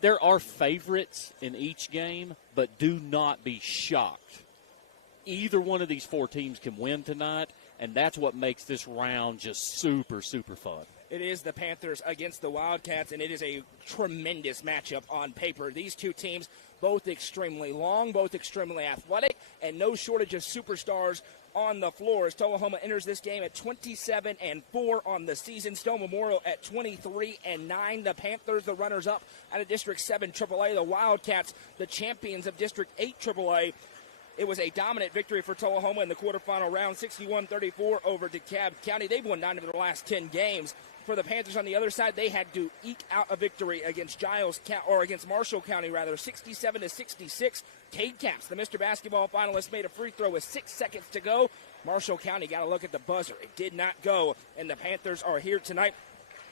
There are favorites in each game, but do not be shocked. Either one of these four teams can win tonight, and that's what makes this round just super, super fun. It is the Panthers against the Wildcats, and it is a tremendous matchup on paper. These two teams, both extremely long, both extremely athletic, and no shortage of superstars on the floor as Tullahoma enters this game at 27-4 on the season. Stone Memorial at 23-9. The Panthers, the runners-up out of District 7 AAA. The Wildcats, the champions of District 8 AAA. It was a dominant victory for Tullahoma in the quarterfinal round, 61-34 over DeKalb County. They've won 9 of their last 10 games. For the Panthers on the other side, they had to eke out a victory against against Marshall County, 67-66. Cade Caps, the Mr. Basketball finalist, made a free throw with 6 seconds to go. Marshall County got a look at the buzzer. It did not go, and the Panthers are here tonight.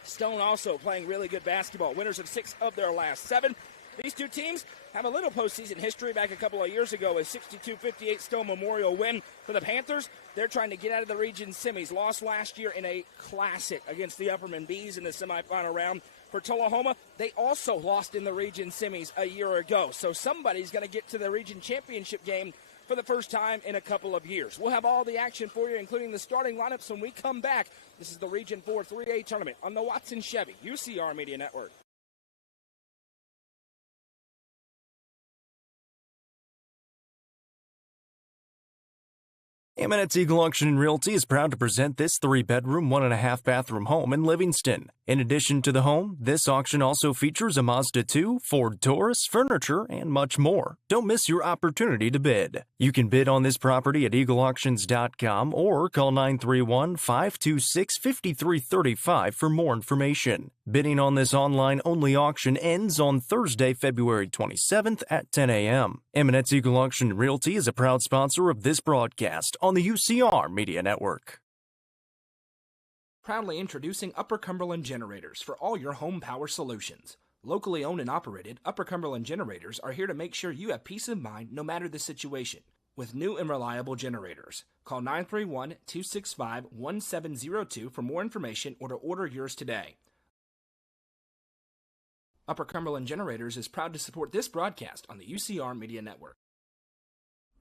Stone also playing really good basketball, winners of 6 of their last 7. These two teams have a little postseason history back a couple of years ago. A 62-58 Stone Memorial win for the Panthers. They're trying to get out of the region semis. Lost last year in a classic against the Upperman Bees in the semifinal round. For Tullahoma, they also lost in the region semis a year ago. So somebody's going to get to the region championship game for the first time in a couple of years. We'll have all the action for you, including the starting lineups when we come back. This is the Region 4 3A tournament on the Watson Chevy UCR Media Network. Eminence Eagle Auction & Realty is proud to present this 3-bedroom, 1.5-bathroom home in Livingston. In addition to the home, this auction also features a Mazda 2, Ford Taurus, furniture, and much more. Don't miss your opportunity to bid. You can bid on this property at eagleauctions.com or call 931-526-5335 for more information. Bidding on this online-only auction ends on Thursday, February 27th at 10 a.m. Eminence Eagle Auction & Realty is a proud sponsor of this broadcast on the UCR Media Network. Proudly introducing Upper Cumberland Generators for all your home power solutions. Locally owned and operated, Upper Cumberland Generators are here to make sure you have peace of mind no matter the situation. With new and reliable generators. Call 931-265-1702 for more information or to order yours today. Upper Cumberland Generators is proud to support this broadcast on the UCR Media Network.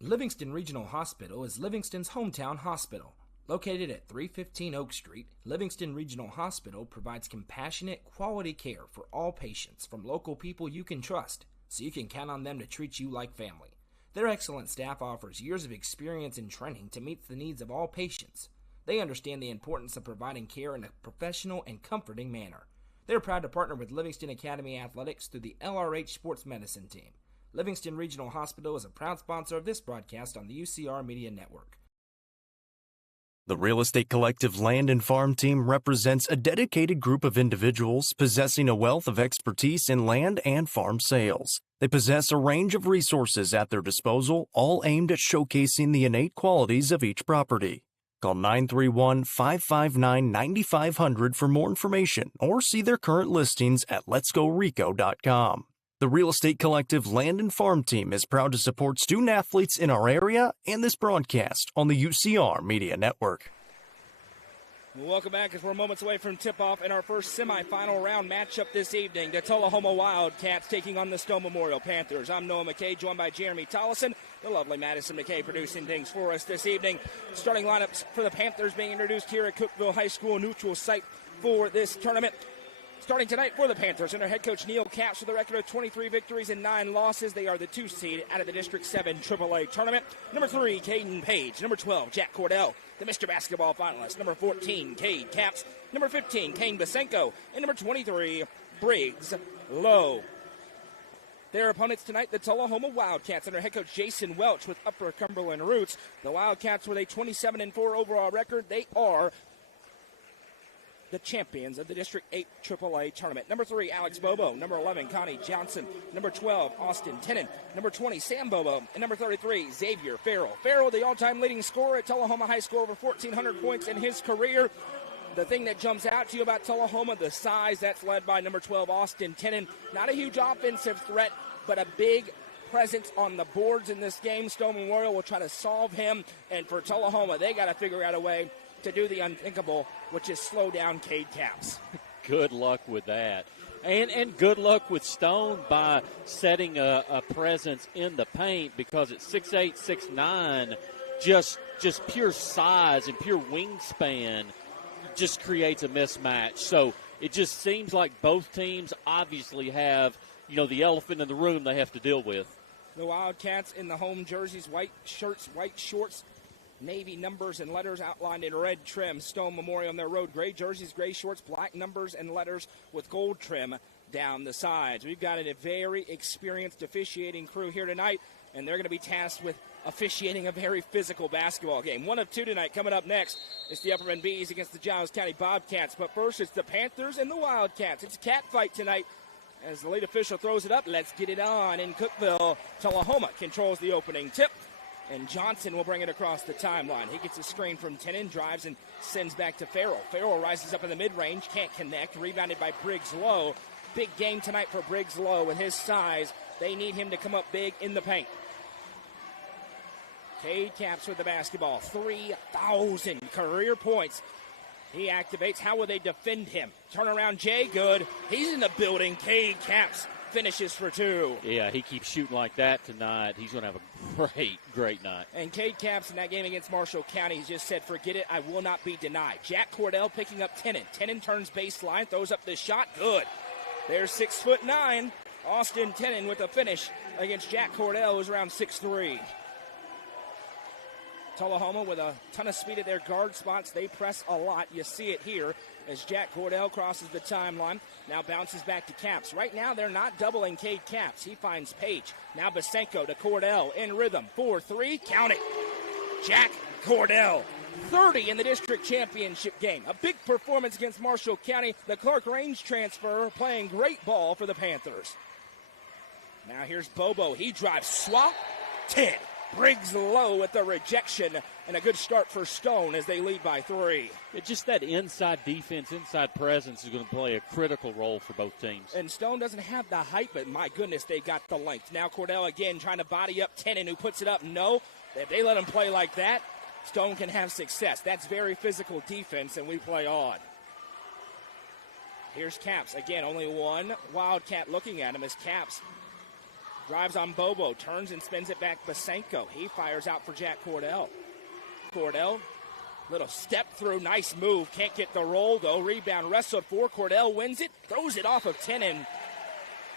Livingston Regional Hospital is Livingston's hometown hospital. Located at 315 Oak Street, Livingston Regional Hospital provides compassionate, quality care for all patients from local people you can trust, so you can count on them to treat you like family. Their excellent staff offers years of experience and training to meet the needs of all patients. They understand the importance of providing care in a professional and comforting manner. They're proud to partner with Livingston Academy Athletics through the LRH Sports Medicine Team. Livingston Regional Hospital is a proud sponsor of this broadcast on the UCR Media Network. The Real Estate Collective Land and Farm Team represents a dedicated group of individuals possessing a wealth of expertise in land and farm sales. They possess a range of resources at their disposal, all aimed at showcasing the innate qualities of each property. Call 931-559-9500 for more information or see their current listings at letsgorico.com. The Real Estate Collective Land and Farm Team is proud to support student athletes in our area and this broadcast on the UCR Media Network. Welcome back as we're moments away from tip-off in our first semifinal round matchup this evening. The Tullahoma Wildcats taking on the Stone Memorial Panthers. I'm Noah McKay, joined by Jeremy Tollison. The lovely Madison McKay producing things for us this evening. Starting lineups for the Panthers being introduced here at Cookeville High School, neutral site for this tournament. Starting tonight for the Panthers under head coach Neil Capps with a record of 23 victories and 9 losses. They are the 2 seed out of the District 7 AAA tournament. Number 3, Caden Page. Number 12, Jack Cordell, the Mr. Basketball finalist. Number 14, Cade Capps. Number 15, Kane Basenko. And number 23, Briggs Lowe. Their opponents tonight, the Tullahoma Wildcats under head coach Jason Welch with Upper Cumberland roots. The Wildcats with a 27-4 overall record. They are the champions of the District 8 AAA tournament. Number 3, Alex Bobo. Number 11, Connie Johnson. Number 12, Austin Tennant. Number 20, Sam Bobo. And number 33, Xavier Farrell. Farrell, the all-time leading scorer at Tullahoma High School, over 1,400 points in his career. The thing that jumps out to you about Tullahoma, the size, that's led by number 12, Austin Tennant. Not a huge offensive threat, but a big presence on the boards in this game. Stone Memorial will try to solve him. And for Tullahoma, they got to figure out a way to do the unthinkable, which is slow down Cade Capps. Good luck with that. And good luck with Stone by setting a presence in the paint, because at 6'8", 6'9", just pure size and pure wingspan just creates a mismatch. So it just seems like both teams obviously have, the elephant in the room they have to deal with. The Wildcats in the home jerseys, white shirts, white shorts, navy numbers and letters outlined in red trim. Stone Memorial on their road, gray jerseys, gray shorts, black numbers and letters with gold trim down the sides. We've got a very experienced officiating crew here tonight, and they're going to be tasked with officiating a very physical basketball game. One of two tonight. Coming up next, it's the Upperman Bees against the Giles County Bobcats. But first, it's the Panthers and the Wildcats. It's a cat fight tonight. As the lead official throws it up, let's get it on in Cookeville. Tullahoma controls the opening tip, and Johnson will bring it across the timeline. He gets a screen from Tenen, drives and sends back to Farrell. Farrell rises up in the mid-range, can't connect, rebounded by Briggs Lowe. Big game tonight for Briggs Lowe with his size. They need him to come up big in the paint. Cade Caps with the basketball. 3,000 career points. He activates. How will they defend him? Turnaround Jay, good. He's in the building. Cade Caps finishes for two. Yeah, he keeps shooting like that tonight. He's going to have a great night. And Cade Caps in that game against Marshall County just said, forget it, I will not be denied. Jack Cordell picking up Tenen. Tenen turns baseline, throws up the shot, good. There's 6'9". Austin Tenen with a finish against Jack Cordell, who's around 6'3". Tullahoma with a ton of speed at their guard spots. They press a lot. You see it here as Jack Cordell crosses the timeline. Now bounces back to Caps. Right now they're not doubling Cade Caps. He finds Page. Now Basenko to Cordell in rhythm. 4-3. Count it. Jack Cordell. 30 in the district championship game. A big performance against Marshall County. The Clark Range transfer playing great ball for the Panthers. Now here's Bobo. He drives. Swap. 10. Briggs Lowe with the rejection, and a good start for Stone as they lead by 3. It's just that inside defense, inside presence is going to play a critical role for both teams. And Stone doesn't have the height, but my goodness, they got the length. Now Cordell again trying to body up Tenen, who puts it up. No, if they let him play like that, Stone can have success. That's very physical defense, and we play on. Here's Caps. Again, only one Wildcat looking at him as Caps drives on Bobo, turns and spins it back Basenko. He fires out for Jack Cordell. Cordell, little step through, nice move. Can't get the roll, though. Rebound wrestled for. Cordell wins it, throws it off of Tenen.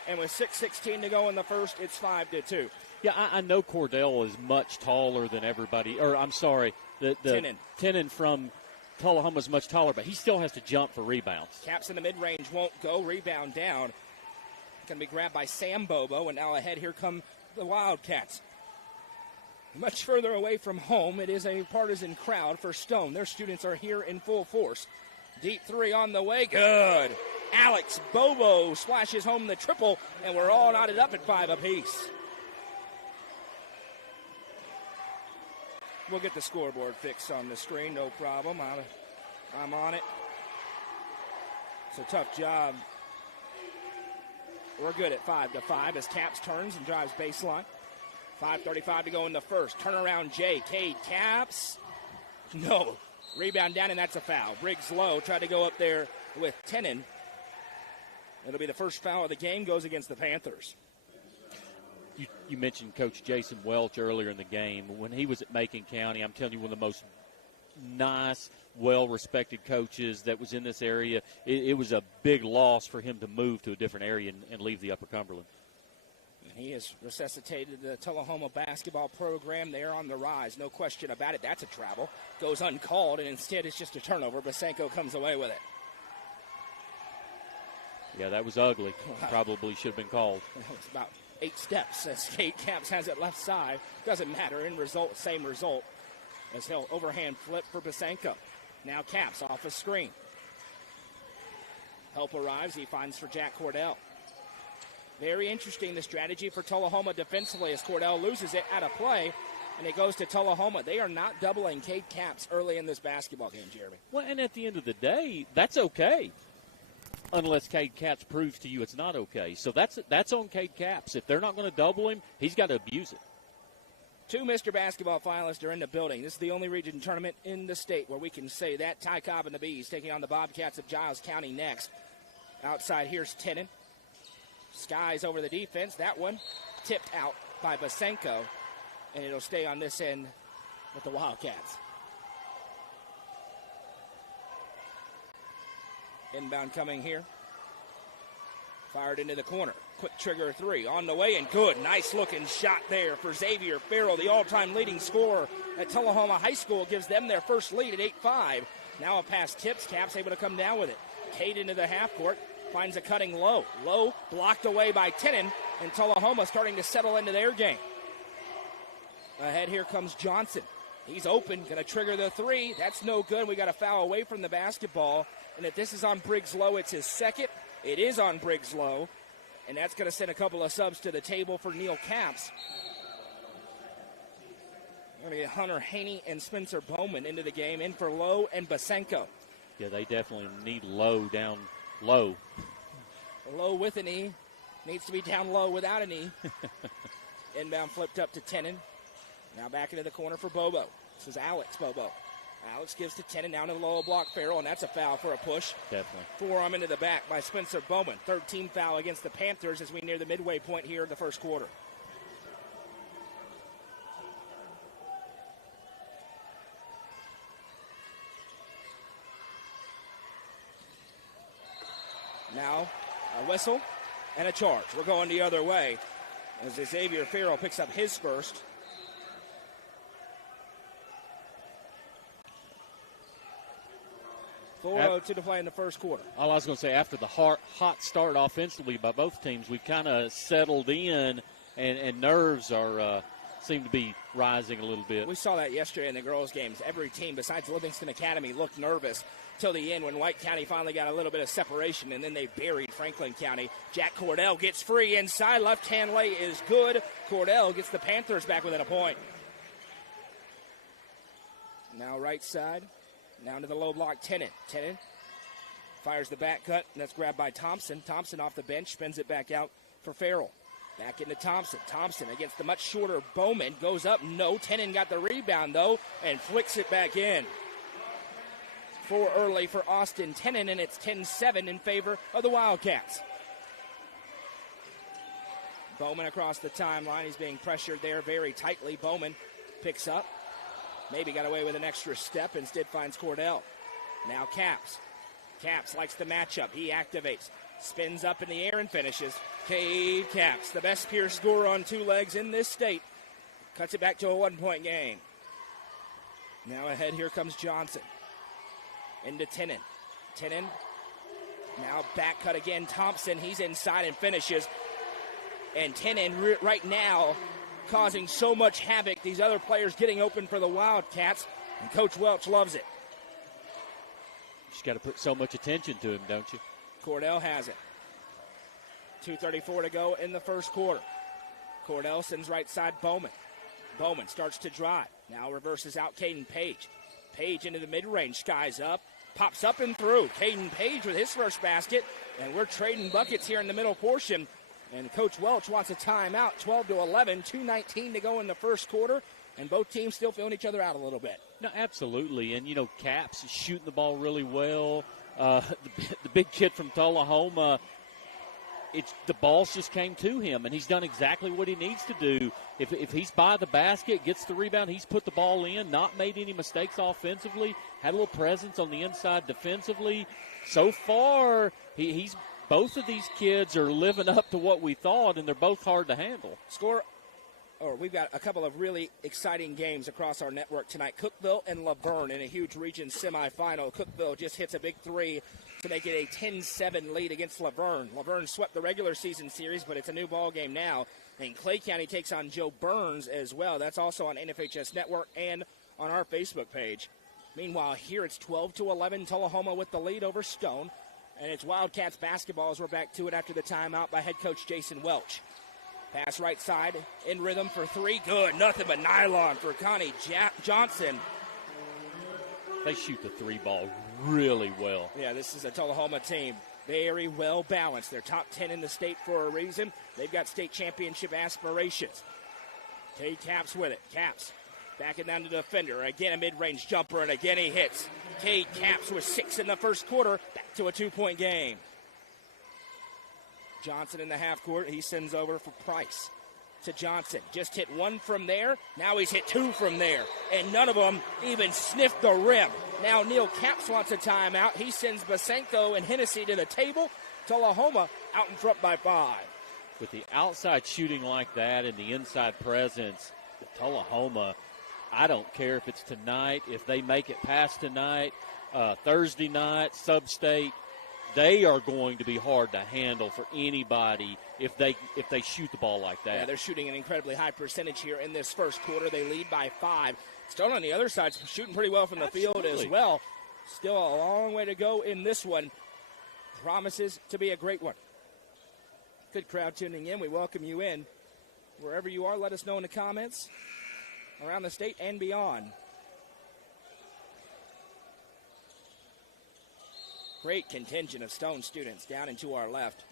And with 6:16 to go in the first, it's 5-2. Yeah, I know Cordell is much taller than everybody. Or, I'm sorry, Tenen from Tullahoma is much taller, but he still has to jump for rebounds. Caps in the mid-range won't go. Rebound down. Going to be grabbed by Sam Bobo, and now ahead here come the Wildcats. Much further away from home, it is a partisan crowd for Stone. Their students are here in full force. Deep three on the way, good. Alex Bobo splashes home the triple, and we're all knotted up at 5 apiece. We'll get the scoreboard fixed on the screen, no problem. I'm on it. It's a tough job. We're good at 5-5 as Caps turns and drives baseline. 5:35 to go in the first. Turnaround Jay. Cade Caps. No. Rebound down, and that's a foul. Briggs Lowe tried to go up there with Tenen. It'll be the first foul of the game, goes against the Panthers. You mentioned Coach Jason Welch earlier in the game. When he was at Macon County, I'm telling you, one of the most nice, well-respected coaches that was in this area. It was a big loss for him to move to a different area and leave the Upper Cumberland. He has resuscitated the Tullahoma basketball program. They're on the rise, no question about it. That's a travel. Goes uncalled, and instead it's just a turnover. Basenko comes away with it. Yeah, that was ugly. Probably should have been called. It's about 8 steps as Cade Caps has it left side. Doesn't matter. In result, same result. As he'll overhand flip for Basenko. Now Caps off a screen. Help arrives. He finds for Jack Cordell. Very interesting, the strategy for Tullahoma defensively as Cordell loses it out of play, and it goes to Tullahoma. They are not doubling Cade Caps early in this basketball game, Jeremy. Well, and at the end of the day, that's okay, unless Cade Caps proves to you it's not okay. So that's on Cade Caps. If they're not going to double him, he's got to abuse it. 2 Mr. Basketball finalists are in the building. This is the only region tournament in the state where we can say that. Ty Cobb and the Bees taking on the Bobcats of Giles County next. Outside, here's Tenen. Skies over the defense. That one tipped out by Basenko, and it'll stay on this end with the Wildcats. Inbound coming here. Fired into the corner. Quick trigger three. On the way and good. Nice looking shot there for Xavier Farrell, the all-time leading scorer at Tullahoma High School. Gives them their first lead at 8-5. Now a pass tips. Caps able to come down with it. Cade into the half court. Finds a cutting low. Low blocked away by Tenen, and Tullahoma starting to settle into their game. Ahead here comes Johnson. He's open, going to trigger the three. That's no good. We got a foul away from the basketball. And if this is on Briggs Lowe, it's his second. It is on Briggs Lowe. And that's going to send a couple of subs to the table for Neal Caps. We're going to get Hunter Haney and Spencer Bowman into the game. In for Lowe and Basenko. Yeah, they definitely need Lowe down low. Low with an E. Needs to be down low without an E. Inbound flipped up to Tenen. Now back into the corner for Bobo. This is Alex Bobo. Alex gives to Tenen, down to the low block Farrell, and that's a foul for a push. Definitely. Forearm into the back by Spencer Bowman. Third team foul against the Panthers as we near the midway point here in the first quarter. Now a whistle and a charge. We're going the other way as Xavier Farrell picks up his first. To play in the first quarter. All I was going to say, after the hot start offensively by both teams, we've kind of settled in, and nerves are seem to be rising a little bit. We saw that yesterday in the girls' games. Every team besides Livingston Academy looked nervous till the end when White County finally got a little bit of separation, and then they buried Franklin County. Jack Cordell gets free inside. Left-hand lay is good. Cordell gets the Panthers back within a point. Now right side. Down to the low block, Tenen. Tenen fires the back cut, and that's grabbed by Thompson. Thompson off the bench, spins it back out for Farrell. Back into Thompson. Thompson against the much shorter Bowman. Goes up, no. Tenen got the rebound, though, and flicks it back in. 4 early for Austin Tenen, and it's 10-7 in favor of the Wildcats. Bowman across the timeline. He's being pressured there very tightly. Bowman picks up. Maybe got away with an extra step, instead finds Cordell. Now Caps. Caps likes the matchup. He activates. Spins up in the air and finishes. Cade Caps, the best pure scorer on 2 legs in this state. Cuts it back to a 1-point game. Now ahead, here comes Johnson. Into Tenen. Tenen. Now back cut again. Thompson, he's inside and finishes. And Tenen right now causing so much havoc. These other players getting open for the Wildcats, and Coach Welch loves it. You just got to put so much attention to him, don't you? Cordell has it. 2:34 to go in the first quarter. Cordell sends right side Bowman. Bowman starts to drive. Now reverses out Caden Page. Page into the mid-range. Skies up. Pops up and through. Caden Page with his first basket. And we're trading buckets here in the middle portion. And Coach Welch wants a timeout, 12-11, 2:19 to go in the first quarter, and both teams still feeling each other out a little bit. No, absolutely. And, Caps is shooting the ball really well. The big kid from Tullahoma, the balls just came to him, and he's done exactly what he needs to do. If he's by the basket, gets the rebound, he's put the ball in, not made any mistakes offensively, had a little presence on the inside defensively. So far, he's both of these kids are living up to what we thought, and they're both hard to handle. We've got a couple of really exciting games across our network tonight. Cookeville and Laverne in a huge region semifinal. Cookeville just hits a big three to make it a 10-7 lead against Laverne. Laverne swept the regular season series, but it's a new ball game now. And Clay County takes on Joe Burns as well. That's also on NFHS Network and on our Facebook page. Meanwhile, here it's 12-11, Tullahoma with the lead over Stone. And it's Wildcats basketball as we're back to it after the timeout by head coach Jason Welch. Pass right side, in rhythm for 3. Good, nothing but nylon for Connie Johnson. They shoot the 3 ball really well. Yeah, this is a Tullahoma team. Very well balanced. They're top 10 in the state for a reason. They've got state championship aspirations. Cade Caps with it. Caps backing down to the defender. Again, a mid-range jumper, and again he hits. Cade Caps with 6 in the first quarter. Back to a 2-point game. Johnson in the half court. He sends over for Price to Johnson. Just hit one from there. Now he's hit two from there. And none of them even sniffed the rim. Now Neil Capps wants a timeout. He sends Basenko and Hennessy to the table. Tullahoma out in front by 5. With the outside shooting like that and the inside presence, Tullahoma, I don't care if it's tonight, if they make it past tonight, Thursday night, sub-state, they are going to be hard to handle for anybody if they shoot the ball like that. Yeah, they're shooting an incredibly high percentage here in this first quarter. They lead by 5. Stone on the other side shooting pretty well from the field as well. Still a long way to go in this one. Promises to be a great one. Good crowd tuning in. We welcome you in. Wherever you are, let us know in the comments around the state and beyond. Great contingent of Stone students down and to our left.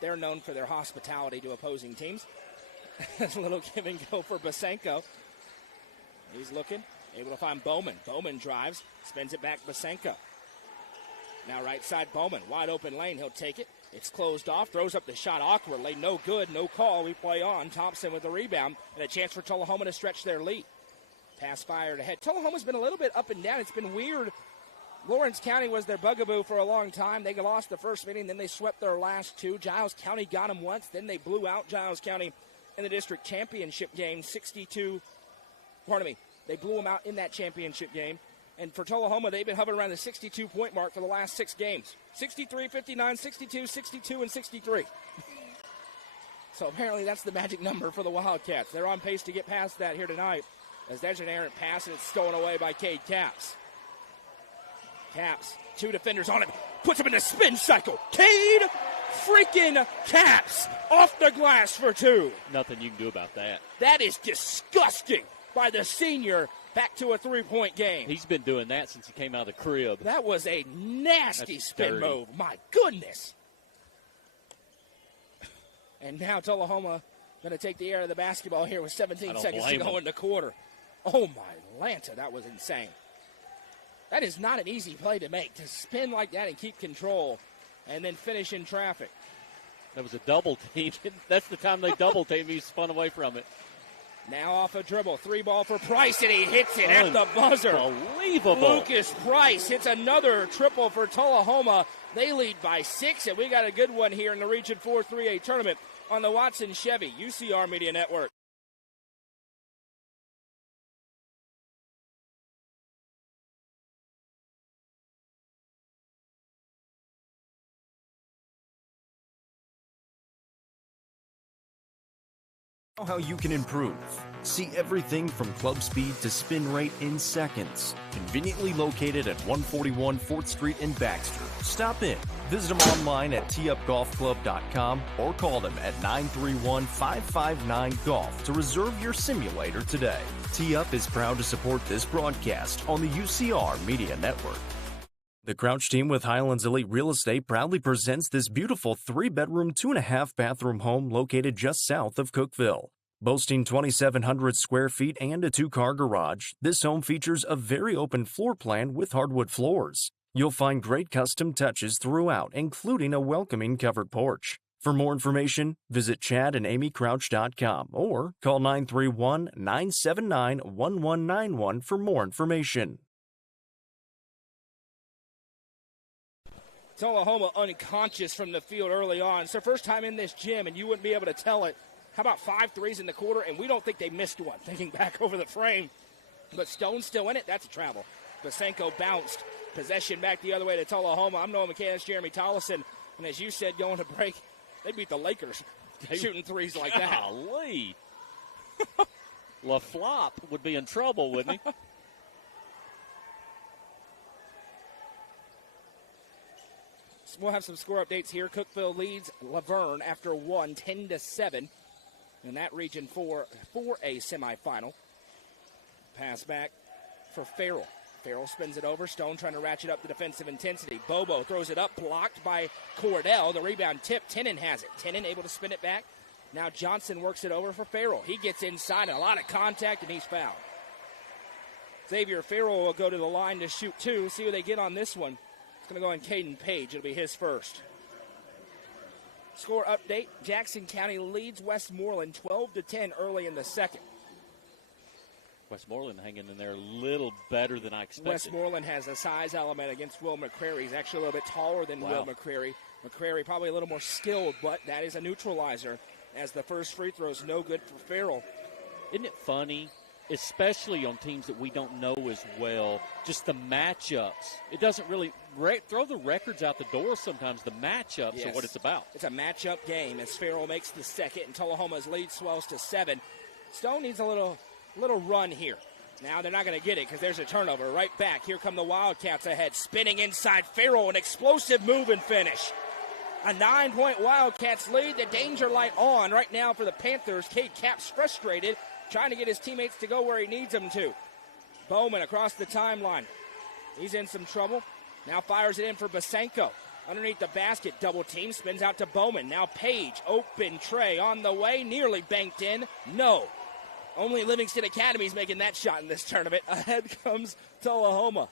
They're known for their hospitality to opposing teams. A little give and go for Basenko. He's looking, able to find Bowman. Bowman drives, spins it back Basenko. Now right side Bowman, wide open lane, he'll take it. It's closed off, throws up the shot awkwardly. No good, no call. We play on. Thompson with the rebound and a chance for Tullahoma to stretch their lead. Pass fired ahead. Tullahoma's been a little bit up and down. It's been weird. Lawrence County was their bugaboo for a long time. They lost the first meeting, then they swept their last 2. Giles County got them once, then they blew out Giles County in the district championship game, They blew them out in that championship game. And for Tullahoma, they've been hovering around the 62-point mark for the last 6 games. 63, 59, 62, 62, and 63. So apparently that's the magic number for the Wildcats. They're on pace to get past that here tonight as there's an errant pass, and it's stolen away by Cade Capps. Capps, 2 defenders on him, puts him in a spin cycle. Cade freaking Capps off the glass for 2. Nothing you can do about that. That is disgusting by the senior. Back to a 3-point game. He's been doing that since he came out of the crib. That was a nasty spin dirty move. My goodness. And now Tullahoma going to take the air of the basketball here with 17 seconds to go in the quarter. Oh, my Lanta, that was insane. That is not an easy play to make, to spin like that and keep control and then finish in traffic. That was a double team. That's the time they double team. He spun away from it. Now off a dribble, 3 ball for Price, and he hits it at the buzzer. Unbelievable. Lucas Price hits another triple for Tullahoma. They lead by 6, and we got a good one here in the Region 4 3A tournament on the Watson Chevy UCR Media Network. Know how you can improve. See everything from club speed to spin rate in seconds. Conveniently located at 141 4th Street in Baxter. Stop in. Visit them online at teupgolfclub.com or call them at 931-559-GOLF to reserve your simulator today. Tee Up is proud to support this broadcast on the UCR Media Network. The Crouch team with Highlands Elite Real Estate proudly presents this beautiful 3-bedroom, 2.5-bathroom home located just south of Cookeville. Boasting 2,700 square feet and a 2-car garage, this home features a very open floor plan with hardwood floors. You'll find great custom touches throughout, including a welcoming covered porch. For more information, visit chadandamycrouch.com or call 931-979-1191 for more information. Tullahoma unconscious from the field early on. It's their first time in this gym, and you wouldn't be able to tell it. How about 5 threes in the quarter, and we don't think they missed one, thinking back over the frame. But Stone's still in it. That's a travel. Basenko bounced. Possession back the other way to Tullahoma. I'm Noah McCann, Jeremy Tollison. And as you said, going to break, they beat the Lakers shooting threes like that. Golly. LaFlop would be in trouble, wouldn't he? We'll have some score updates here. Cookeville leads Laverne after 1, 10-7 in that Region 4 4A semifinal. Pass back for Farrell. Farrell spins it over. Stone trying to ratchet up the defensive intensity. Bobo throws it up, blocked by Cordell. The rebound tip. Tenen has it. Tenen able to spin it back. Now Johnson works it over for Farrell. He gets inside, a lot of contact, and he's fouled. Xavier Farrell will go to the line to shoot 2. See who they get on this one. It's going to go on Caden Page. It'll be his first. Score update, Jackson County leads Westmoreland 12-10 early in the second. Westmoreland hanging in there a little better than I expected. Westmoreland has a size element against Will McCrary. He's actually a little bit taller than Will McCrary. McCrary probably a little more skilled, but that is a neutralizer as the first free throw is no good for Farrell. Isn't it funny, especially on teams that we don't know as well, just the matchups? It doesn't really throw the records out the door sometimes. The matchups are what it's about. It's a matchup game as Farrell makes the second and Tullahoma's lead swells to 7. Stone needs a little run here. Now they're not going to get it because there's a turnover. Right back. Here come the Wildcats ahead. Spinning inside Farrell. An explosive move and finish. A 9-point Wildcats lead. The danger light on right now for the Panthers. Cade Capps frustrated, trying to get his teammates to go where he needs them to. Bowman across the timeline. He's in some trouble. Now fires it in for Basenko. Underneath the basket, double team, spins out to Bowman. Now Page, open tray on the way, nearly banked in. No. Only Livingston Academy's making that shot in this tournament. Ahead comes Tullahoma.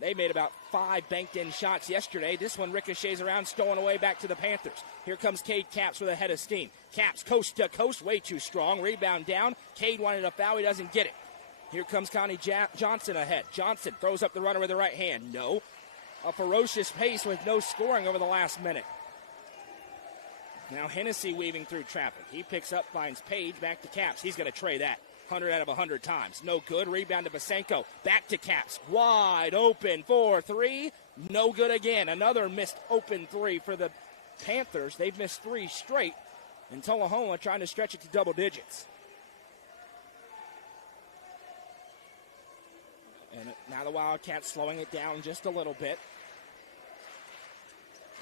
They made about 5 banked-in shots yesterday. This one ricochets around, stolen away back to the Panthers. Here comes Cade Capps with a head of steam. Capps coast to coast, way too strong. Rebound down. Cade wanted a foul. He doesn't get it. Here comes Connie Johnson ahead. Johnson throws up the runner with the right hand. No. A ferocious pace with no scoring over the last minute. Now Hennessy weaving through traffic. He picks up, finds Page, back to Capps. He's going to tray that 100 out of 100 times. No good. Rebound to Basenko. Back to Capps. Wide open for 3. No good again. Another missed open 3 for the Panthers. They've missed 3 straight. And Tullahoma trying to stretch it to double digits. And now the Wildcats slowing it down just a little bit.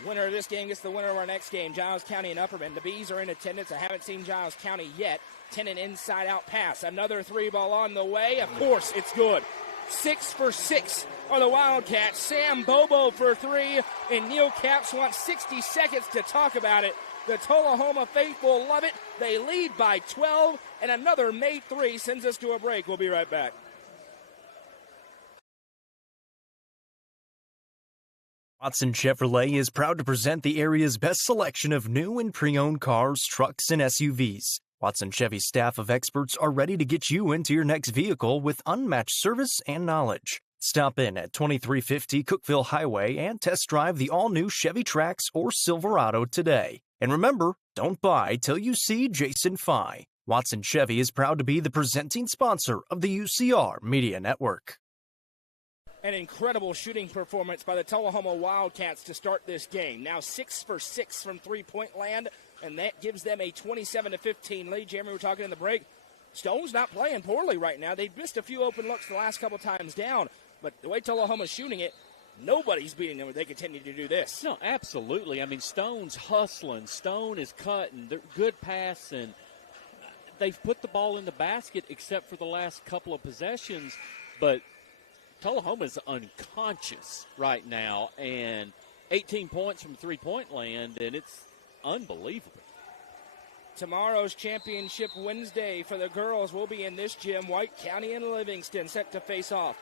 Winner of this game gets the winner of our next game, Giles County and Upperman. The Bees are in attendance. I haven't seen Giles County yet. Tennant inside-out pass. Another 3 ball on the way. Of course, it's good. 6 for 6 are the Wildcats. Sam Bobo for 3, and Neil Capps wants 60 seconds to talk about it. The Tullahoma faithful love it. They lead by 12, and another made 3 sends us to a break. We'll be right back. Watson Chevrolet is proud to present the area's best selection of new and pre-owned cars, trucks, and SUVs. Watson Chevy's staff of experts are ready to get you into your next vehicle with unmatched service and knowledge. Stop in at 2350 Cookeville Highway and test drive the all-new Chevy Trax or Silverado today. And remember, don't buy till you see Jason Fye. Watson Chevy is proud to be the presenting sponsor of the UCR Media Network. An incredible shooting performance by the Tullahoma Wildcats to start this game. Now 6 for 6 from three-point land, and that gives them a 27-15 lead. Jeremy, we were talking in the break. Stone's not playing poorly right now. They've missed a few open looks the last couple times down, but the way Tullahoma's shooting it, nobody's beating them if they continue to do this. No, absolutely. I mean, Stone's hustling. Stone is cutting. They're good pass, and they've put the ball in the basket except for the last couple of possessions, but Tullahoma's unconscious right now, and 18 points from three-point land, and it's unbelievable. Tomorrow's championship Wednesday for the girls will be in this gym. White County and Livingston set to face off.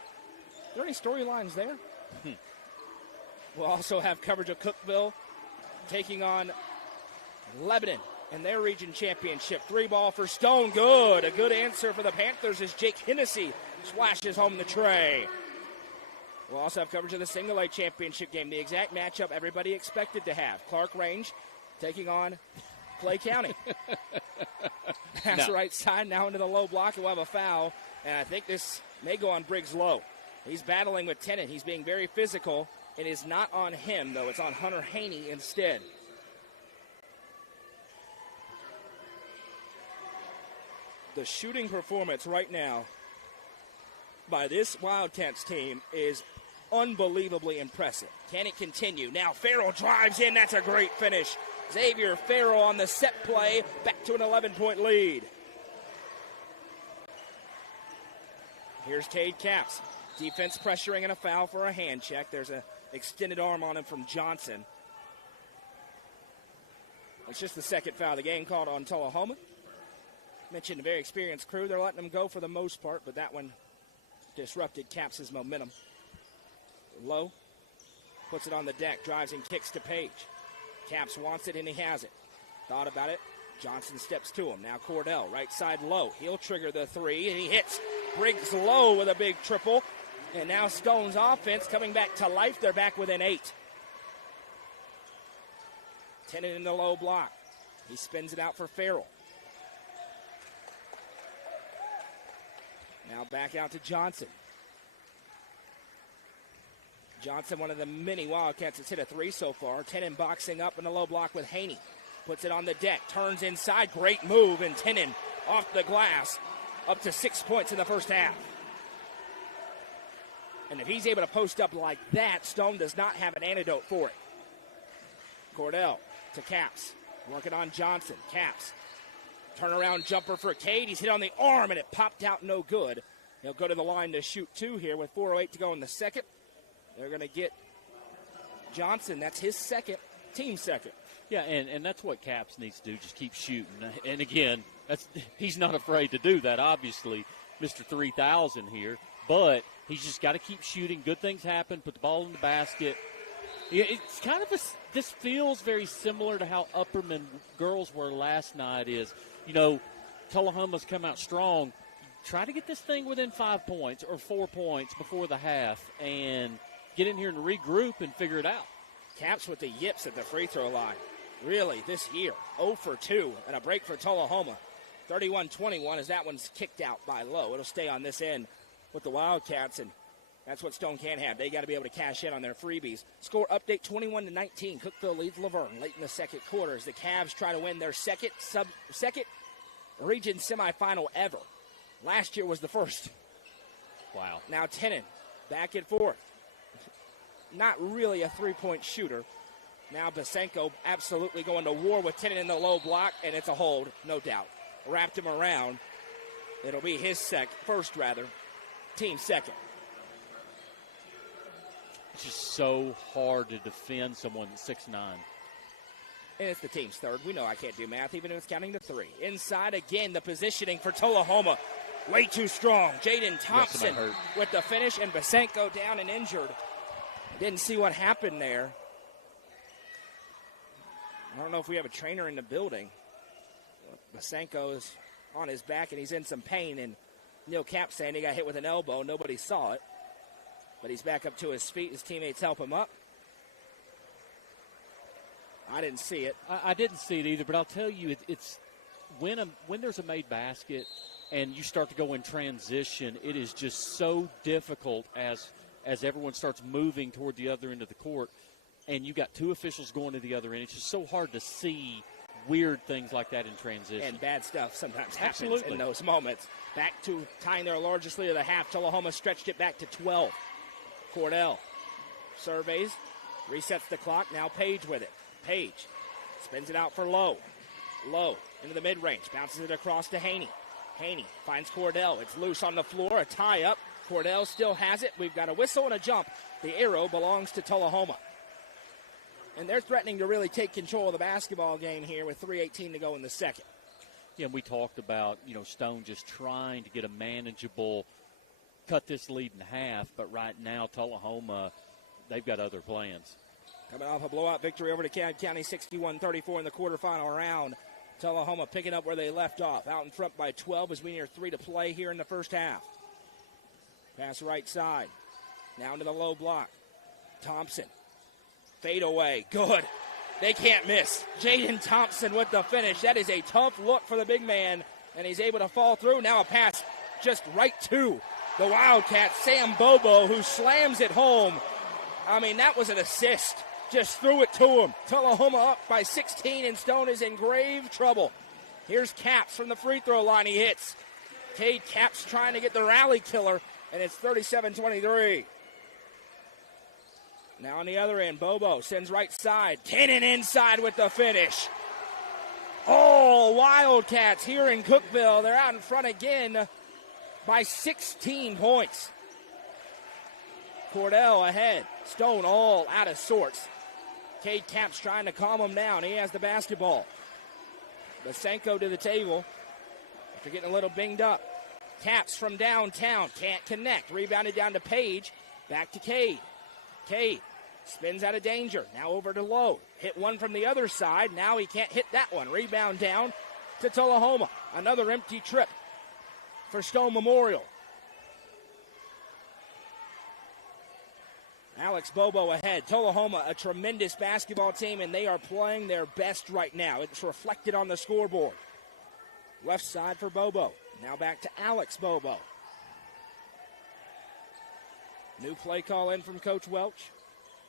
Are there any storylines there? We'll also have coverage of Cookeville taking on Lebanon in their region championship. 3-ball for Stone. Good. A good answer for the Panthers as Jake Hennessy splashes home the tray. We'll also have coverage of the single A championship game, the exact matchup everybody expected to have. Clark Range taking on Clay County. Pass right side now into the low block, and we'll have a foul. And I think this may go on Briggs Lowe. He's battling with Tennant. He's being very physical. It is not on him, though. It's on Hunter Haney instead. The shooting performance right now by this Wildcats team is unbelievably impressive. Can it continue? Now Farrell drives in. That's a great finish. Xavier Farrell on the set play, back to an 11-point lead. Here's Cade Capps. Defense pressuring and a foul for a hand check. There's an extended arm on him from Johnson. It's just the second foul of the game called on Tullahoma. Mentioned a very experienced crew. They're letting them go for the most part, but that one disrupted Capps' momentum. Lowe puts it on the deck, drives and kicks to Page. Caps wants it, and he has it. Thought about it. Johnson steps to him. Now Cordell, right side low. He'll trigger the three, and he hits Briggs low with a big triple. And now Stone's offense coming back to life. They're back within 8. Tennant in the low block. He spins it out for Farrell. Now back out to Johnson. Johnson, one of the many Wildcats that's hit a 3 so far. Tennant boxing up in the low block with Haney. Puts it on the deck, turns inside, great move, and Tennant off the glass, up to 6 points in the first half. And if he's able to post up like that, Stone does not have an antidote for it. Cordell to Caps, working on Johnson. Caps, turnaround jumper for Cade. He's hit on the arm, and it popped out no good. He'll go to the line to shoot 2 here with 4:08 to go in the second. They're going to get Johnson. That's his second, team second. Yeah, and that's what Caps needs to do, just keep shooting. And again, he's not afraid to do that, obviously, Mr. 3000 here. But he's just got to keep shooting. Good things happen. Put the ball in the basket. It's kind of this feels very similar to how Upperman girls were last night is, Tullahoma's come out strong. Try to get this thing within 5 points or 4 points before the half and get in here and regroup and figure it out. Caps with the yips at the free throw line. Really, this year, 0 for 2 and a break for Tullahoma. 31-21 as that one's kicked out by Lowe. It'll stay on this end with the Wildcats, and that's what Stone can't have. They got to be able to cash in on their freebies. Score update 21-19. Cookeville leads Laverne late in the second quarter as the Cavs try to win their second region semifinal ever. Last year was the first. Wow. Now Tennant back and forth. Not really a three-point shooter. Now Basenko absolutely going to war with Tennant in the low block, and it's a hold, no doubt. Wrapped him around. It'll be his first, team second. It's just so hard to defend someone 6'9". And it's the team's third. We know I can't do math, even if it's counting to 3. Inside again, the positioning for Tullahoma. Way too strong. Jaden Thompson with the finish, and Basenko down and injured. Didn't see what happened there. I don't know if we have a trainer in the building. Basenko is on his back, and he's in some pain. And Neil Cap saying he got hit with an elbow. Nobody saw it. But he's back up to his feet. His teammates help him up. I didn't see it. I didn't see it either, but I'll tell you, it's when there's a made basket and you start to go in transition, it is just so difficult as everyone starts moving toward the other end of the court, and you got 2 officials going to the other end. It's just so hard to see weird things like that in transition. And bad stuff sometimes happens in those moments. Back to tying their largest lead of the half. Tullahoma stretched it back to 12. Cordell surveys, resets the clock. Now Page with it. Page spins it out for Lowe. Lowe into the mid-range. Bounces it across to Haney. Haney finds Cordell. It's loose on the floor. A tie-up. Cordell still has it. We've got a whistle and a jump. The arrow belongs to Tullahoma. And they're threatening to really take control of the basketball game here with 3:18 to go in the second. Yeah, we talked about, Stone just trying to get a manageable, cut this lead in half, but right now Tullahoma, they've got other plans. Coming off a blowout victory over to Cobb County, 61-34 in the quarterfinal round. Tullahoma picking up where they left off, out in front by 12 as we near 3 to play here in the first half. Pass right side. Now into the low block. Thompson. Fade away. Good. They can't miss. Jaden Thompson with the finish. That is a tough look for the big man, and he's able to fall through. Now a pass just right to the Wildcat, Sam Bobo, who slams it home. I mean, that was an assist. Just threw it to him. Tullahoma up by 16, and Stone is in grave trouble. Here's Caps from the free throw line. He hits. Cade Caps trying to get the rally killer, and it's 37-23. Now on the other end, Bobo sends right side. Tennant inside with the finish. All Wildcats here in Cookeville. They're out in front again by 16 points. Cordell ahead. Stone all out of sorts. Cade Caps trying to calm him down. He has the basketball. Basenko to the table after getting a little binged up. Caps from downtown. Can't connect. Rebounded down to Page. Back to Cade. Cade Spins out of danger. Now over to Lowe. Hit one from the other side. Now he can't hit that one. Rebound down to Tullahoma. Another empty trip for Stone Memorial. Alex Bobo ahead. Tullahoma, a tremendous basketball team, and they are playing their best right now. It's reflected on the scoreboard. Left side for Bobo. Now back to Alex Bobo. New play call in from Coach Welch.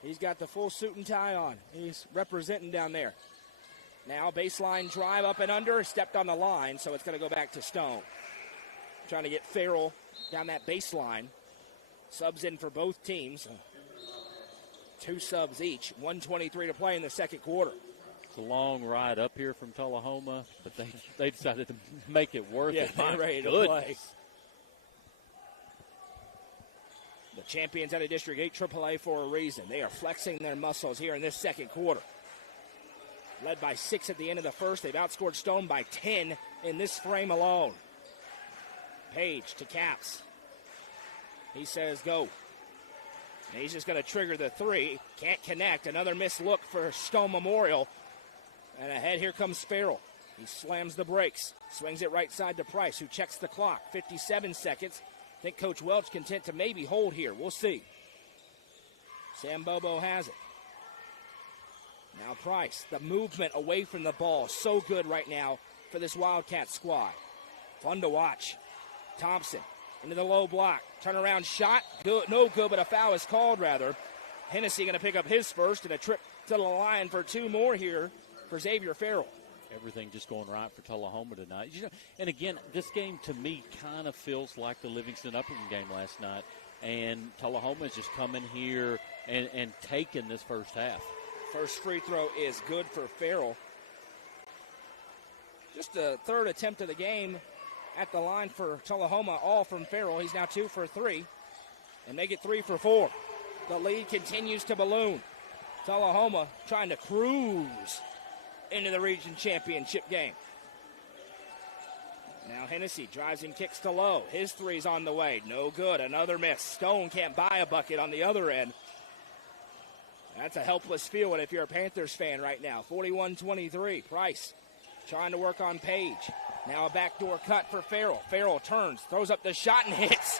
He's got the full suit and tie on. He's representing down there. Now baseline drive up and under. Stepped on the line, so it's going to go back to Stone. Trying to get Farrell down that baseline. Subs in for both teams. 2 subs each. 1:23 to play in the second quarter. It's a long ride up here from Tullahoma, but they decided to make it worth it. They're ready to play. The champions out of District 8 AAA for a reason. They are flexing their muscles here in this second quarter. Led by 6 at the end of the first. They've outscored Stone by 10 in this frame alone. Page to Caps. He says go. And he's just going to trigger the 3. Can't connect. Another missed look for Stone Memorial. And ahead here comes Farrell. He slams the brakes. Swings it right side to Price, who checks the clock. 57 seconds. I think Coach Welch content to maybe hold here. We'll see. Sam Bobo has it. Now Price, the movement away from the ball. So good right now for this Wildcat squad. Fun to watch. Thompson into the low block. Turnaround shot. Good, no good, but a foul is called rather. Hennessy going to pick up his first, and a trip to the line for 2 more here for Xavier Farrell. Everything just going right for Tullahoma tonight. You know, and again, this game to me kind of feels like the Livingston Upperman game last night. And Tullahoma is just coming here and taking this first half. First free throw is good for Farrell. Just the 3rd attempt of the game at the line for Tullahoma, all from Farrell. He's now 2 for 3, and they get 3 for 4. The lead continues to balloon. Tullahoma trying to cruise into the region championship game. Now Hennessy drives and kicks to Lowe. His 3's on the way. No good. Another miss. Stone can't buy a bucket on the other end. That's a helpless feeling if you're a Panthers fan right now. 41-23. Price trying to work on Page. Now a backdoor cut for Farrell. Farrell turns, throws up the shot, and hits.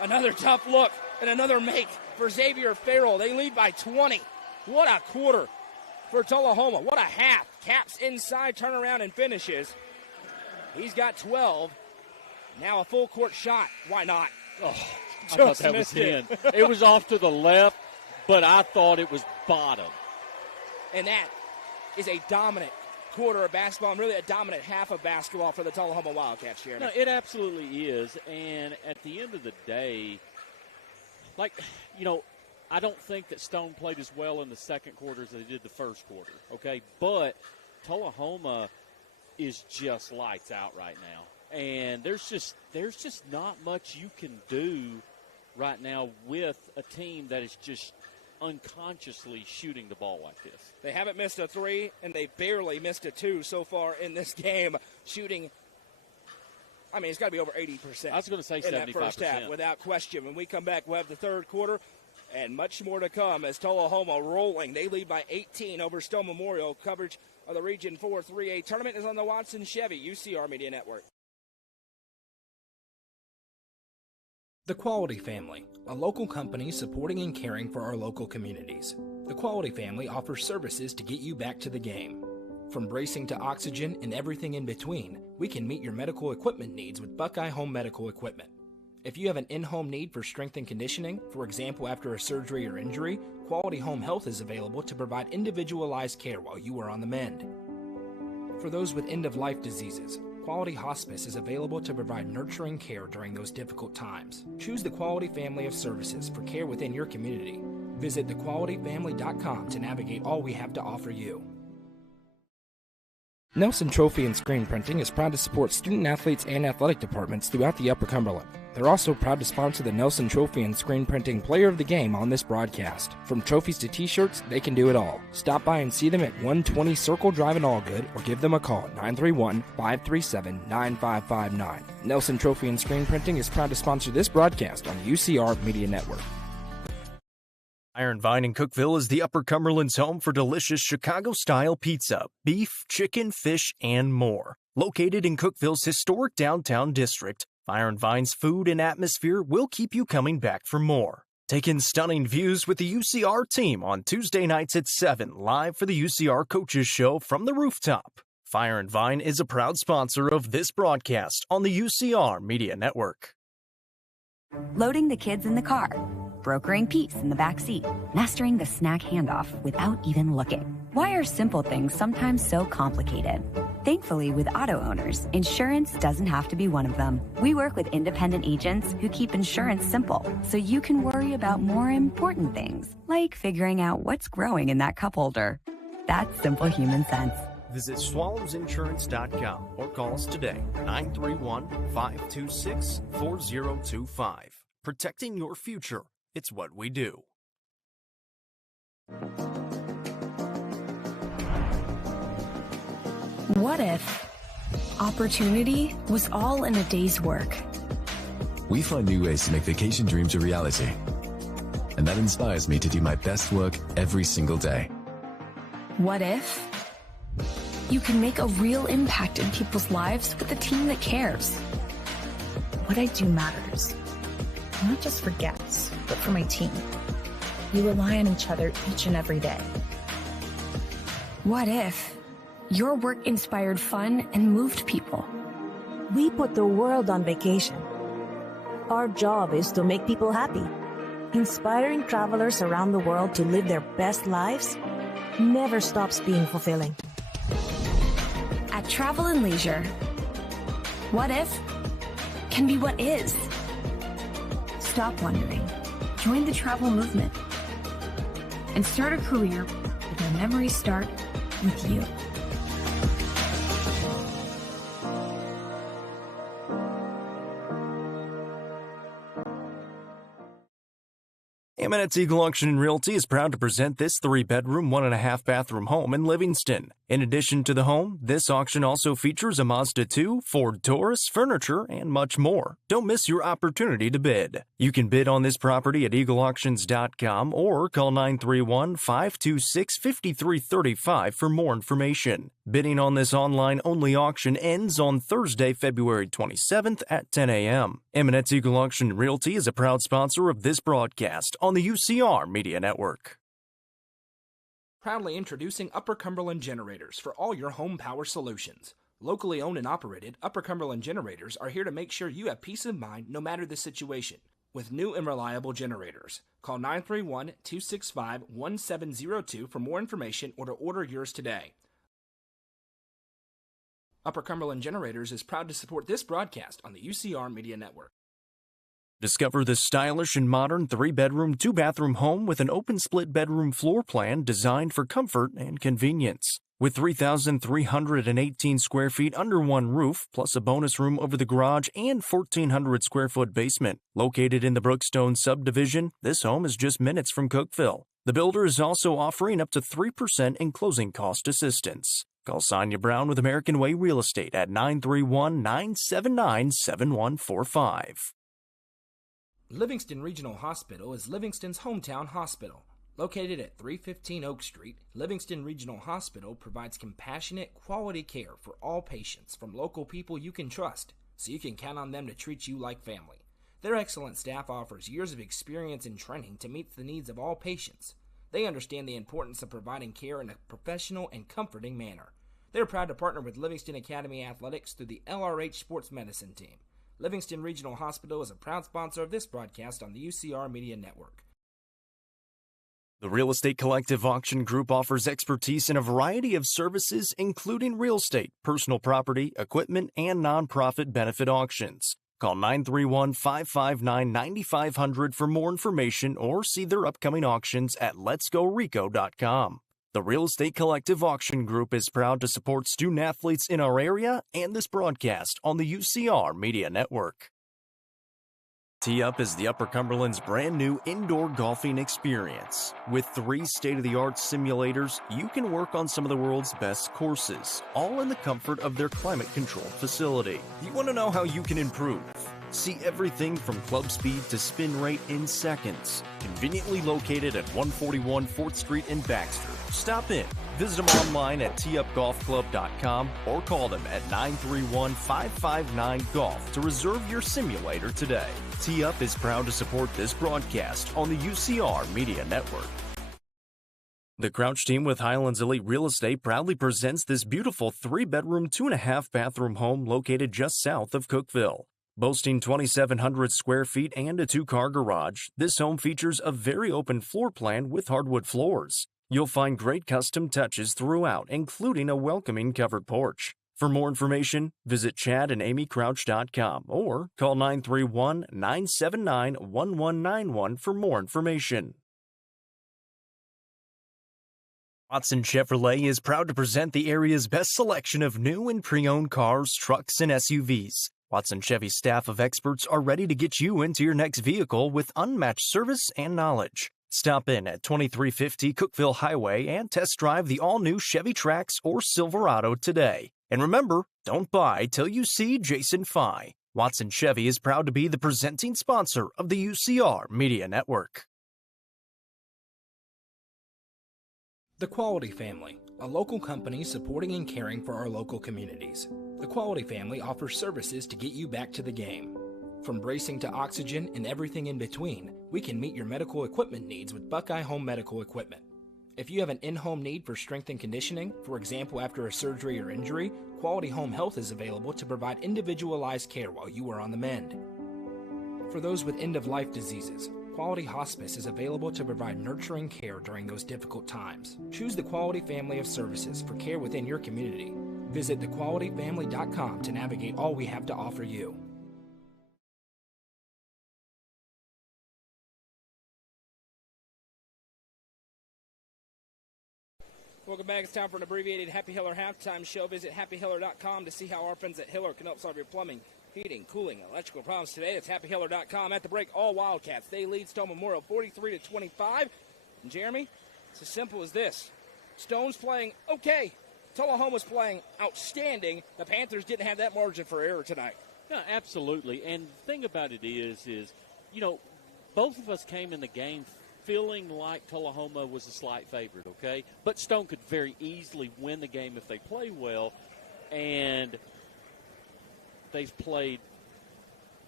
Another tough look and another make for Xavier Farrell. They lead by 20. What a quarter for Tullahoma. What a half. Caps inside, turnaround, and finishes. He's got 12. Now a full court shot. Why not? Oh, I thought that was in. It was off to the left, but I thought it was bottom. And that is a dominant quarter of basketball, and really a dominant half of basketball for the Tullahoma Wildcats, Jeremy. No, it absolutely is. And at the end of the day, I don't think that Stone played as well in the second quarter as they did the first quarter, okay? But Tullahoma is just lights out right now. And there's just not much you can do right now with a team that is just unconsciously shooting the ball like this. They haven't missed a 3, and they barely missed a 2 so far in this game. Shooting, I mean, it's got to be over 80%. I was going to say 75%. In that first half, without question. When we come back, we'll have the third quarter, and much more to come as Tullahoma rolling. They lead by 18 over Stone Memorial. Coverage of the Region 4 3A tournament is on the Watson Chevy UCR Media Network. The Quality Family, a local company supporting and caring for our local communities. The Quality Family offers services to get you back to the game. From bracing to oxygen and everything in between, we can meet your medical equipment needs with Buckeye Home Medical Equipment. If you have an in-home need for strength and conditioning, for example after a surgery or injury, Quality Home Health is available to provide individualized care while you are on the mend. For those with end-of-life diseases, Quality Hospice is available to provide nurturing care during those difficult times. Choose the Quality family of services for care within your community. Visit thequalityfamily.com to navigate all we have to offer you. Nelson Trophy and Screen Printing is proud to support student athletes and athletic departments throughout the Upper Cumberland. They're also proud to sponsor the Nelson Trophy and Screen Printing Player of the Game on this broadcast. From trophies to t-shirts, they can do it all. Stop by and see them at 120 Circle Drive in Allgood or give them a call at 931-537-9559. Nelson Trophy and Screen Printing is proud to sponsor this broadcast on the UCR Media Network. Iron Vine in Cookeville is the Upper Cumberland's home for delicious Chicago-style pizza, beef, chicken, fish, and more. Located in Cookeville's historic downtown district, Iron Vine's food and atmosphere will keep you coming back for more. Take in stunning views with the UCR team on Tuesday nights at 7, live for the UCR Coaches Show from the rooftop. Fire and Vine is a proud sponsor of this broadcast on the UCR Media Network. Loading the kids in the car, brokering peace in the back seat, mastering the snack handoff without even looking. Why are simple things sometimes so complicated? Thankfully, with auto owners, insurance doesn't have to be one of them. We work with independent agents who keep insurance simple, so you can worry about more important things, like figuring out what's growing in that cup holder. That's simple human sense. Visit swallowsinsurance.com or call us today, 931-526-4025. Protecting your future. It's what we do. What if opportunity was all in a day's work? We find new ways to make vacation dreams a reality. And that inspires me to do my best work every single day. What if you can make a real impact in people's lives with a team that cares? What I do matters, not just for guests, but for my team. We rely on each other each and every day. What if your work inspired fun and moved people? We put the world on vacation. Our job is to make people happy. Inspiring travelers around the world to live their best lives never stops being fulfilling. At Travel and Leisure, what if can be what is. Stop wondering. Join the travel movement and start a career where memories start with you. Eminence Eagle Auction and Realty is proud to present this 3-bedroom, 1.5-bathroom home in Livingston. In addition to the home, this auction also features a Mazda 2, Ford Taurus, furniture, and much more. Don't miss your opportunity to bid. You can bid on this property at eagleauctions.com or call 931-526-5335 for more information. Bidding on this online-only auction ends on Thursday, February 27th at 10 a.m. Eminence Eagle Auction and Realty is a proud sponsor of this broadcast on the UCR Media Network. Proudly introducing Upper Cumberland Generators for all your home power solutions. Locally owned and operated, Upper Cumberland Generators are here to make sure you have peace of mind no matter the situation. With new and reliable generators, call 931-265-1702 for more information or to order yours today. Upper Cumberland Generators is proud to support this broadcast on the UCR Media Network. Discover this stylish and modern 3-bedroom, 2-bathroom home with an open split bedroom floor plan designed for comfort and convenience. With 3,318 square feet under one roof, plus a bonus room over the garage and 1,400 square foot basement. Located in the Brookstone subdivision, this home is just minutes from Cookeville. The builder is also offering up to 3% in closing cost assistance. Call Sonia Brown with American Way Real Estate at 931-979-7145. Livingston Regional Hospital is Livingston's hometown hospital. Located at 315 Oak Street, Livingston Regional Hospital provides compassionate, quality care for all patients from local people you can trust, so you can count on them to treat you like family. Their excellent staff offers years of experience and training to meet the needs of all patients. They understand the importance of providing care in a professional and comforting manner. They're proud to partner with Livingston Academy Athletics through the LRH Sports Medicine Team. Livingston Regional Hospital is a proud sponsor of this broadcast on the UCR Media Network. The Real Estate Collective Auction Group offers expertise in a variety of services, including real estate, personal property, equipment, and nonprofit benefit auctions. Call 931-559-9500 for more information or see their upcoming auctions at letsgorico.com. The Real Estate Collective Auction Group is proud to support student athletes in our area and this broadcast on the UCR Media Network. Tee Up is the Upper Cumberland's brand new indoor golfing experience. With 3 state-of-the-art simulators, you can work on some of the world's best courses, all in the comfort of their climate-controlled facility. You want to know how you can improve? See everything from club speed to spin rate in seconds. Conveniently located at 141 4th Street in Baxter. Stop in. Visit them online at teupgolfclub.com or call them at 931-559-GOLF to reserve your simulator today. Tee Up is proud to support this broadcast on the UCR Media Network. The Crouch team with Highlands Elite Real Estate proudly presents this beautiful 3-bedroom, 2.5-bathroom home located just south of Cookeville. Boasting 2,700 square feet and a 2-car garage, this home features a very open floor plan with hardwood floors. You'll find great custom touches throughout, including a welcoming covered porch. For more information, visit chadandamycrouch.com or call 931-979-1191 for more information. Watson Chevrolet is proud to present the area's best selection of new and pre-owned cars, trucks, and SUVs. Watson Chevy's staff of experts are ready to get you into your next vehicle with unmatched service and knowledge. Stop in at 2350 Cookeville Highway and test drive the all-new Chevy Trax or Silverado today. And remember, don't buy till you see Jason Fye. Watson Chevy is proud to be the presenting sponsor of the UCR Media Network. The Quality Family, a local company supporting and caring for our local communities. The Quality Family offers services to get you back to the game. From bracing to oxygen and everything in between, we can meet your medical equipment needs with Buckeye Home Medical Equipment. If you have an in-home need for strength and conditioning, for example after a surgery or injury, Quality Home Health is available to provide individualized care while you are on the mend. For those with end-of-life diseases, Quality Hospice is available to provide nurturing care during those difficult times. Choose the Quality Family of Services for care within your community. Visit thequalityfamily.com to navigate all we have to offer you. Welcome back. It's time for an abbreviated Happy Hiller halftime show. Visit happyhiller.com to see how our friends at Hiller can help solve your plumbing, heating, cooling, electrical problems today. That's happyhiller.com. At the break, all Wildcats. They lead Stone Memorial 43-25. And Jeremy, it's as simple as this. Stone's playing okay. Tullahoma's playing outstanding. The Panthers didn't have that margin for error tonight. Yeah, absolutely. And the thing about it is, you know, both of us came in the game feeling like Tullahoma was a slight favorite, okay? But Stone could very easily win the game if they play well. And they've played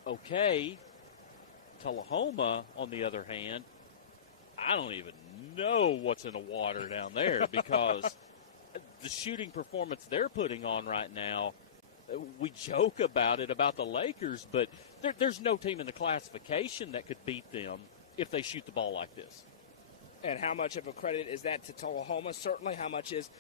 okay. Tullahoma, on the other hand, I don't even know what's in the water down there because the shooting performance they're putting on right now, we joke about it, about the Lakers, but there's no team in the classification that could beat them if they shoot the ball like this. And how much of a credit is that to Tullahoma? Certainly. How much is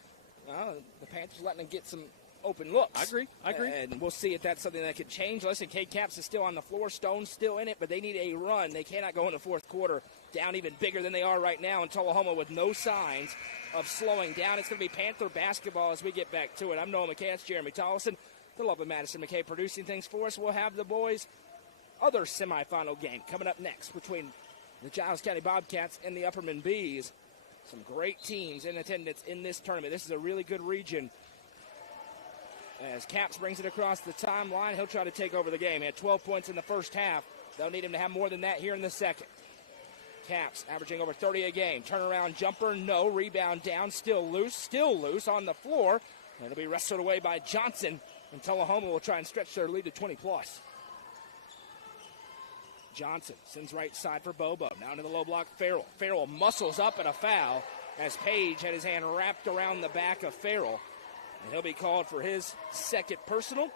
the Panthers letting them get some open looks? I agree. And we'll see if that's something that could change. Listen, K-Caps is still on the floor. Stone's still in it, but they need a run. They cannot go in the fourth quarter down even bigger than they are right now. And Tullahoma with no signs of slowing down. It's going to be Panther basketball as we get back to it. I'm Noah McKay. It's Jeremy Tollison. The love of Madison McKay producing things for us. We'll have the boys' other semifinal game coming up next between the Giles County Bobcats and the Upperman Bees. Some great teams in attendance in this tournament. This is a really good region. As Caps brings it across the timeline, he'll try to take over the game. He had 12 points in the first half. They'll need him to have more than that here in the second. Caps averaging over 30 a game. Turnaround jumper, no. Rebound down, still loose on the floor. And it'll be wrestled away by Johnson. And Tullahoma will try and stretch their lead to 20-plus. Johnson sends right side for Bobo. Now to the low block, Farrell. Farrell muscles up at a foul as Page had his hand wrapped around the back of Farrell. And he'll be called for his second personal.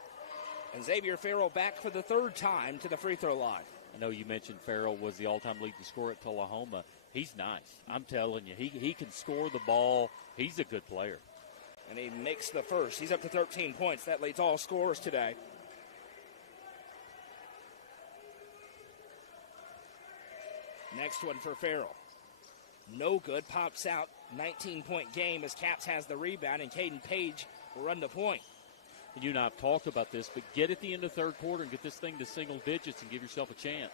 And Xavier Farrell back for the third time to the free throw line. I know you mentioned Farrell was the all-time leading scorer at Tullahoma. He's nice. I'm telling you, he can score the ball. He's a good player. And he makes the first. He's up to 13 points. That leads all scorers today. Next one for Farrell. No good. Pops out. 19-point game as Caps has the rebound, and Caden Page will run the point. And you and I have talked about this, but get at the end of the third quarter and get this thing to single digits and give yourself a chance.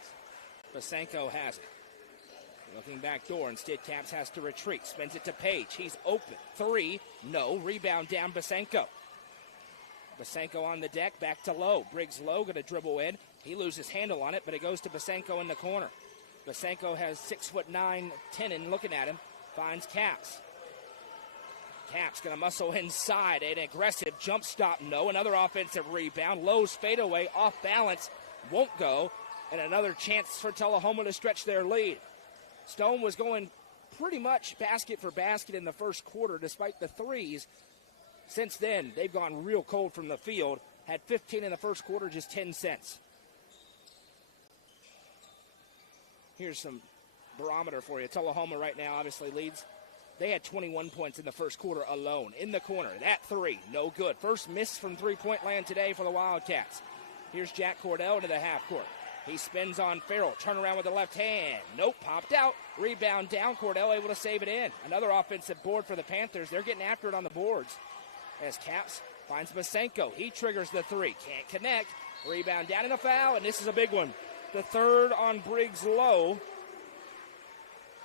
Basenko has it. Looking back door. Instead, Caps has to retreat. Spins it to Page. He's open. Three. No. Rebound down Basenko. Basenko on the deck, back to Lowe. Briggs Lowe going to dribble in. He loses handle on it, but it goes to Basenko in the corner. Basenko has 6'9" Tenen looking at him. Finds Caps. Caps going to muscle inside. An aggressive jump stop. No. Another offensive rebound. Lowe's fadeaway off balance. Won't go. And another chance for Tullahoma to stretch their lead. Stone was going pretty much basket for basket in the first quarter despite the threes. Since then, they've gone real cold from the field. Had 15 in the first quarter, just 10 cents. Here's some barometer for you. Tullahoma right now obviously leads. They had 21 points in the first quarter alone. In the corner, that three, no good. First miss from three-point land today for the Wildcats. Here's Jack Cordell to the half court. He spins on Farrell. Turn around with the left hand. Nope, popped out. Rebound down. Cordell able to save it in. Another offensive board for the Panthers. They're getting after it on the boards. As Caps finds Basenko. He triggers the three. Can't connect. Rebound down and a foul, and this is a big one. The third on Briggs Lowe.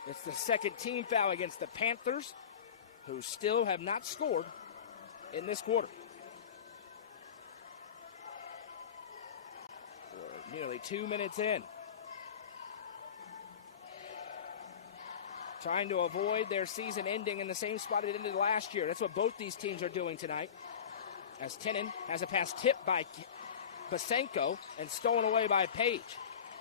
It's the second team foul against the Panthers, who still have not scored in this quarter. We're nearly 2 minutes in. Trying to avoid their season ending in the same spot it ended last year. That's what both these teams are doing tonight. As Tenen has a pass tipped by Basenko and stolen away by Page.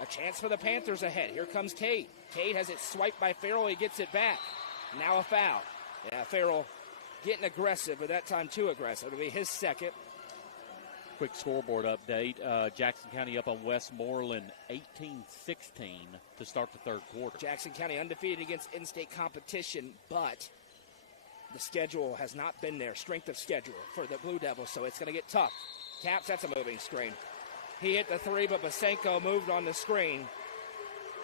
A chance for the Panthers ahead. Here comes Cade. Cade has it swiped by Farrell. He gets it back. Now a foul. Yeah, Farrell getting aggressive, but that time too aggressive. It'll be his second. Quick scoreboard update. Jackson County up on Westmoreland 18-16 to start the third quarter. Jackson County undefeated against in-state competition, but the schedule has not been there. Strength of schedule for the Blue Devils, so it's going to get tough. Caps, that's a moving screen. He hit the three, but Basenko moved on the screen.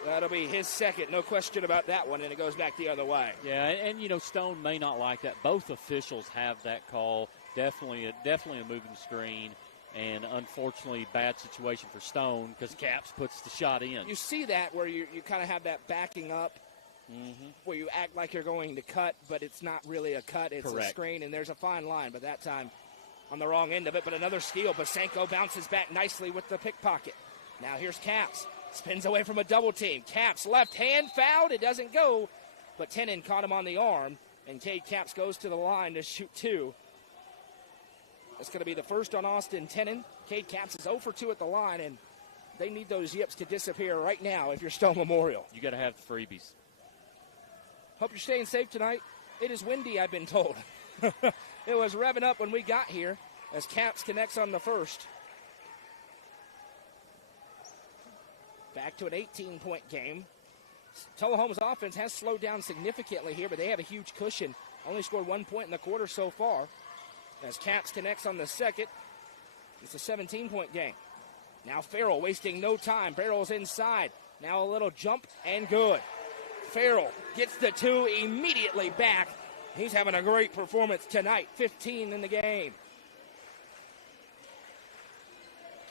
That'll be his second, no question about that one, and it goes back the other way. Yeah, and you know, Stone may not like that. Both officials have that call. Definitely a moving screen. And unfortunately, bad situation for Stone because Caps puts the shot in. You see that where you kind of have that backing up, where you act like you're going to cut, but it's not really a cut. It's correct. A screen, and there's a fine line. But that time on the wrong end of it. But another steal. Basenko bounces back nicely with the pickpocket. Now here's Caps. Spins away from a double team. Caps left hand fouled. It doesn't go. But Tenen caught him on the arm. And Cade Caps goes to the line to shoot two. That's going to be the first on Austin Tenen. Cade Caps is 0 for 2 at the line, and they need those yips to disappear right now if you're Stone Memorial. You got to have the freebies. Hope you're staying safe tonight. It is windy, I've been told. It was revving up when we got here as Caps connects on the first. Back to an 18-point game. Tullahoma's offense has slowed down significantly here, but they have a huge cushion. Only scored 1 point in the quarter so far. As Caps connects on the second, it's a 17-point game. Now Farrell wasting no time. Farrell's inside. Now a little jump and good. Farrell gets the two immediately back. He's having a great performance tonight. 15 in the game.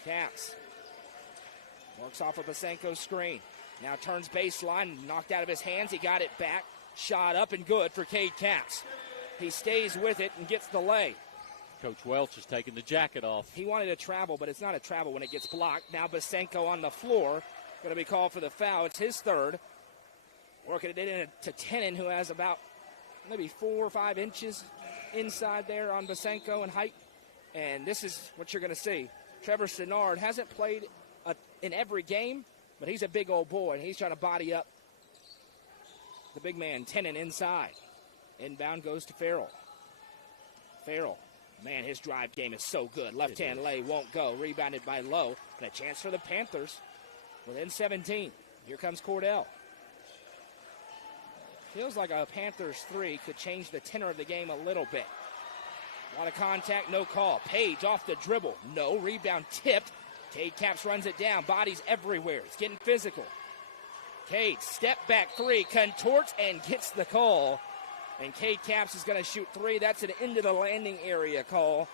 Caps works off of Basenko's screen. Now turns baseline, knocked out of his hands. He got it back. Shot up and good for Cade Caps. He stays with it and gets the lay. Coach Welch is taking the jacket off. He wanted to travel, but it's not a travel when it gets blocked. Now Basenko on the floor. Going to be called for the foul. It's his third. Working it in to Tenen, who has about maybe 4 or 5 inches inside there on Basenko in height. And this is what you're going to see. Trevor Sinnard hasn't played in every game, but he's a big old boy, and he's trying to body up the big man, Tenen, inside. Inbound goes to Farrell. Farrell. Man, his drive game is so good. Left-hand lay won't go. Rebounded by Lowe. And a chance for the Panthers within 17. Here comes Cordell. Feels like a Panthers 3 could change the tenor of the game a little bit. A lot of contact, no call. Page off the dribble. No. Rebound tipped. Cade Caps runs it down. Bodies everywhere. It's getting physical. Cade, step back 3, contorts and gets the call. And Cade Caps is going to shoot 3. That's an into the landing area call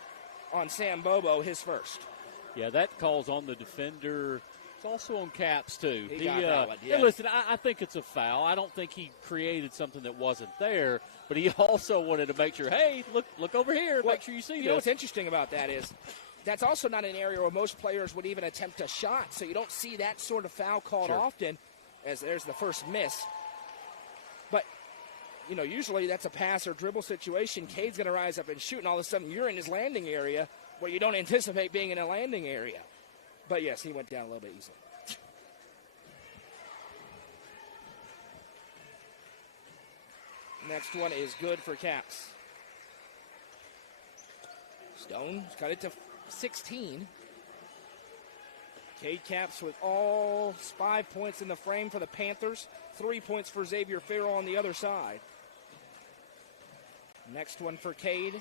on Sam Bobo, his first. Yeah, that call's on the defender. It's also on Caps, too. He got that one, yeah. Listen, I think it's a foul. I don't think he created something that wasn't there, but he also wanted to make sure, hey, look over here, make sure you see this. You know what's interesting about that is that's also not an area where most players would even attempt a shot, so you don't see that sort of foul called often, as there's the first miss. But, usually that's a pass or dribble situation. Cade's going to rise up and shoot, and all of a sudden you're in his landing area where you don't anticipate being in a landing area. But, yes, he went down a little bit easily. Next one is good for Caps. Stone's got it to 16. Cade Caps with all 5 points in the frame for the Panthers. 3 points for Xavier Farrell on the other side. Next one for Cade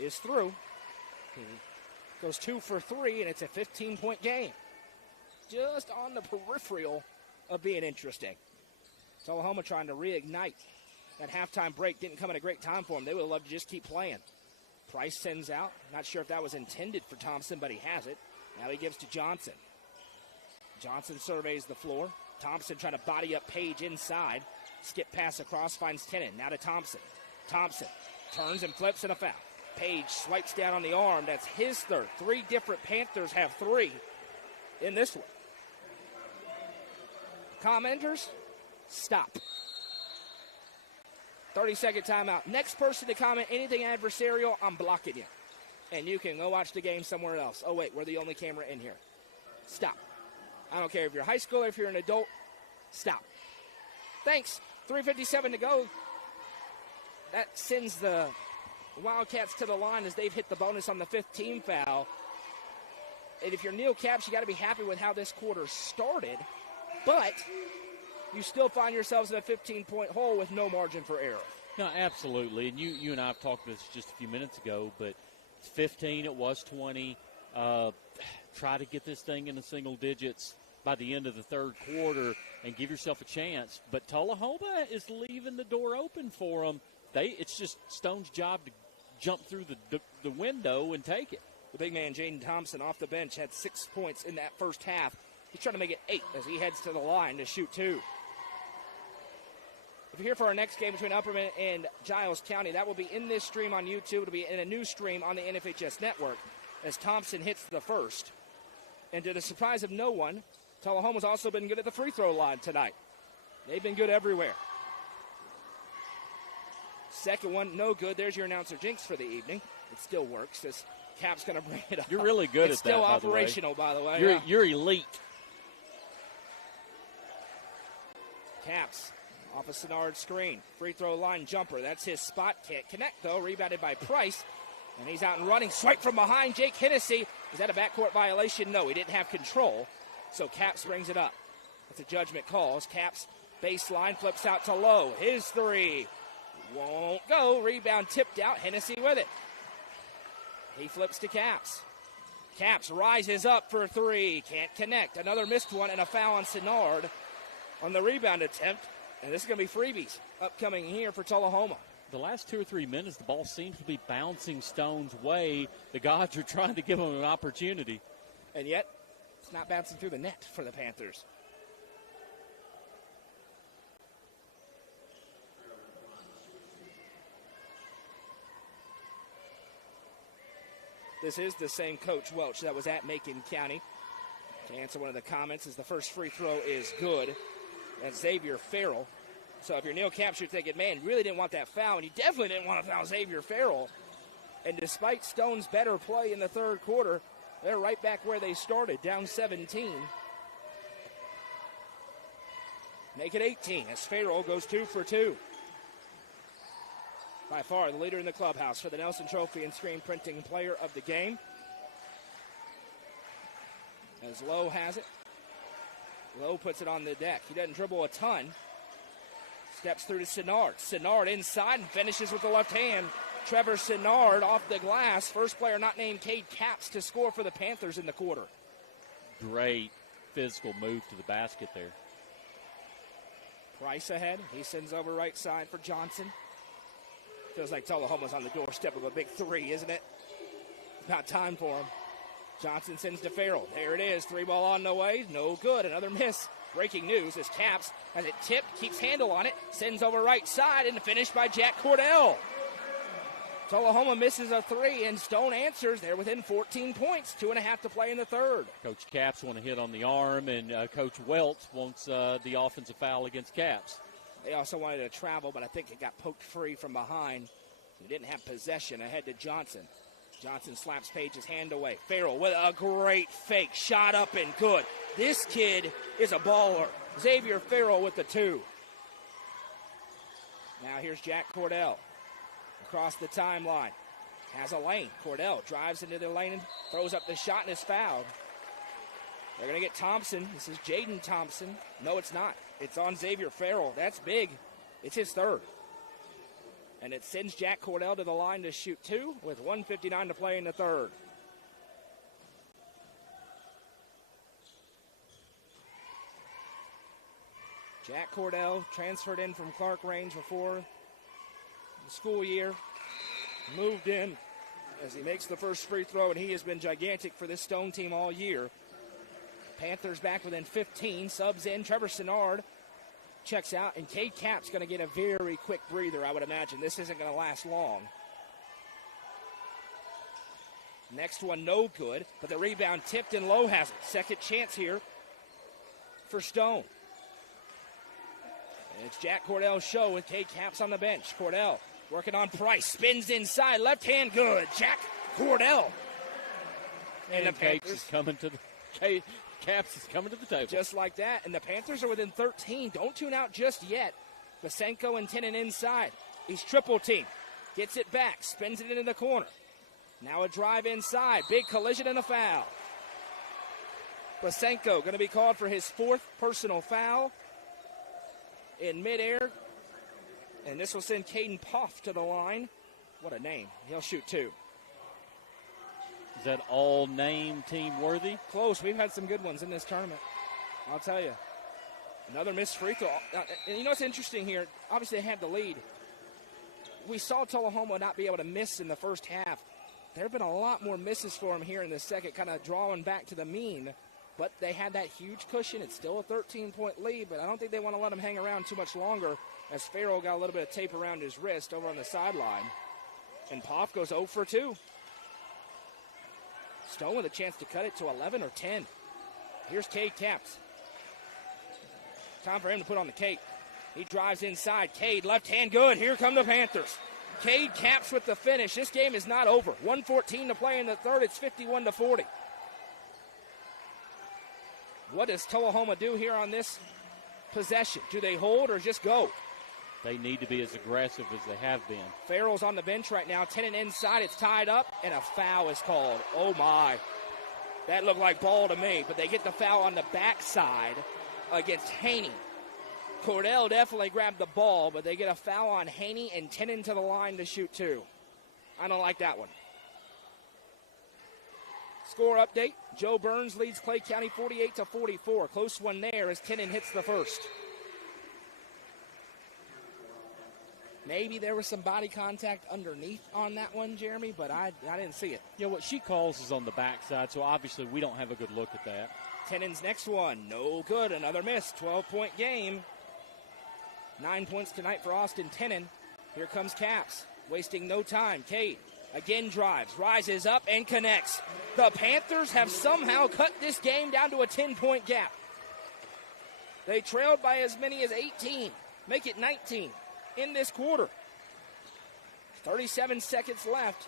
is through. He goes 2 for 3, and it's a 15-point game. Just on the peripheral of being interesting. Tullahoma trying to reignite. That halftime break didn't come at a great time for him. They would have loved to just keep playing. Price sends out. Not sure if that was intended for Thompson, but he has it. Now he gives to Johnson. Johnson surveys the floor. Thompson trying to body up Page inside. Skip pass across, finds Tennant. Now to Thompson. Thompson turns and flips and a foul. Page swipes down on the arm. That's his third. 3 different Panthers have 3 in this one. Commenters, stop. 30-second timeout. Next person to comment anything adversarial, I'm blocking you. And you can go watch the game somewhere else. Oh, wait, we're the only camera in here. Stop. I don't care if you're high school or if you're an adult. Stop. Thanks. 3:57 to go. That sends the Wildcats to the line as they've hit the bonus on the 5th team foul. And if you're Neil Caps, you got to be happy with how this quarter started. But you still find yourselves in a 15-point hole with no margin for error. No, absolutely. And you and I have talked about this just a few minutes ago, but it's 15, it was 20. Try to get this thing in the single digits by the end of the third quarter and give yourself a chance. But Tullahoma is leaving the door open for them. It's just Stone's job to jump through the window and take it. The big man, Jaden Thompson, off the bench, had 6 points in that first half. He's trying to make it 8 as he heads to the line to shoot 2. If you're here for our next game between Upperman and Giles County, that will be in this stream on YouTube. It'll be in a new stream on the NFHS network as Thompson hits the first. And to the surprise of no one, Tullahoma's also been good at the free throw line tonight. They've been good everywhere. Second one, no good. There's your announcer jinx for the evening. It still works. This Cap's going to bring it up. You're really good it's at that, still operational, by the way. You're elite. Caps off a Sinnard screen. Free throw line jumper. That's his spot. Can't connect, though. Rebounded by Price. And he's out and running. Swipe from behind. Jake Hennessy. Is that a backcourt violation? No, he didn't have control. So Caps brings it up. That's a judgment call. As Caps baseline flips out to Lowe. His 3 won't go. Rebound tipped out. Hennessy with it. He flips to Caps. Caps rises up for 3. Can't connect. Another missed one and a foul on Sinnard on the rebound attempt. And this is going to be freebies upcoming here for Tullahoma. The last 2 or 3 minutes, the ball seems to be bouncing Stone's way. The gods are trying to give them an opportunity. And yet, it's not bouncing through the net for the Panthers. This is the same Coach Welch that was at Macon County. To answer one of the comments, as the first free throw is good. That's Xavier Farrell. So if you're Neil Caps, you're thinking, man, you really didn't want that foul, and you definitely didn't want to foul Xavier Farrell. And despite Stone's better play in the third quarter, they're right back where they started, down 17. Make it 18 as Farrell goes 2 for 2. By far the leader in the clubhouse for the Nelson Trophy and screen printing player of the game. As Lowe has it. Lowe puts it on the deck. He doesn't dribble a ton. Steps through to Sinnard. Sinnard inside and finishes with the left hand. Trevor Sinnard off the glass. First player not named Cade Caps to score for the Panthers in the quarter. Great physical move to the basket there. Price ahead. He sends over right side for Johnson. Feels like Tullahoma's on the doorstep of a big 3, isn't it? About time for him. Johnson sends to Farrell. There it is. 3 ball on the way. No good. Another miss. Breaking news as Caps has it tipped, keeps handle on it, sends over right side, and finished by Jack Cordell. Tullahoma misses a three, and Stone answers. They're within 14 points, 2.5 to play in the third. Coach Capps want to hit on the arm, and Coach Welts wants the offensive foul against Capps. They also wanted to travel, but I think it got poked free from behind. They didn't have possession. Ahead to Johnson. Johnson slaps Page's hand away. Farrell with a great fake. Shot up and good. This kid is a baller. Xavier Farrell with the two. Now here's Jack Cordell. Across the timeline. Has a lane. Cordell drives into the lane and throws up the shot and is fouled. They're going to get Thompson. This is Jaden Thompson. No, it's not. It's on Xavier Farrell. That's big. It's his third. And it sends Jack Cordell to the line to shoot two with 1:59 to play in the third. Jack Cordell transferred in from Clark Range before the school year. Moved in as he makes the first free throw, and he has been gigantic for this Stone team all year. Panthers back within 15. Subs in. Trevor Sinnard checks out, and Cade Capps going to get a very quick breather, I would imagine. This isn't going to last long. Next one, no good, but the rebound tipped and Lowe has it. Second chance here for Stone. And it's Jack Cordell's show with Cade Capps on the bench. Cordell working on Price. Spins inside. Left hand good. Jack Cordell. And the Capps is coming to the table. Just like that. And the Panthers are within 13. Don't tune out just yet. Basenko and Tenen inside. He's triple team. Gets it back. Spins it into the corner. Now a drive inside. Big collision and a foul. Basenko going to be called for his fourth personal foul in midair. And this will send Caden Poff to the line. What a name. He'll shoot two. Is that all name team worthy? Close. We've had some good ones in this tournament. I'll tell you. Another missed free throw. And you know what's interesting here? Obviously they had the lead. We saw Tullahoma not be able to miss in the first half. There have been a lot more misses for him here in the second, kind of drawing back to the mean. But they had that huge cushion. It's still a 13-point lead, but I don't think they want to let him hang around too much longer as Farrell got a little bit of tape around his wrist over on the sideline. And Poff goes 0 for 2. Stone with a chance to cut it to 11 or 10. Here's Cade Capps. Time for him to put on the cape. He drives inside. Cade, left hand good. Here come the Panthers. Cade Capps with the finish. This game is not over. 1:14 to play in the third. It's 51-40. What does Tullahoma do here on this possession? Do they hold or just go? They need to be as aggressive as they have been. Farrell's on the bench right now. Tenen inside. It's tied up, and a foul is called. Oh, my. That looked like ball to me, but they get the foul on the backside against Haney. Cordell definitely grabbed the ball, but they get a foul on Haney and Tenen to the line to shoot two. I don't like that one. Score update. Joe Burns leads Clay County 48-44. Close one there as Tenen hits the first. Maybe there was some body contact underneath on that one, Jeremy, but I didn't see it. Yeah, what she calls is on the backside, so obviously we don't have a good look at that. Tenen's next one, no good. Another miss. 12-point game. 9 points tonight for Austin Tenen. Here comes Capps, wasting no time. Cade again drives, rises up, and connects. The Panthers have somehow cut this game down to a 10-point gap. They trailed by as many as 18. Make it 19 in this quarter. 37 seconds left,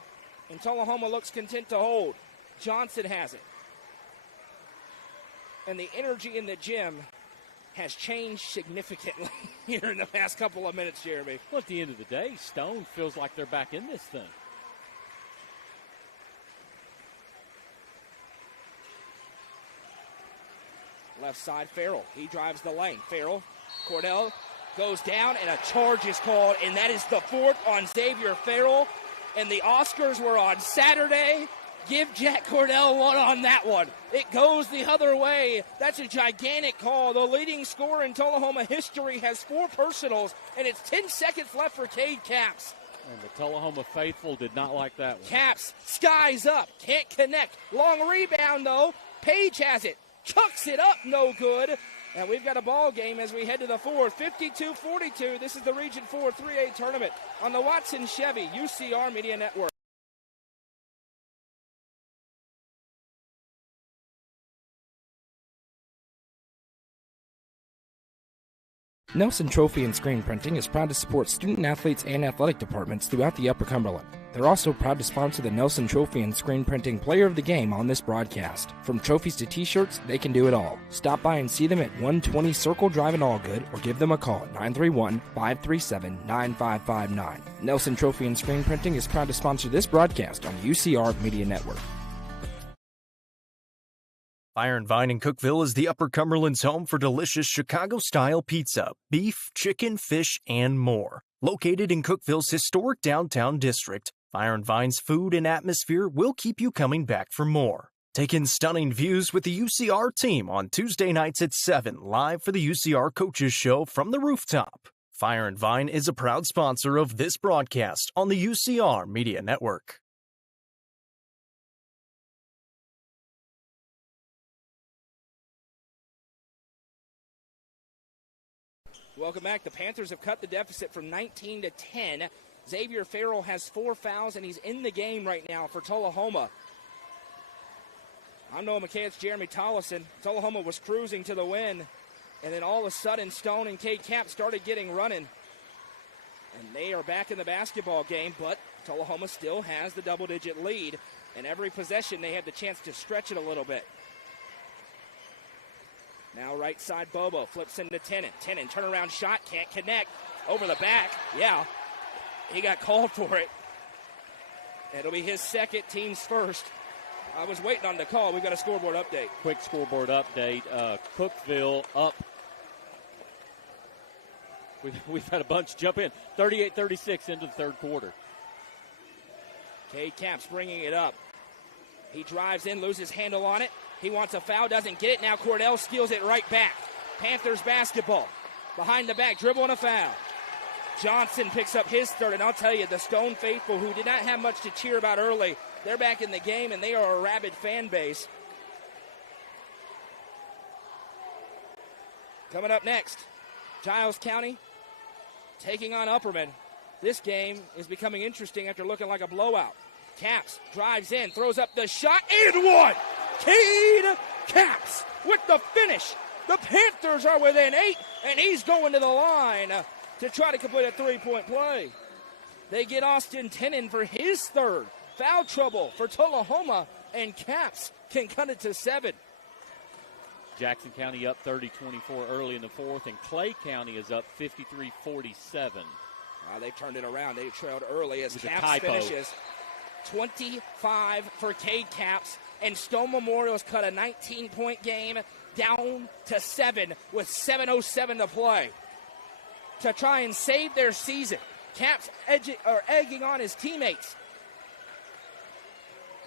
and Tullahoma looks content to hold. Johnson has it. And the energy in the gym has changed significantly here in the past couple of minutes, Jeremy. Well, at the end of the day, Stone feels like they're back in this thing. Left side, Farrell. He drives the lane. Farrell, Cordell goes down, and a charge is called, and that is the fourth on Xavier Farrell. And the Oscars were on Saturday. Give Jack Cordell one on that one. It goes the other way. That's a gigantic call. The leading scorer in Tullahoma history has 4 personals, and it's 10 seconds left for Cade Capps. And the Tullahoma faithful did not like that one. Capps, skies up, can't connect. Long rebound, though. Page has it, chucks it up, no good. And we've got a ball game as we head to the fourth. 52-42. This is the Region 4 3A tournament on the Watson Chevy UCR Media Network. Nelson Trophy and Screen Printing is proud to support student athletes and athletic departments throughout the Upper Cumberland. They're also proud to sponsor the Nelson Trophy and Screen Printing Player of the Game on this broadcast. From trophies to t-shirts, they can do it all. Stop by and see them at 120 Circle Drive in Allgood or give them a call at 931-537-9559. Nelson Trophy and Screen Printing is proud to sponsor this broadcast on the UCR Media Network. Fire and Vine in Cookeville is the Upper Cumberland's home for delicious Chicago-style pizza, beef, chicken, fish, and more. Located in Cookeville's historic downtown district, Fire and Vine's food and atmosphere will keep you coming back for more. Take in stunning views with the UCR team on Tuesday nights at 7, live for the UCR Coaches Show from the rooftop. Fire and Vine is a proud sponsor of this broadcast on the UCR Media Network. Welcome back. The Panthers have cut the deficit from 19 to 10. Xavier Farrell has 4 fouls, and he's in the game right now for Tullahoma. I'm Noah McKay. It's Jeremy Tollison. Tullahoma was cruising to the win, and then all of a sudden, Stone and Cade Camp started getting running. And they are back in the basketball game, but Tullahoma still has the double-digit lead. And every possession, they have the chance to stretch it a little bit. Now right side, Bobo flips into Tennant. Tennant, turnaround shot, can't connect. Over the back, yeah. He got called for it. It'll be his second, team's first. I was waiting on the call. We've got a scoreboard update. Quick scoreboard update. Cookeville up. We've had a bunch jump in. 38-36 into the third quarter. Cade Camps bringing it up. He drives in, loses handle on it. He wants a foul, doesn't get it. Now Cordell steals it right back. Panthers basketball. Behind the back, dribble and a foul. Johnson picks up his third, and I'll tell you, the Stone faithful, who did not have much to cheer about early, they're back in the game, and they are a rabid fan base. Coming up next, Giles County taking on Upperman. This game is becoming interesting after looking like a blowout. Caps drives in, throws up the shot, and one! Cade Caps with the finish. The Panthers are within 8, and he's going to the line to try to complete a three-point play. They get Austin Tennant for his third. Foul trouble for Tullahoma, and Caps can cut it to 7. Jackson County up 30-24 early in the fourth, and Clay County is up 53-47. They turned it around. They trailed early as Caps finishes. 25 for Cade Caps. And Stone Memorial's cut a 19-point game down to 7 with 7:07 to play to try and save their season. Caps egging on his teammates.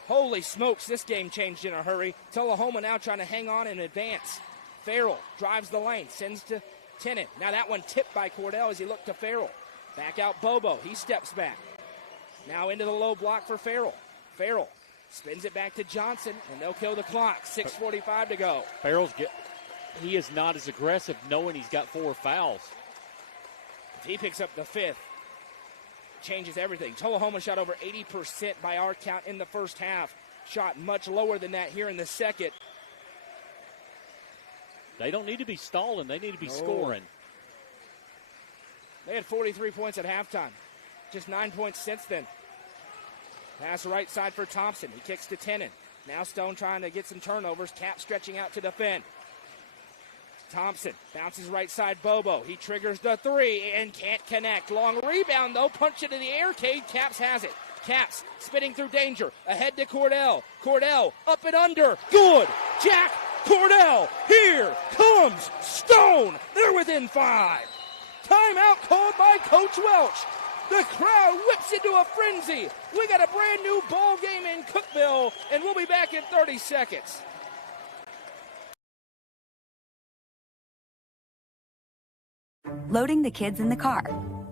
Holy smokes, this game changed in a hurry. Tullahoma now trying to hang on and advance. Farrell drives the lane, sends to Tennant. Now that one tipped by Cordell as he looked to Farrell. Back out Bobo. He steps back. Now into the low block for Farrell. Farrell spins it back to Johnson, and they'll kill the clock. 6:45 to go. He is not as aggressive knowing he's got 4 fouls. If he picks up the 5th, changes everything. Tullahoma shot over 80% by our count in the first half. Shot much lower than that here in the second. They don't need to be stalling. They need to be scoring. They had 43 points at halftime. Just 9 points since then. Pass right side for Thompson. He kicks to Tennant. Now Stone trying to get some turnovers. Cap stretching out to defend. Thompson bounces right side Bobo. He triggers the 3 and can't connect. Long rebound though. Punch into the air. Cade Caps has it. Caps spinning through danger. Ahead to Cordell. Cordell up and under. Good. Jack Cordell. Here comes Stone. They're within 5. Timeout called by Coach Welch. The crowd whips into a frenzy. We got a brand new ball game in Cookeville, and we'll be back in 30 seconds. Loading the kids in the car,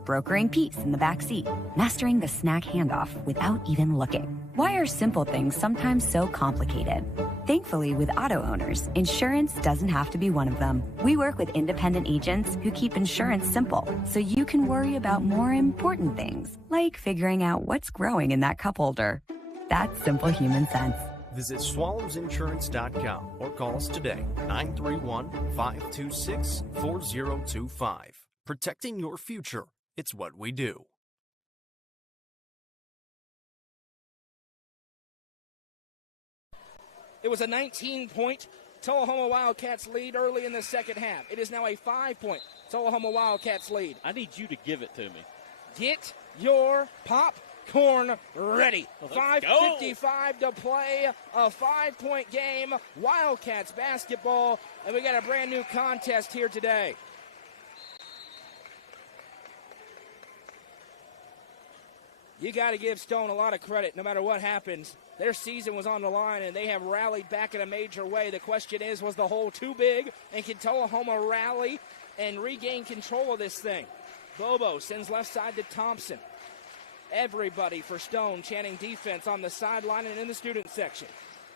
brokering peace in the back seat, mastering the snack handoff without even looking. Why are simple things sometimes so complicated? Thankfully, with auto owners, insurance doesn't have to be one of them. We work with independent agents who keep insurance simple, so you can worry about more important things, like figuring out what's growing in that cup holder. That's simple human sense. Visit swallowsinsurance.com or call us today, 931-526-4025. Protecting your future. It's what we do. It was a 19-point Tullahoma Wildcats lead early in the second half. It is now a 5-point Tullahoma Wildcats lead. I need you to give it to me. Get your popcorn ready. 5:55 to play, a 5-point game, Wildcats basketball, and we got a brand new contest here today. You got to give Stone a lot of credit no matter what happens. Their season was on the line, and they have rallied back in a major way. The question is, was the hole too big, and can Tullahoma rally and regain control of this thing? Bobo sends left side to Thompson. Everybody for Stone chanting defense on the sideline and in the student section.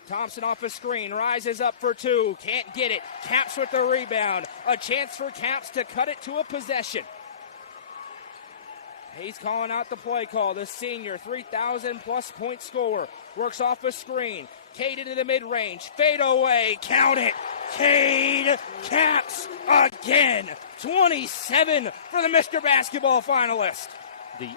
Thompson off a screen, rises up for two, can't get it. Caps with the rebound. A chance for Caps to cut it to a possession. He's calling out the play call. The senior, 3,000-plus point scorer, works off a screen. Cade into the mid-range. Fade away. Count it. Cade Caps again. 27 for the Mr. Basketball finalist. The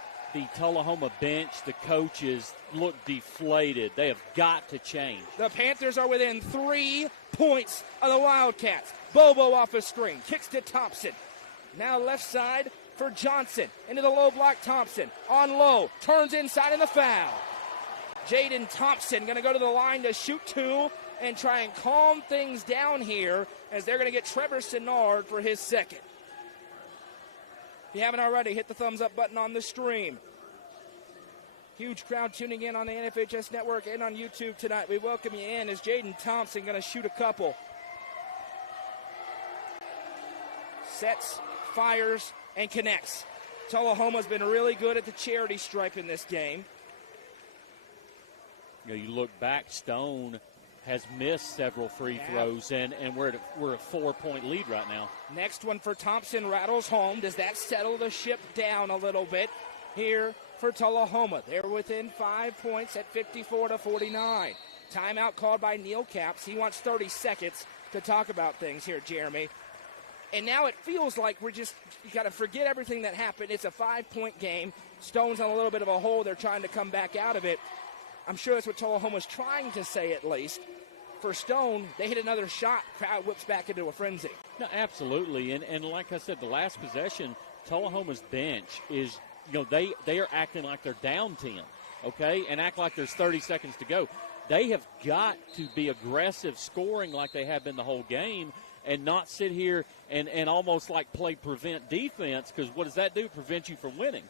Tullahoma bench, the coaches look deflated. They have got to change. The Panthers are within 3 points of the Wildcats. Bobo off a screen. Kicks to Thompson. Now left side for Johnson. Into the low block, Thompson. On low. Turns inside in the foul. Jaden Thompson going to go to the line to shoot two and try and calm things down here as they're going to get Trevor Sinnard for his second. If you haven't already, hit the thumbs up button on the stream. Huge crowd tuning in on the NFHS Network and on YouTube tonight. We welcome you in as Jaden Thompson going to shoot a couple. Sets, fires, and connects. Tullahoma's been really good at the charity stripe in this game. You know, you look back, Stone has missed several free throws, and we're a 4-point lead right now. Next one for Thompson rattles home. Does that settle the ship down a little bit here for Tullahoma? They're within 5 points at 54-49. Timeout called by Neil Caps. He wants 30 seconds to talk about things here, Jeremy. And now it feels like you got to forget everything that happened. It's a 5-point game. Stone's on a little bit of a hole. They're trying to come back out of it. I'm sure that's what Tullahoma's trying to say at least. For Stone, they hit another shot. Crowd whips back into a frenzy. No, absolutely. And like I said, the last possession, Tullahoma's bench is, they are acting like they're down 10, okay, and act like there's 30 seconds to go. They have got to be aggressive scoring like they have been the whole game and not sit here and almost like play prevent defense, because what does that do? Prevent you from winning.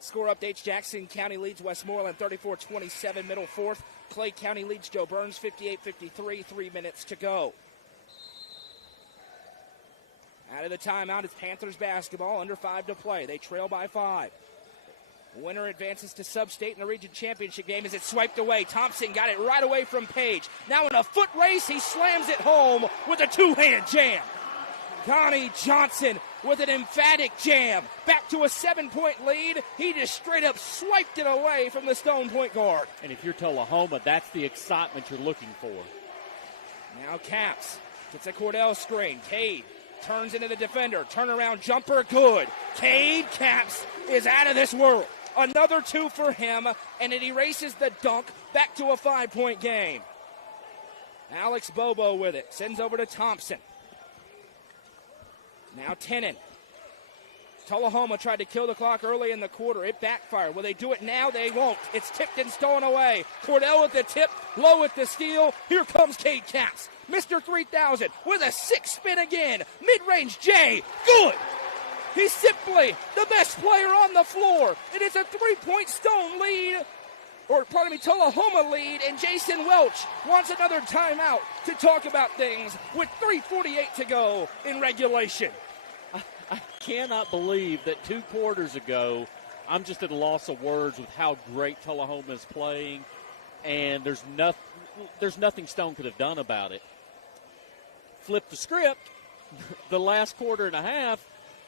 Score updates: Jackson County leads Westmoreland 34-27, middle fourth. Clay County leads Joe Burns 58-53, 3 minutes to go. Out of the timeout, it's Panthers basketball, under 5 to play. They trail by 5. Winner advances to sub-state in the region championship game as it's swiped away. Thompson got it right away from Page. Now in a foot race, he slams it home with a two-hand jam. Connie Johnson with an emphatic jam. Back to a 7-point lead. He just straight up swiped it away from the Stone point guard. And if you're Tullahoma, that's the excitement you're looking for. Now Caps gets a Cordell screen. Cade turns into the defender. Turnaround jumper, good. Cade Caps is out of this world. Another 2 for him, and it erases the dunk. Back to a 5-point game. Alex Bobo with it. Sends over to Thompson. Now Tenen. Tullahoma tried to kill the clock early in the quarter. It backfired. Will they do it now? They won't. It's tipped and stolen away. Cordell with the tip. Low with the steal. Here comes Cade Caps. Mr. 3000 with a 6-spin again. Mid-range J. Good. He's simply the best player on the floor. It is a 3-point Stone lead. Tullahoma lead, and Jason Welch wants another timeout to talk about things with 3:48 to go in regulation. I cannot believe that 2 quarters ago, I'm just at a loss of words with how great Tullahoma is playing. and there's nothing Stone could have done about it. Flip the script, the last quarter and a half,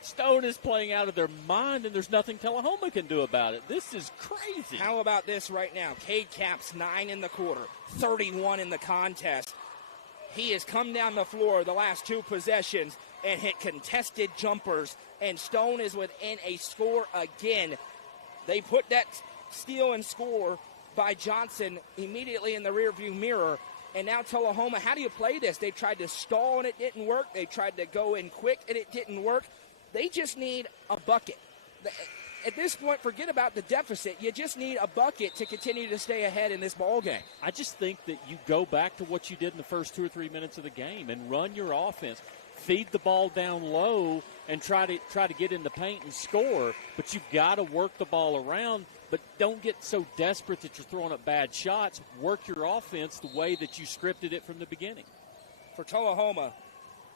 Stone is playing out of their mind, and there's nothing Tullahoma can do about it. This is crazy. How about this right now? Cade Capps, 9 in the quarter, 31 in the contest. He has come down the floor the last 2 possessions and hit contested jumpers, and Stone is within a score again. They put that steal and score by Johnson immediately in the rearview mirror, and now Tullahoma, how do you play this? They tried to stall and it didn't work. They tried to go in quick and it didn't work. They just need a bucket. At this point, forget about the deficit. You just need a bucket to continue to stay ahead in this ball game. I just think that you go back to what you did in the first 2 or 3 minutes of the game and run your offense. Feed the ball down low and try to get in the paint and score. But you've got to work the ball around. But don't get so desperate that you're throwing up bad shots. Work your offense the way that you scripted it from the beginning. For Tullahoma,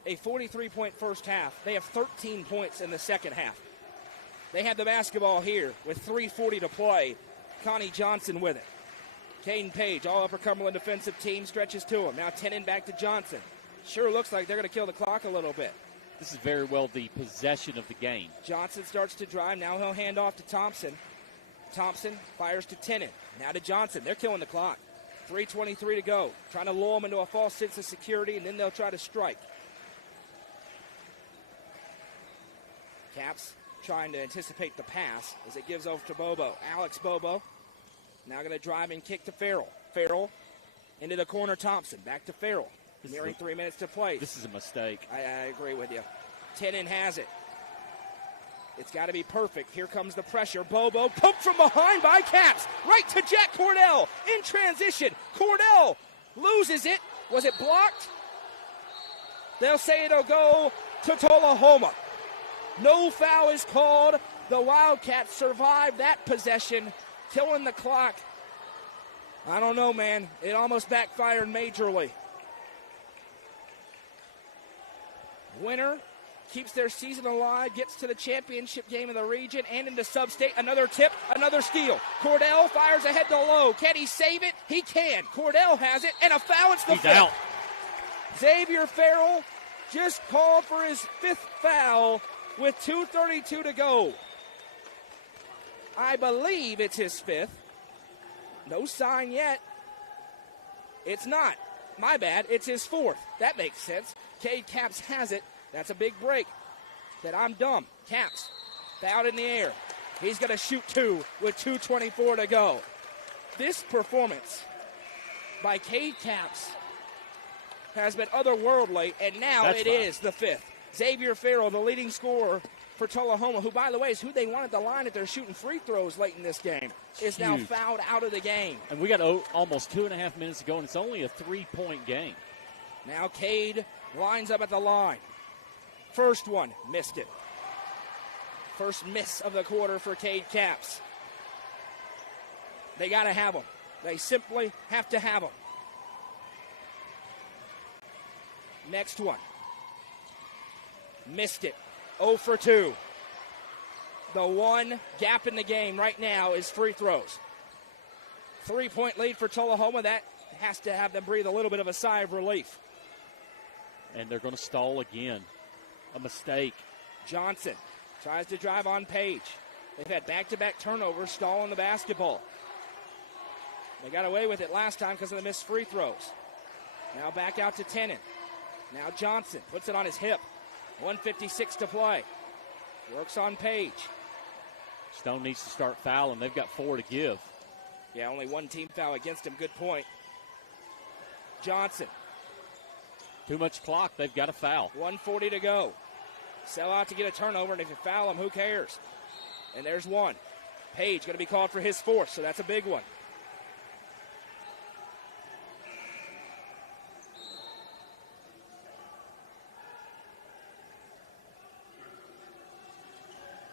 a 43-point first half. They have 13 points in the second half. They have the basketball here with 3:40 to play. Connie Johnson with it. Caden Page, all Upper Cumberland defensive team, stretches to him. Now Tennant back to Johnson. Sure looks like they're going to kill the clock a little bit. This is very well the possession of the game. Johnson starts to drive. Now he'll hand off to Thompson. Thompson fires to Tennant. Now to Johnson. They're killing the clock. 3:23 to go. Trying to lull them into a false sense of security, and then they'll try to strike. Capps trying to anticipate the pass as it gives over to Bobo. Alex Bobo now going to drive and kick to Farrell. Farrell into the corner. Thompson back to Farrell. Nearing 3 minutes to play. This is a mistake. I agree with you. Tennant has it. It's got to be perfect. Here comes the pressure. Bobo poked from behind by Capps. Right to Jack Cordell in transition. Cordell loses it. Was it blocked? They'll say it'll go to Tullahoma. No foul is called. The Wildcats survive that possession, killing the clock. I don't know, man. It almost backfired majorly. Winner keeps their season alive, gets to the championship game of the region and into sub-state. Another tip, another steal. Cordell fires ahead to low. Can he save it? He can. Cordell has it, and a foul. It's the He's fifth. out. Xavier Farrell just called for his 5th foul with 2:32 to go. I believe it's his 5th. No sign yet. It's not. My bad. It's his 4th. That makes sense. Cade Capps has it. That's a big break. That I'm dumb. Capps out in the air. He's going to shoot 2 with 2:24 to go. This performance by Cade Capps has been otherworldly, and now That's it fine. is the 5th. Xavier Farrell, the leading scorer for Tullahoma, who, by the way, is who they want at the line if they're shooting free throws late in this game, is now Huge. fouled out of the game. And we got almost 2.5 minutes to go, and it's only a 3-point game. Now Cade lines up at the line. First one, missed it. First miss of the quarter for Cade Capps. They got to have them. They simply have to have them. Next one. Missed it. 0 for 2. The one gap in the game right now is free throws. 3-point lead for Tullahoma. That has to have them breathe a little bit of a sigh of relief. And they're going to stall again. A mistake. Johnson tries to drive on Page. They've had back-to-back turnovers, stalling the basketball. They got away with it last time because of the missed free throws. Now back out to Tennant. Now Johnson puts it on his hip. 1:56 to play. Works on Page. Stone needs to start fouling. They've got 4 to give. Yeah, only one team foul against him. Good point. Johnson. Too much clock. They've got to foul. 1:40 to go. Sell out to get a turnover, and if you foul him, who cares? And there's one. Page going to be called for his 4th, so that's a big one.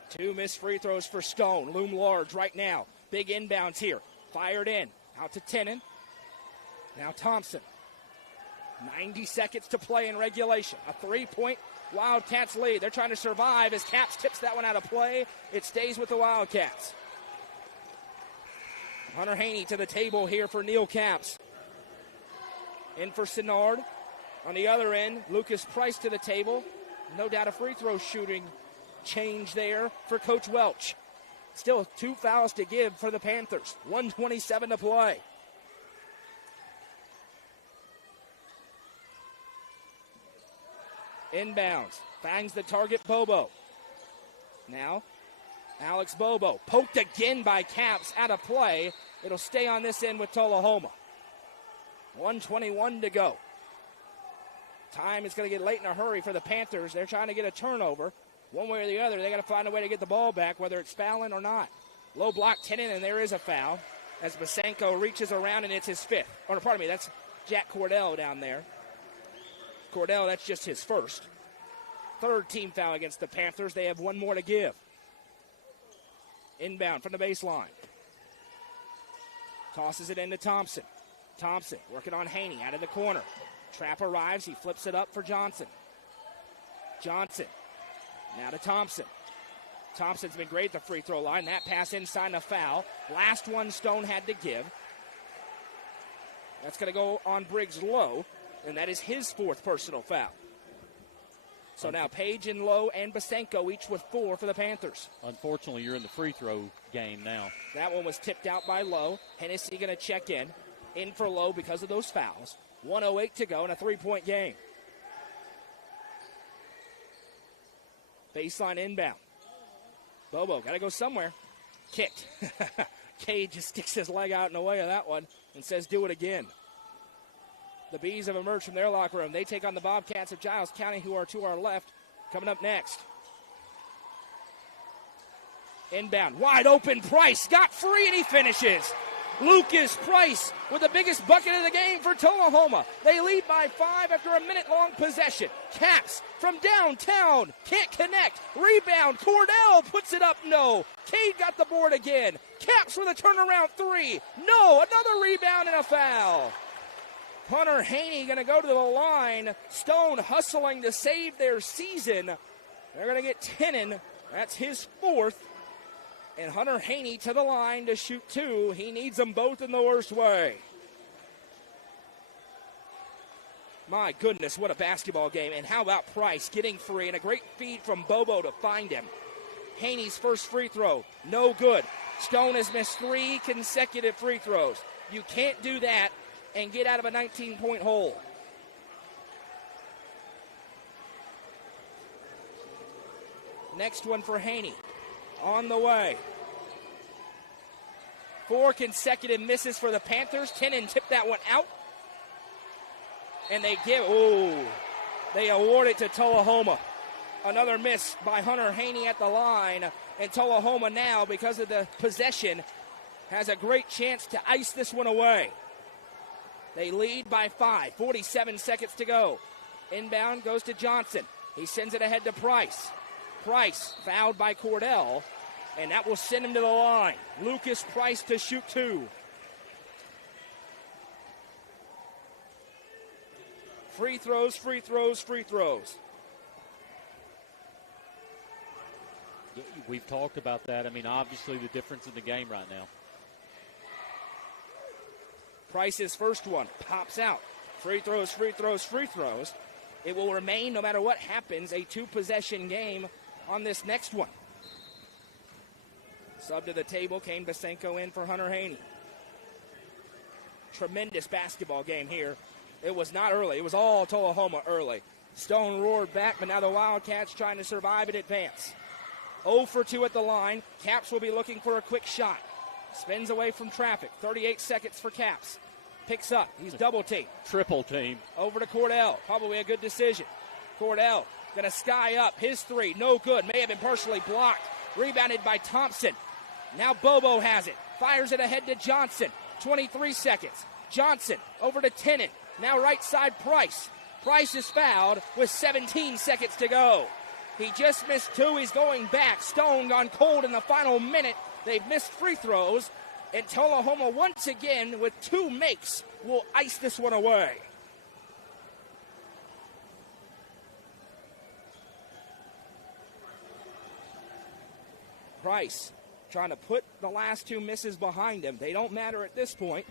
Two missed free throws for Stone. Loom large right now. Big inbounds here. Fired in. Out to Tennant. Now Thompson. 90 seconds to play in regulation. A 3-point Wildcats lead. They're trying to survive as Capps tips that one out of play. It stays with the Wildcats. Hunter Haney to the table here for Neal Capps. In for Sinnard. On the other end, Lucas Price to the table. No doubt a free throw shooting change there for Coach Welch. Still 2 fouls to give for the Panthers. 1:27 to play. Inbounds. Fangs the target, Bobo. Now, Alex Bobo. Poked again by Capps, out of play. It'll stay on this end with Tullahoma. 1:21 to go. Time is going to get late in a hurry for the Panthers. They're trying to get a turnover. One way or the other, they got to find a way to get the ball back, whether it's fouling or not. Low block Tenen, and there is a foul as Basenko reaches around, and it's his fifth. Or, pardon me, that's Jack Cordell down there. Cordell, that's just his first. Third team foul against the Panthers. They have one more to give. Inbound from the baseline. Tosses it into Thompson. Thompson working on Haney out of the corner. Trap arrives. He flips it up for Johnson. Johnson. Now to Thompson. Thompson's been great at the free throw line. That pass inside a foul. Last one Stone had to give. That's going to go on Briggs Lowe, and that is his fourth personal foul. So now Page and Lowe and Basenko each with 4 for the Panthers. Unfortunately, you're in the free throw game now. That one was tipped out by Lowe. Hennessy going to check in for Lowe because of those fouls. 1:08 to go in a 3-point game. Baseline inbound. Bobo got to go somewhere. Kicked. Cade just sticks his leg out in the way of that one and says, do it again. The Bees have emerged from their locker room. They take on the Bobcats of Giles County, who are to our left. Coming up next. Inbound. Wide open. Price got free, and he finishes. Lucas Price with the biggest bucket of the game for Tullahoma. They lead by 5 after a minute-long possession. Capps from downtown. Can't connect. Rebound. Cordell puts it up. No. Cade got the board again. Capps with a turnaround 3. No. Another rebound and a foul. Hunter Haney going to go to the line. Stone hustling to save their season. They're going to get Tenen. That's his 4th. And Hunter Haney to the line to shoot 2. He needs them both in the worst way. My goodness, what a basketball game. And how about Price getting free and a great feed from Bobo to find him. Haney's first free throw, no good. Stone has missed 3 consecutive free throws. You can't do that and get out of a 19-point hole. Next one for Haney. On the way. 4 consecutive misses for the Panthers. Tenen tipped that one out. And they award it to Tullahoma. Another miss by Hunter Haney at the line. And Tullahoma now, because of the possession, has a great chance to ice this one away. They lead by 5. 47 seconds to go. Inbound goes to Johnson. He sends it ahead to Price. Price fouled by Cordell, and that will send him to the line. Lucas Price to shoot 2. Free throws, free throws, free throws. We've talked about that. I mean, obviously the difference in the game right now. Price's first one pops out. Free throws, free throws, free throws. It will remain, no matter what happens, a 2-possession game on this next one. Sub to the table, Kane Basenko in for Hunter Haney. Tremendous basketball game here. It was not early. It was all Tullahoma early. Stone roared back, but now the Wildcats trying to survive and advance. 0 for 2 at the line. Capps will be looking for a quick shot. Spins away from traffic. 38 seconds for Capps. Picks up. He's double teamed. Triple team. Over to Cordell. Probably a good decision. Cordell going to sky up. His 3. No good. May have been partially blocked. Rebounded by Thompson. Now Bobo has it. Fires it ahead to Johnson. 23 seconds. Johnson over to Tenen. Now right side Price. Price is fouled with 17 seconds to go. He just missed 2. He's going back. Stone gone cold in the final minute. They've missed free throws. And Tullahoma once again with 2 makes will ice this one away. Price trying to put the last two misses behind him. They don't matter at this point.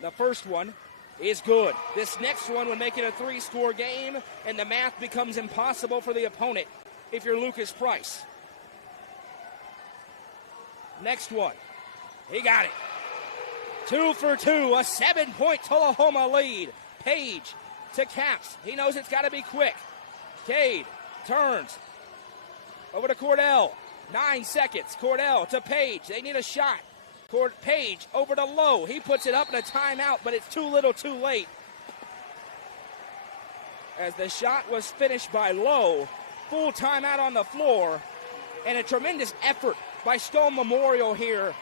The first one is good. This next one would make it a 3-score game, and the math becomes impossible for the opponent if you're Lucas Price. Next one. He got it. 2 for 2, a 7-point Tullahoma lead. Page to Caps. He knows it's got to be quick. Cade turns over to Cordell. 9 seconds. Cordell to Page. They need a shot. Page over to Lowe. He puts it up in a timeout, but it's too little too late. As the shot was finished by Lowe, full timeout on the floor, and a tremendous effort by Stone Memorial here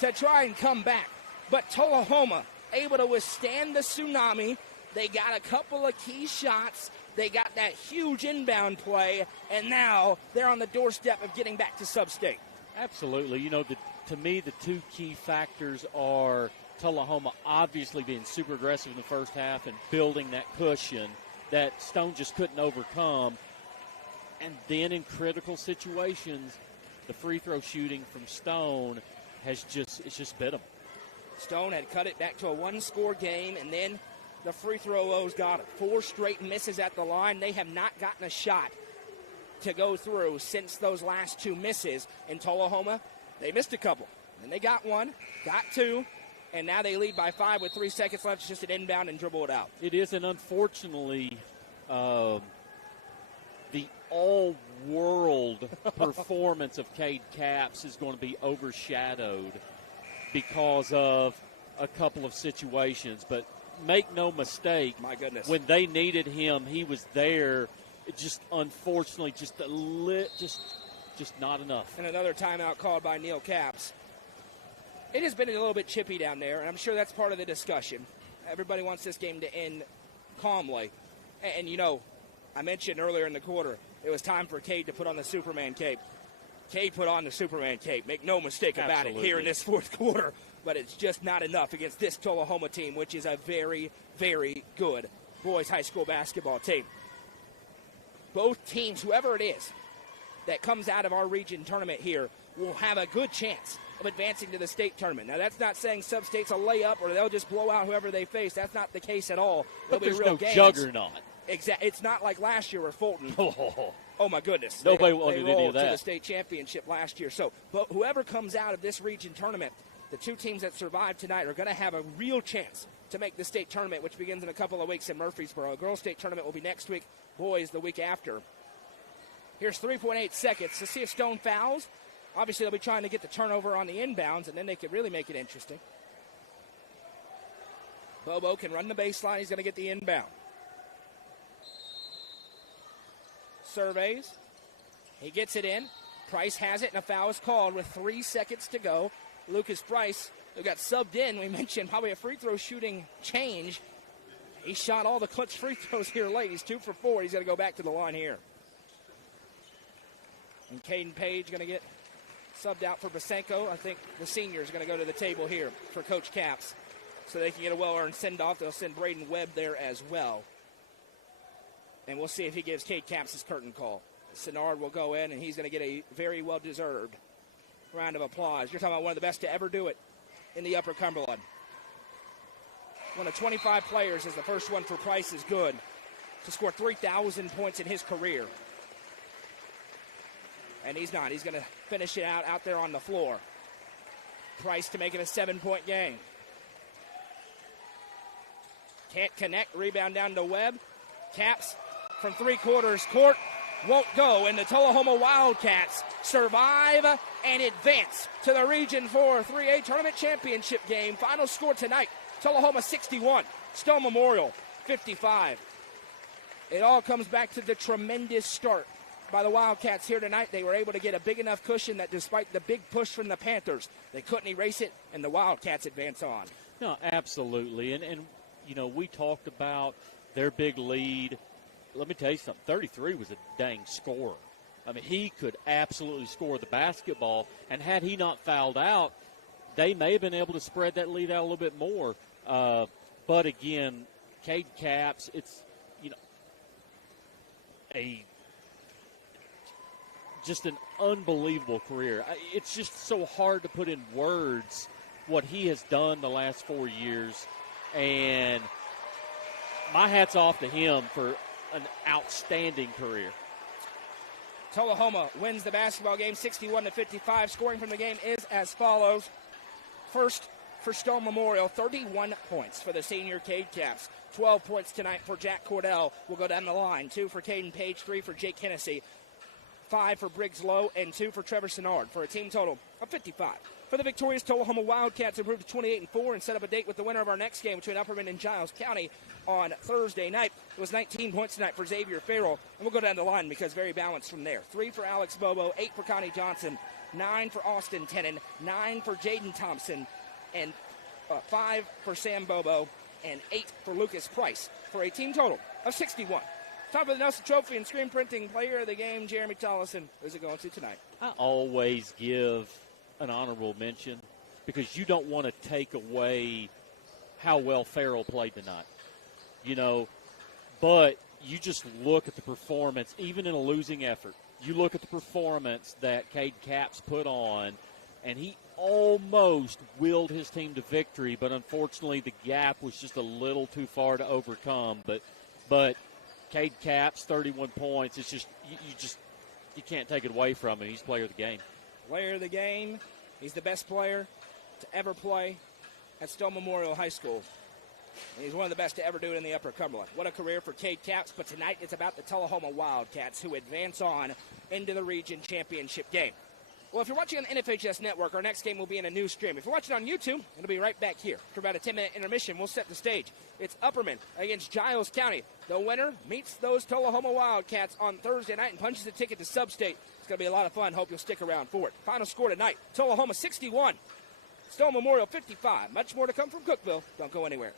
to try and come back. But Tullahoma able to withstand the tsunami. They got a couple of key shots. They got that huge inbound play, and now they're on the doorstep of getting back to sub-state. Absolutely. You know, to me, the two key factors are Tullahoma obviously being super aggressive in the first half and building that cushion that Stone just couldn't overcome. And then in critical situations, the free throw shooting from Stone it's just bit them. Stone had cut it back to a 1-score game, and then the free throws got it. 4 straight misses at the line. They have not gotten a shot to go through since those last 2 misses. In Tullahoma, they missed a couple. Then they got 1, got 2, and now they lead by 5 with 3 seconds left. It's just an inbound and dribble it out. It is, and unfortunately, the all-world performance of Cade Caps is going to be overshadowed because of a couple of situations. But make no mistake, my goodness, when they needed him, he was there. It just unfortunately just not enough. And another timeout called by Neil Caps. It has been a little bit chippy down there, and I'm sure that's part of the discussion. Everybody wants this game to end calmly. And you know, I mentioned earlier in the quarter, it was time for Cade to put on the Superman cape. Cade put on the Superman cape. Make no mistake about it here in this fourth quarter. But it's just not enough against this Tullahoma team, which is a very, very good boys high school basketball team. Both teams, whoever it is that comes out of our region tournament here, will have a good chance of advancing to the state tournament. Now, that's not saying sub-state's a layup or they'll just blow out whoever they face. That's not the case at all. But there's no games. juggernaut. It's not like last year where Fulton. Oh my goodness! Nobody they wanted any rolled of that to the state championship last year. So, but whoever comes out of this region tournament, the 2 teams that survive tonight are going to have a real chance to make the state tournament, which begins in a couple of weeks in Murfreesboro. The girls' state tournament will be next week. Boys the week after. Here's 3.8 seconds to see if Stone fouls. Obviously, they'll be trying to get the turnover on the inbounds, and then they could really make it interesting. Bobo can run the baseline. He's going to get the inbound. Surveys. He gets it in. Price has it, and a foul is called with 3 seconds to go. Lucas Price, who got subbed in, we mentioned probably a free throw shooting change. He shot all the clutch free throws here late. He's 2 for 4. He's going to go back to the line here. And Caden Page going to get subbed out for Basenko. I think the senior is going to go to the table here for Coach Caps so they can get a well-earned send-off. They'll send Braden Webb there as well. And we'll see if he gives Cade Caps his curtain call. Senard will go in, and he's going to get a very well-deserved round of applause. You're talking about one of the best to ever do it in the Upper Cumberland. One of 25 players is the first one for Price is good to score 3,000 points in his career. And he's not. He's going to finish it out there on the floor. Price to make it a 7-point game. Can't connect. Rebound down to Webb. Caps from 3/4 court won't go, and the Tullahoma Wildcats survive and advance to the Region 4 3A Tournament Championship game. Final score tonight, Tullahoma 61, Stone Memorial 55. It all comes back to the tremendous start by the Wildcats here tonight. They were able to get a big enough cushion that despite the big push from the Panthers, they couldn't erase it, and the Wildcats advance on. No, absolutely. And you know, we talked about their big lead. Let me tell you something. 33 was a dang scorer. I mean, he could absolutely score the basketball. And had he not fouled out, they may have been able to spread that lead out a little bit more. But again, Cade Caps, it's, you know, just an unbelievable career. It's just so hard to put in words what he has done the last 4 years, and my hat's off to him for an outstanding career. Tullahoma wins the basketball game 61-55. Scoring from the game is as follows. First for Stone Memorial, 31 points for the senior Cade Caps. 12 points tonight for Jack Cordell. We'll go down the line. 2 for Caden Page, 3 for Jake Hennessy, 5 for Briggs Lowe, and 2 for Trevor Sinnard for a team total of 55. For the victorious Tullahoma Wildcats, improved to 28-4 and set up a date with the winner of our next game between Upperman and Giles County on Thursday night. It was 19 points tonight for Xavier Farrell, and we'll go down the line because very balanced from there. 3 for Alex Bobo, 8 for Connie Johnson, 9 for Austin Tennant, 9 for Jaden Thompson, and 5 for Sam Bobo, and 8 for Lucas Price for a team total of 61. Time for the Nelson Trophy and screen printing player of the game, Jeremy Tollison. Who's it going to tonight? I always give an honorable mention because you don't want to take away how well Farrell played tonight. But you just look at the performance, even in a losing effort. You look at the performance that Cade Caps put on, and he almost willed his team to victory, but unfortunately the gap was just a little too far to overcome. But Cade Caps, 31 points. It's just you can't take it away from him. He's player of the game. Player of the game. He's the best player to ever play at Stone Memorial High School. And he's one of the best to ever do it in the Upper Cumberland. What a career for Cade Caps, but tonight it's about the Tullahoma Wildcats who advance on into the region championship game. Well, if you're watching on the NFHS Network, our next game will be in a new stream. If you're watching on YouTube, it'll be right back here. For about a 10-minute intermission, we'll set the stage. It's Upperman against Giles County. The winner meets those Tullahoma Wildcats on Thursday night and punches a ticket to Sub-State. It's going to be a lot of fun. Hope you'll stick around for it. Final score tonight, Tullahoma 61, Stone Memorial 55. Much more to come from Cookeville. Don't go anywhere.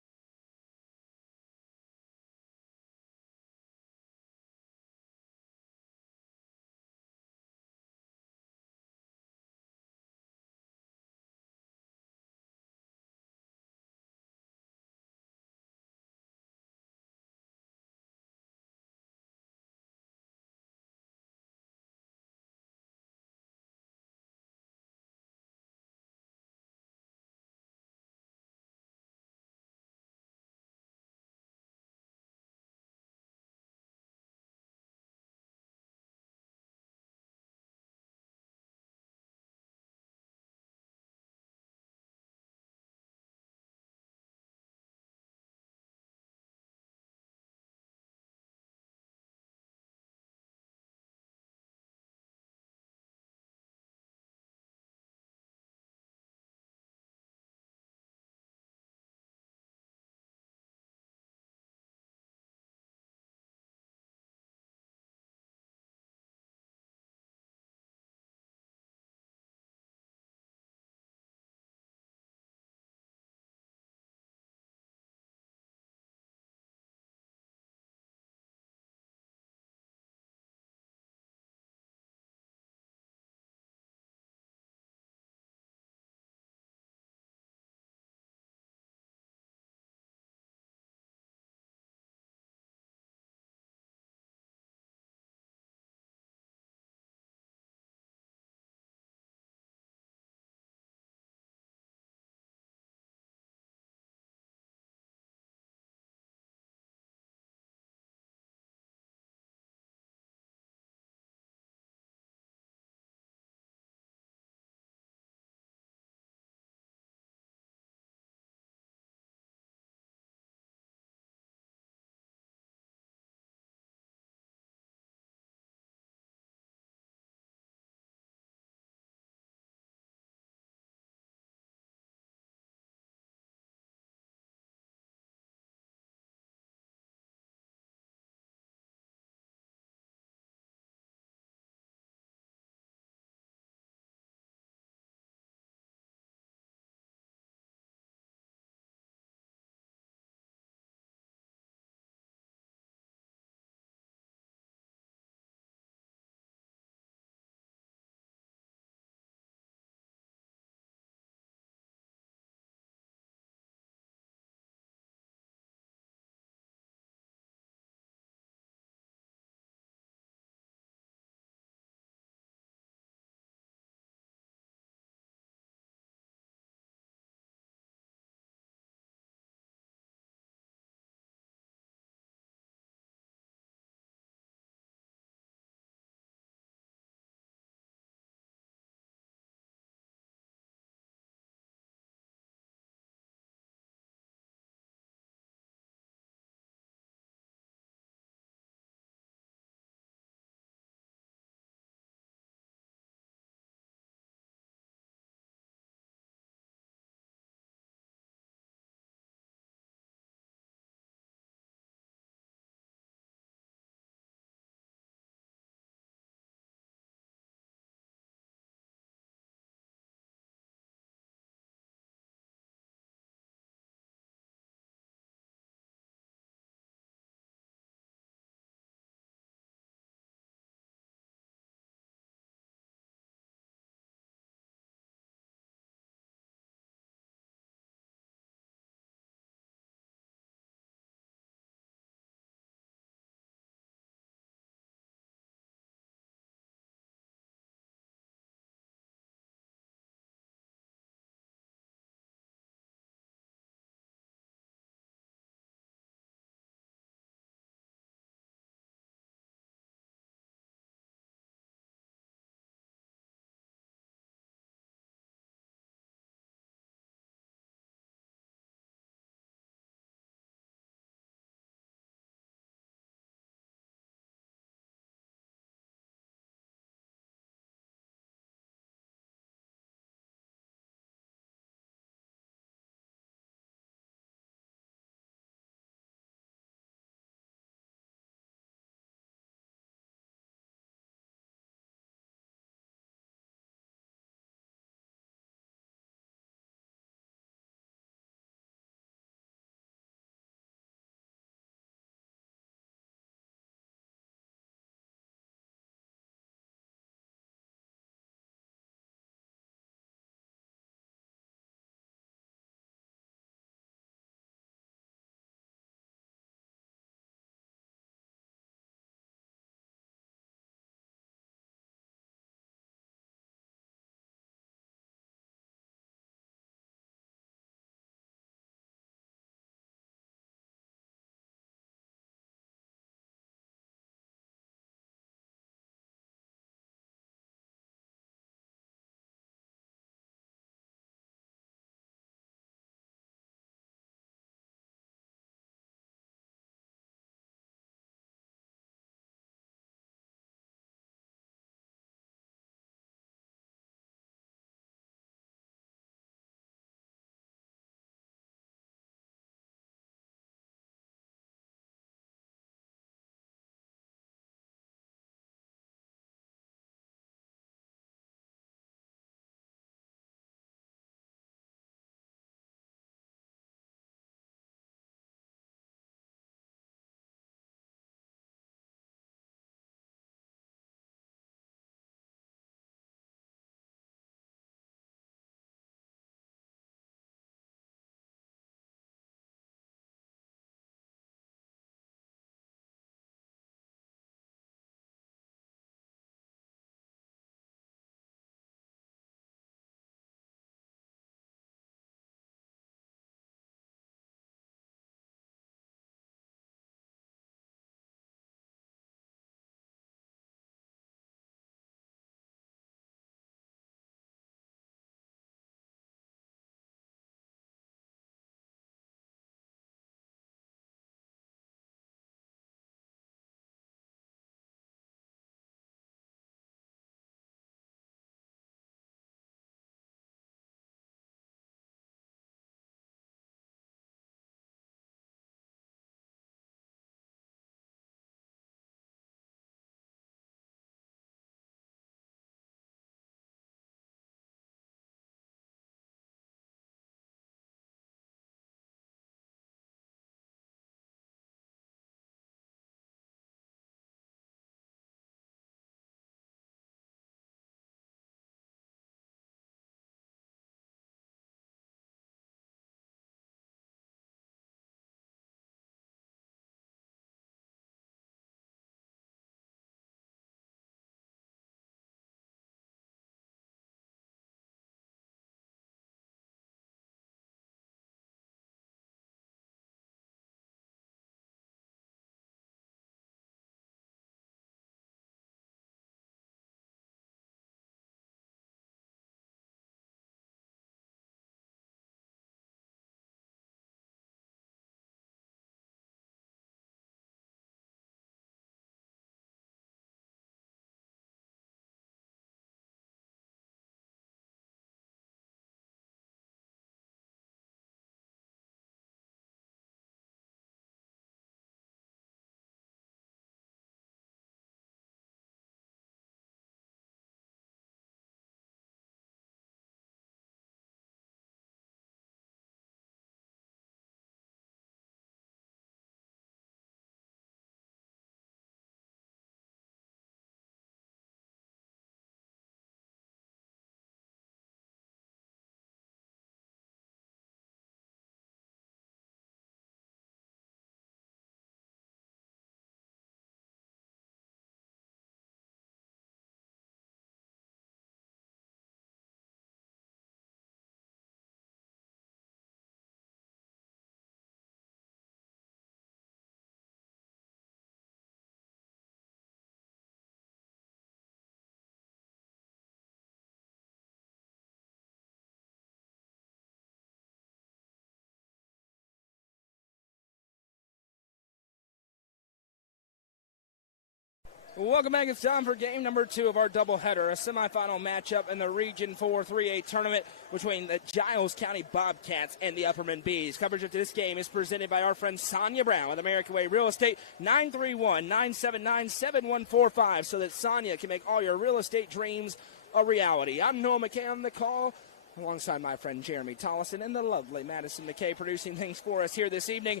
Welcome back. It's time for game number 2 of our doubleheader, a semifinal matchup in the Region 4 3A tournament between the Giles County Bobcats and the Upperman Bees. Coverage of this game is presented by our friend Sonia Brown with American Way Real Estate, 931-979-7145, so that Sonia can make all your real estate dreams a reality. I'm Noah McKay on the call, alongside my friend Jeremy Tollison and the lovely Madison McKay producing things for us here this evening.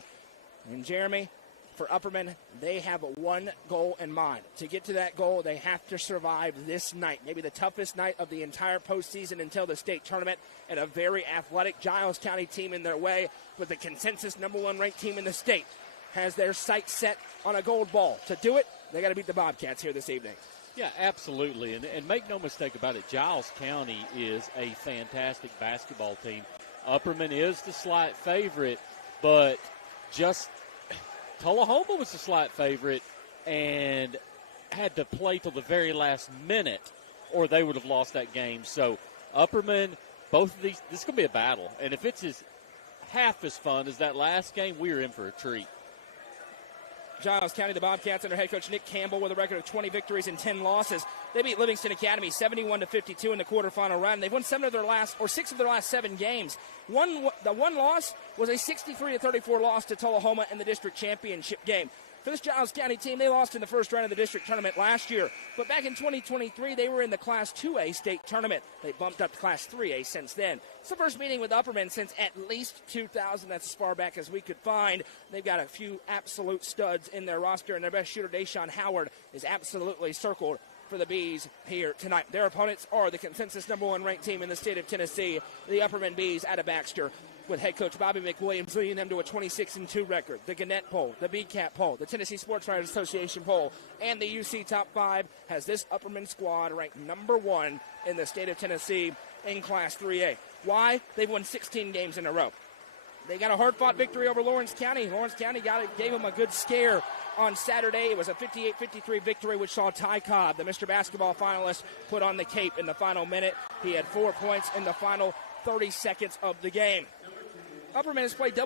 And Jeremy, for Upperman, they have one goal in mind. To get to that goal, they have to survive this night, maybe the toughest night of the entire postseason until the state tournament, and a very athletic Giles County team in their way, with the consensus number 1 ranked team in the state, has their sights set on a gold ball. To do it, they got to beat the Bobcats here this evening. Yeah, absolutely. And make no mistake about it, Giles County is a fantastic basketball team. Upperman is the slight favorite, but just Tullahoma was the slight favorite and had to play till the very last minute, or they would have lost that game. So Upperman, both of these, this is going to be a battle. And if it's half as fun as that last game, we are in for a treat. Giles County, the Bobcats, under head coach Nick Campbell, with a record of 20 victories and 10 losses. They beat Livingston Academy 71-52 in the quarterfinal round. They've won 6 of their last 7 games. The one loss was a 63-34 loss to Tullahoma in the district championship game. For this Giles County team, they lost in the first round of the district tournament last year. But back in 2023, they were in the Class 2A state tournament. They bumped up to Class 3A since then. It's the first meeting with Upperman since at least 2000. That's as far back as we could find. They've got a few absolute studs in their roster, and their best shooter, Deshaun Howard, is absolutely circled for the Bees here tonight. Their opponents are the consensus number 1 ranked team in the state of Tennessee, the Upperman Bees out of Baxter, with head coach Bobby McWilliams leading them to a 26-2 record. The Gannett poll, the BCAT poll, the Tennessee Sports Writers Association poll, and the UC Top 5 has this Upperman squad ranked number 1 in the state of Tennessee in Class 3A. Why? They've won 16 games in a row. They got a hard-fought victory over Lawrence County. Lawrence County gave them a good scare on Saturday. It was a 58-53 victory, which saw Ty Cobb, the Mr. Basketball finalist, put on the cape in the final minute. He had 4 points in the final 30 seconds of the game. Upperman has played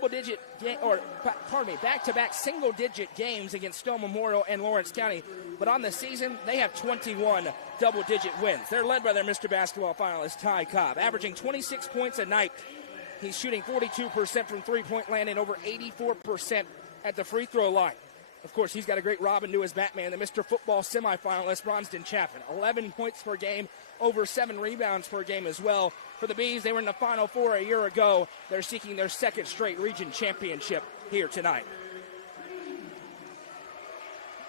back-to-back single-digit games against Stone Memorial and Lawrence County. But on the season, they have 21 double-digit wins. They're led by their Mr. Basketball finalist, Ty Cobb, averaging 26 points a night. He's shooting 42% from three-point land and over 84% at the free throw line. Of course, he's got a great Robin to his Batman, the Mr. Football semifinalist, Bronston Chaffin. 11 points per game, over 7 rebounds per game as well. For the Bees, they were in the Final Four a year ago. They're seeking their 2nd straight region championship here tonight.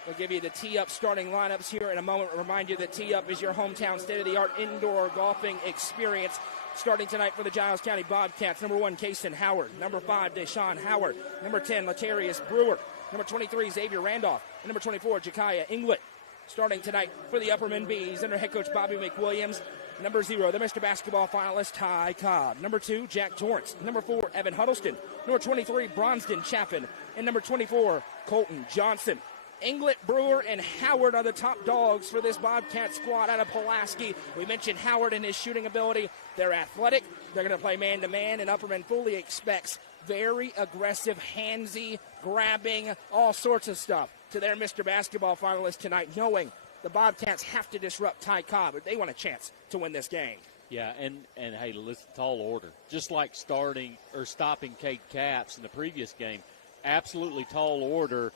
We'll give you the Tee-Up starting lineups here in a moment. Remind you that Tee-Up is your hometown state-of-the-art indoor golfing experience. Starting tonight for the Giles County Bobcats, number 1, Kason Howard. Number 5, Deshaun Howard. Number 10, Latarius Brewer. Number 23, Xavier Randolph. And number 24, Jakaya Inglet. Starting tonight for the Upperman Bees under head coach Bobby McWilliams. Number 0, the Mr. Basketball finalist, Ty Cobb. Number 2, Jack Torrance. Number 4, Evan Huddleston. Number 23, Bronston Chaffin. And number 24, Colton Johnson. Inglet, Brewer, and Howard are the top dogs for this Bobcat squad out of Pulaski. We mentioned Howard and his shooting ability. They're athletic. They're going to play man-to-man, and Upperman fully expects very aggressive, handsy, grabbing, all sorts of stuff to their Mr. Basketball finalists tonight, knowing the Bobcats have to disrupt Ty Cobb if they want a chance to win this game. Yeah, and hey, listen, tall order. Just like stopping Cade Capps in the previous game, absolutely tall order.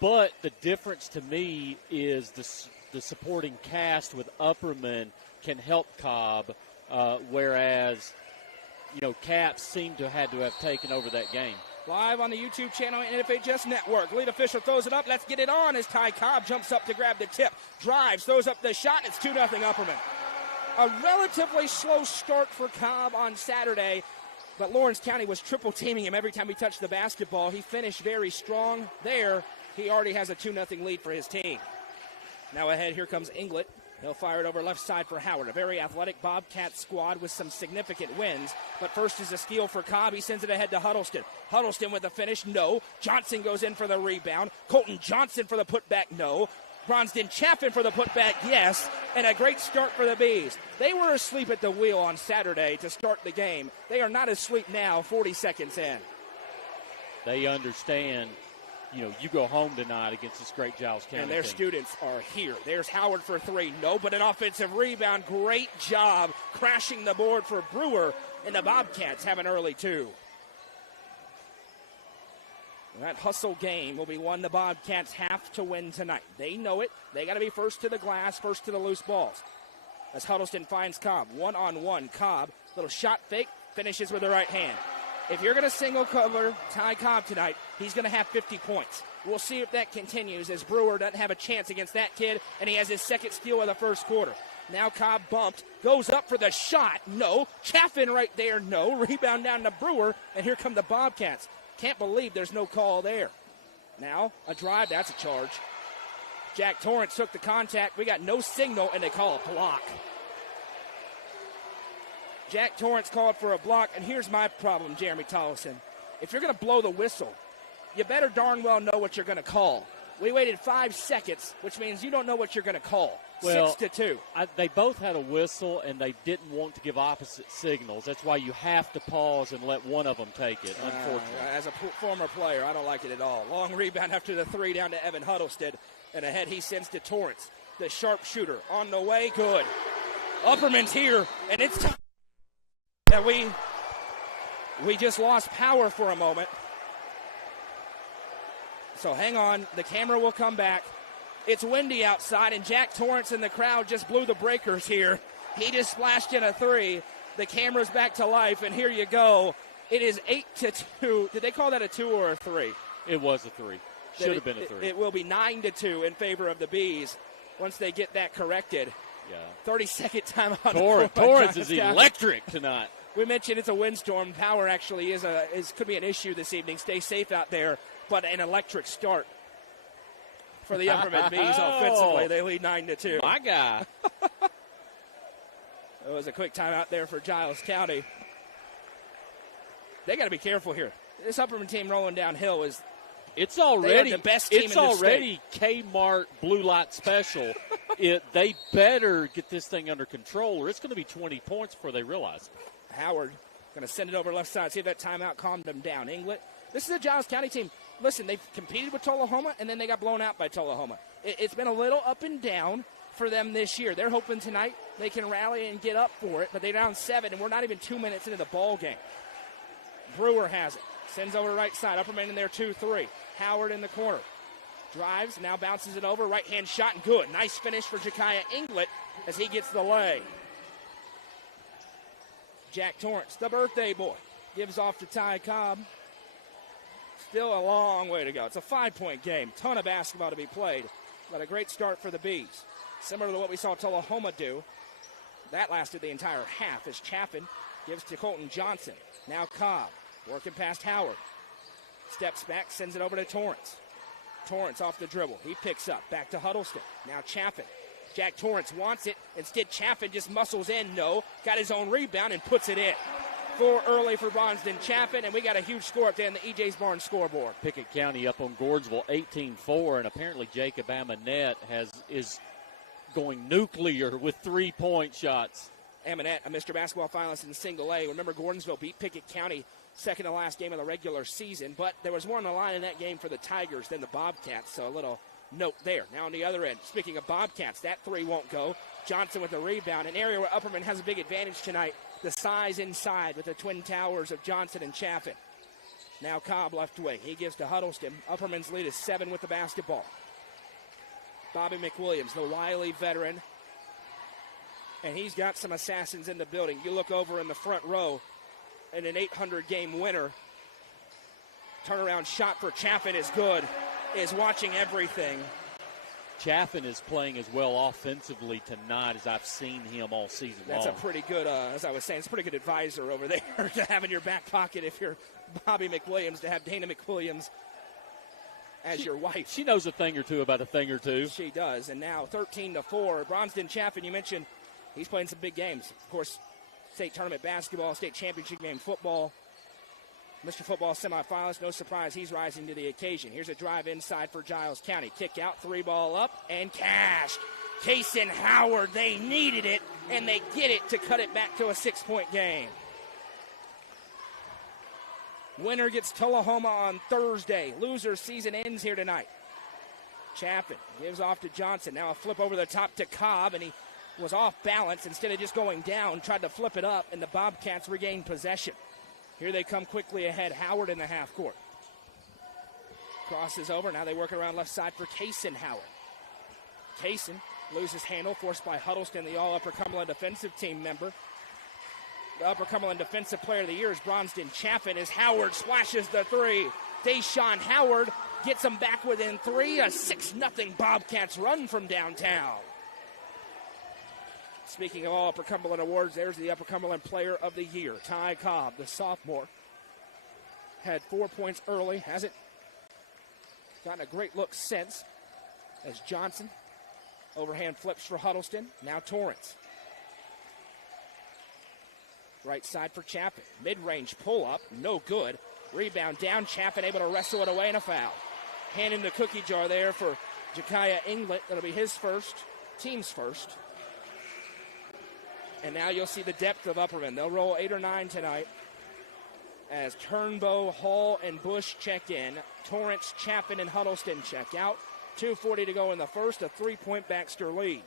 But the difference to me is the supporting cast with Upperman can help Cobb, whereas, Capps seemed to have taken over that game. Live on the YouTube channel and NFHS Network. Lead official throws it up. Let's get it on as Ty Cobb jumps up to grab the tip. Drives, throws up the shot. It's 2-0 Upperman. A relatively slow start for Cobb on Saturday, but Lawrence County was triple teaming him every time he touched the basketball. He finished very strong there. He already has a 2-0 lead for his team. Now ahead, here comes Inglet. He'll fire it over left side for Howard. A very athletic Bobcat squad with some significant wins. But first is a steal for Cobb. He sends it ahead to Huddleston. Huddleston with the finish, no. Johnson goes in for the rebound. Colton Johnson for the putback, no. Bronston Chaffin for the putback, yes. And a great start for the Bees. They were asleep at the wheel on Saturday to start the game. They are not asleep now, 40 seconds in. They understand you go home tonight against this great Giles County And their team. students are here. There's Howard for three. No, but an offensive rebound. Great job crashing the board for Brewer. And the Bobcats have an early two. That hustle game will be one the Bobcats have to win tonight. They know it. They got to be first to the glass, first to the loose balls. As Huddleston finds Cobb. One-on-one. Cobb, little shot fake, finishes with the right hand. If you're going to single cover Ty Cobb tonight, he's going to have 50 points. We'll see if that continues, as Brewer doesn't have a chance against that kid, and he has his second steal of the first quarter. Now Cobb bumped, goes up for the shot. No. Chaffin right there. No. Rebound down to Brewer, and here come the Bobcats. Can't believe there's no call there. Now a drive. That's a charge. Jack Torrance took the contact. We got no signal, and they call a block. Jack Torrance called for a block, and here's my problem, Jeremy Tollison. If you're going to blow the whistle, you better darn well know what you're going to call. We waited 5 seconds, which means you don't know what you're going to call. Well, 6-2. They both had a whistle, and they didn't want to give opposite signals. That's why you have to pause and let one of them take it, unfortunately. As a former player, I don't like it at all. Long rebound after the three down to Evan Huddleston, and ahead he sends to Torrance. The sharpshooter on the way, good. Upperman's here, and it's time. And we just lost power for a moment. So hang on. The camera will come back. It's windy outside, and Jack Torrance and the crowd just blew the breakers here. He just splashed in a three. The camera's back to life, and here you go. It is 8-2. Did they call that a 2 or a 3? It was a 3. Should have been a 3. It will be 9-2 in favor of the Bees once they get that corrected. Yeah. 30-second timeout. Torrance is electric tonight. We mentioned it's a windstorm. Power actually could be an issue this evening. Stay safe out there. But an electric start for the Upperman Bees offensively. They lead 9-2. My guy. It was a quick timeout there for Giles County. They got to be careful here. This Upperman team rolling downhill is it's already the best team in the already Kmart blue light special. They better get this thing under control, or it's going to be 20 points before they realize it. Howard going to send it over left side. See if that timeout calmed them down. Inglet. This is a Giles County team. Listen, they've competed with Tullahoma, and then they got blown out by Tullahoma. It's been a little up and down for them this year. They're hoping tonight they can rally and get up for it, but they're down 7, and we're not even 2 minutes into the ball game. Brewer has it. Sends over right side. Upperman in there 2-3. Howard in the corner. Drives, now bounces it over. Right-hand shot, and good. Nice finish for Jekiah Inglet as he gets the lay. Jack Torrance, the birthday boy, gives off to Ty Cobb. Still a long way to go. It's a 5-point game. Ton of basketball to be played, but a great start for the Bees. Similar to what we saw Tullahoma do. That lasted the entire half as Chaffin gives to Colton Johnson. Now Cobb working past Howard. Steps back, sends it over to Torrance. Torrance off the dribble. He picks up. Back to Huddleston. Now Chaffin. Jack Torrance wants it. Instead, Chaffin just muscles in. No. Got his own rebound and puts it in. 4 early for Bronston Chaffin, and we got a huge score up there in the E.J.'s Barnes scoreboard. Pickett County up on Gordonsville 18-4, and apparently Jacob Amonette is going nuclear with 3-point shots. Amonette, a Mr. Basketball finalist in single A. Remember, Gordonsville beat Pickett County second to last game of the regular season, but there was more on the line in that game for the Tigers than the Bobcats, so a little note there. Now on the other end, speaking of Bobcats, that 3 won't go. Johnson with the rebound, an area where Upperman has a big advantage tonight, the size inside with the twin towers of Johnson and Chaffin. Now Cobb left wing. He gives to Huddleston. Upperman's lead is 7 with the basketball. Bobby McWilliams, the wily veteran, and he's got some assassins in the building. You look over in the front row, and an 800-game winner. Turnaround shot for Chaffin is good. Is watching everything. Chaffin is playing as well offensively tonight as I've seen him all season long. That's a pretty good, as I was saying, it's a pretty good advisor over there to have in your back pocket if you're Bobby McWilliams, to have Dana McWilliams as your wife. She knows a thing or two about a thing or two. She does. And now 13-4. Bronston Chaffin, you mentioned, he's playing some big games. Of course, state tournament basketball, state championship game football. Mr. Football semifinalist, no surprise, he's rising to the occasion. Here's a drive inside for Giles County. Kick out, 3-ball up, and cashed. Case and Howard, they needed it, and they get it to cut it back to a 6-point game. Winner gets Tullahoma on Thursday. Loser season ends here tonight. Chapin gives off to Johnson. Now a flip over the top to Cobb, and he was off balance. Instead of just going down, tried to flip it up, and the Bobcats regained possession. Here they come quickly ahead. Howard in the half court. Crosses over. Now they work it around left side for Kaysen Howard. Kaysen loses handle, forced by Huddleston, the All-Upper Cumberland defensive team member. The Upper Cumberland Defensive Player of the Year is Bronston Chapin as Howard splashes the three. Deshaun Howard gets them back within three. A 6-0 Bobcats run from downtown. Speaking of all Upper Cumberland awards, there's the Upper Cumberland Player of the Year. Ty Cobb, the sophomore, had 4 points early. Hasn't gotten a great look since. As Johnson, overhand flips for Huddleston. Now Torrance. Right side for Chapin. Mid-range pull-up, no good. Rebound down, Chapin able to wrestle it away and a foul. Hand in the cookie jar there for Ja'Kiah Inglet. That'll be his first, team's first. And now you'll see the depth of Upperman. They'll roll 8 or 9 tonight as Turnbow, Hall, and Bush check in. Torrance, Chapin, and Huddleston check out. 2:40 to go in the first, a 3-point Baxter lead.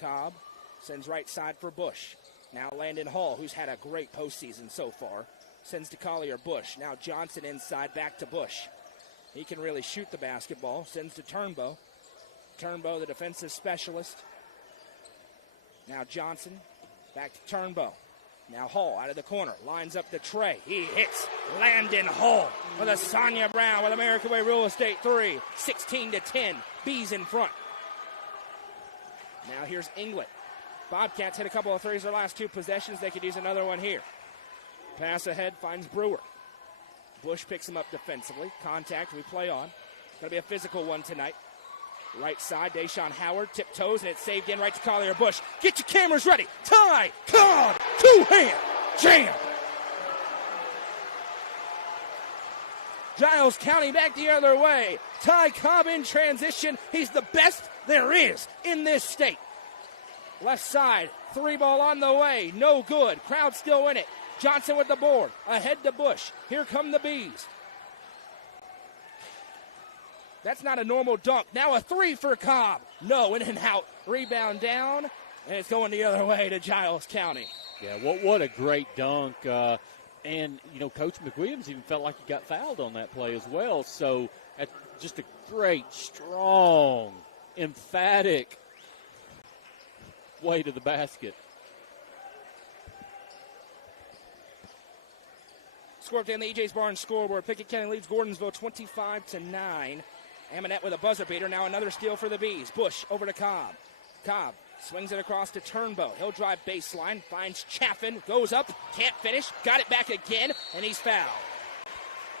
Cobb sends right side for Bush. Now Landon Hall, who's had a great postseason so far, sends to Collier. Bush. Now Johnson inside, back to Bush. He can really shoot the basketball. Sends to Turnbow. Turnbow, the defensive specialist. Now Johnson, back to Turnbow. Now Hall out of the corner, lines up the tray. He hits Landon Hall with a Sonia Brown with American Way Real Estate 3. 16-10, Bees in front. Now here's Inglet. Bobcats hit a couple of threes their last 2 possessions. They could use another one here. Pass ahead, finds Brewer. Bush picks him up defensively. Contact, we play on. Going to be a physical one tonight. Right side, Deshaun Howard tiptoes, and it's saved in right to Collier. Bush. Get your cameras ready. Ty Cobb, 2-hand jam. Giles County back the other way. Ty Cobb in transition. He's the best there is in this state. Left side, 3-ball on the way. No good. Crowd still in it. Johnson with the board. Ahead to Bush. Here come the Bees. That's not a normal dunk. Now a 3 for Cobb. No, in and out. Rebound down, and it's going the other way to Giles County. Yeah, what a great dunk. And, you know, Coach McWilliams even felt like he got fouled on that play as well. So just a great, strong, emphatic way to the basket. Score update on the EJ's Barnes scoreboard. Pickett County leads Gordonsville 25-9. Amonette with a buzzer beater. Now another steal for the Bees. Bush over to Cobb. Cobb swings it across to Turnbow. He'll drive baseline. Finds Chaffin. Goes up. Can't finish. Got it back again. And he's fouled.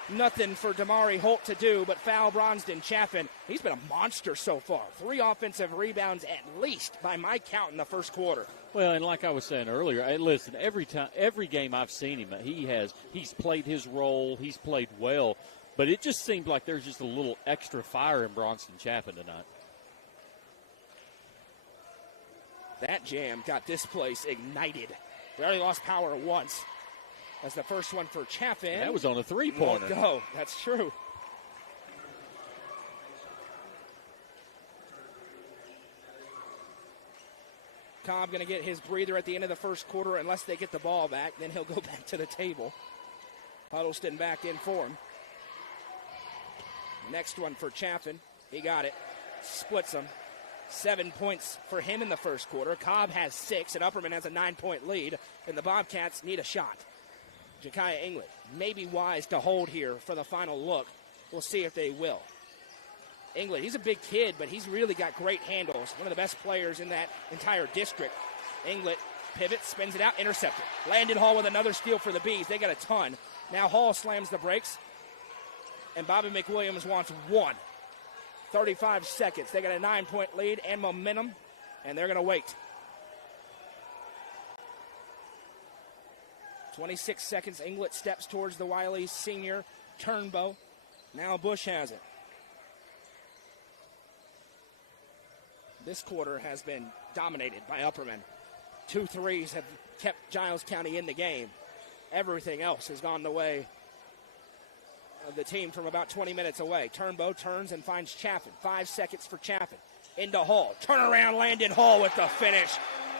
Nothing for Damari Holt to do but foul Bronston Chaffin. He's been a monster so far. 3 offensive rebounds at least by my count in the first quarter. Well, and like I was saying earlier, listen, every game I've seen him, he's played his role. He's played well. But it just seemed like there's just a little extra fire in Bronston Chaffin tonight. That jam got this place ignited. We already lost power once. That's the first one for Chaffin. That was on a 3-pointer. Won't go. That's true. Cobb going to get his breather at the end of the first quarter unless they get the ball back. Then he'll go back to the table. Huddleston back in for him. Next one for Chaffin. He got it. Splits them. 7 points for him in the first quarter. Cobb has 6, and Upperman has a 9-point lead, and the Bobcats need a shot. Ja'Kiah Inglet may be wise to hold here for the final look. We'll see if they will. Inglet, he's a big kid, but he's really got great handles. One of the best players in that entire district. Inglet pivots, spins it out, intercepted. Landon Hall with another steal for the Bees. They got a ton. Now Hall slams the brakes, and Bobby McWilliams wants 1. 35 seconds. They got a 9-point lead and momentum, and they're going to wait. 26 seconds. Inglet steps towards the Wiley senior Turnbow. Now Bush has it. This quarter has been dominated by Upperman. 2 threes have kept Giles County in the game. Everything else has gone the way of the team from about 20 minutes away. Turnbow turns and finds Chaffin. 5 seconds for Chaffin. Into Hall. Turnaround, Landon Hall with the finish.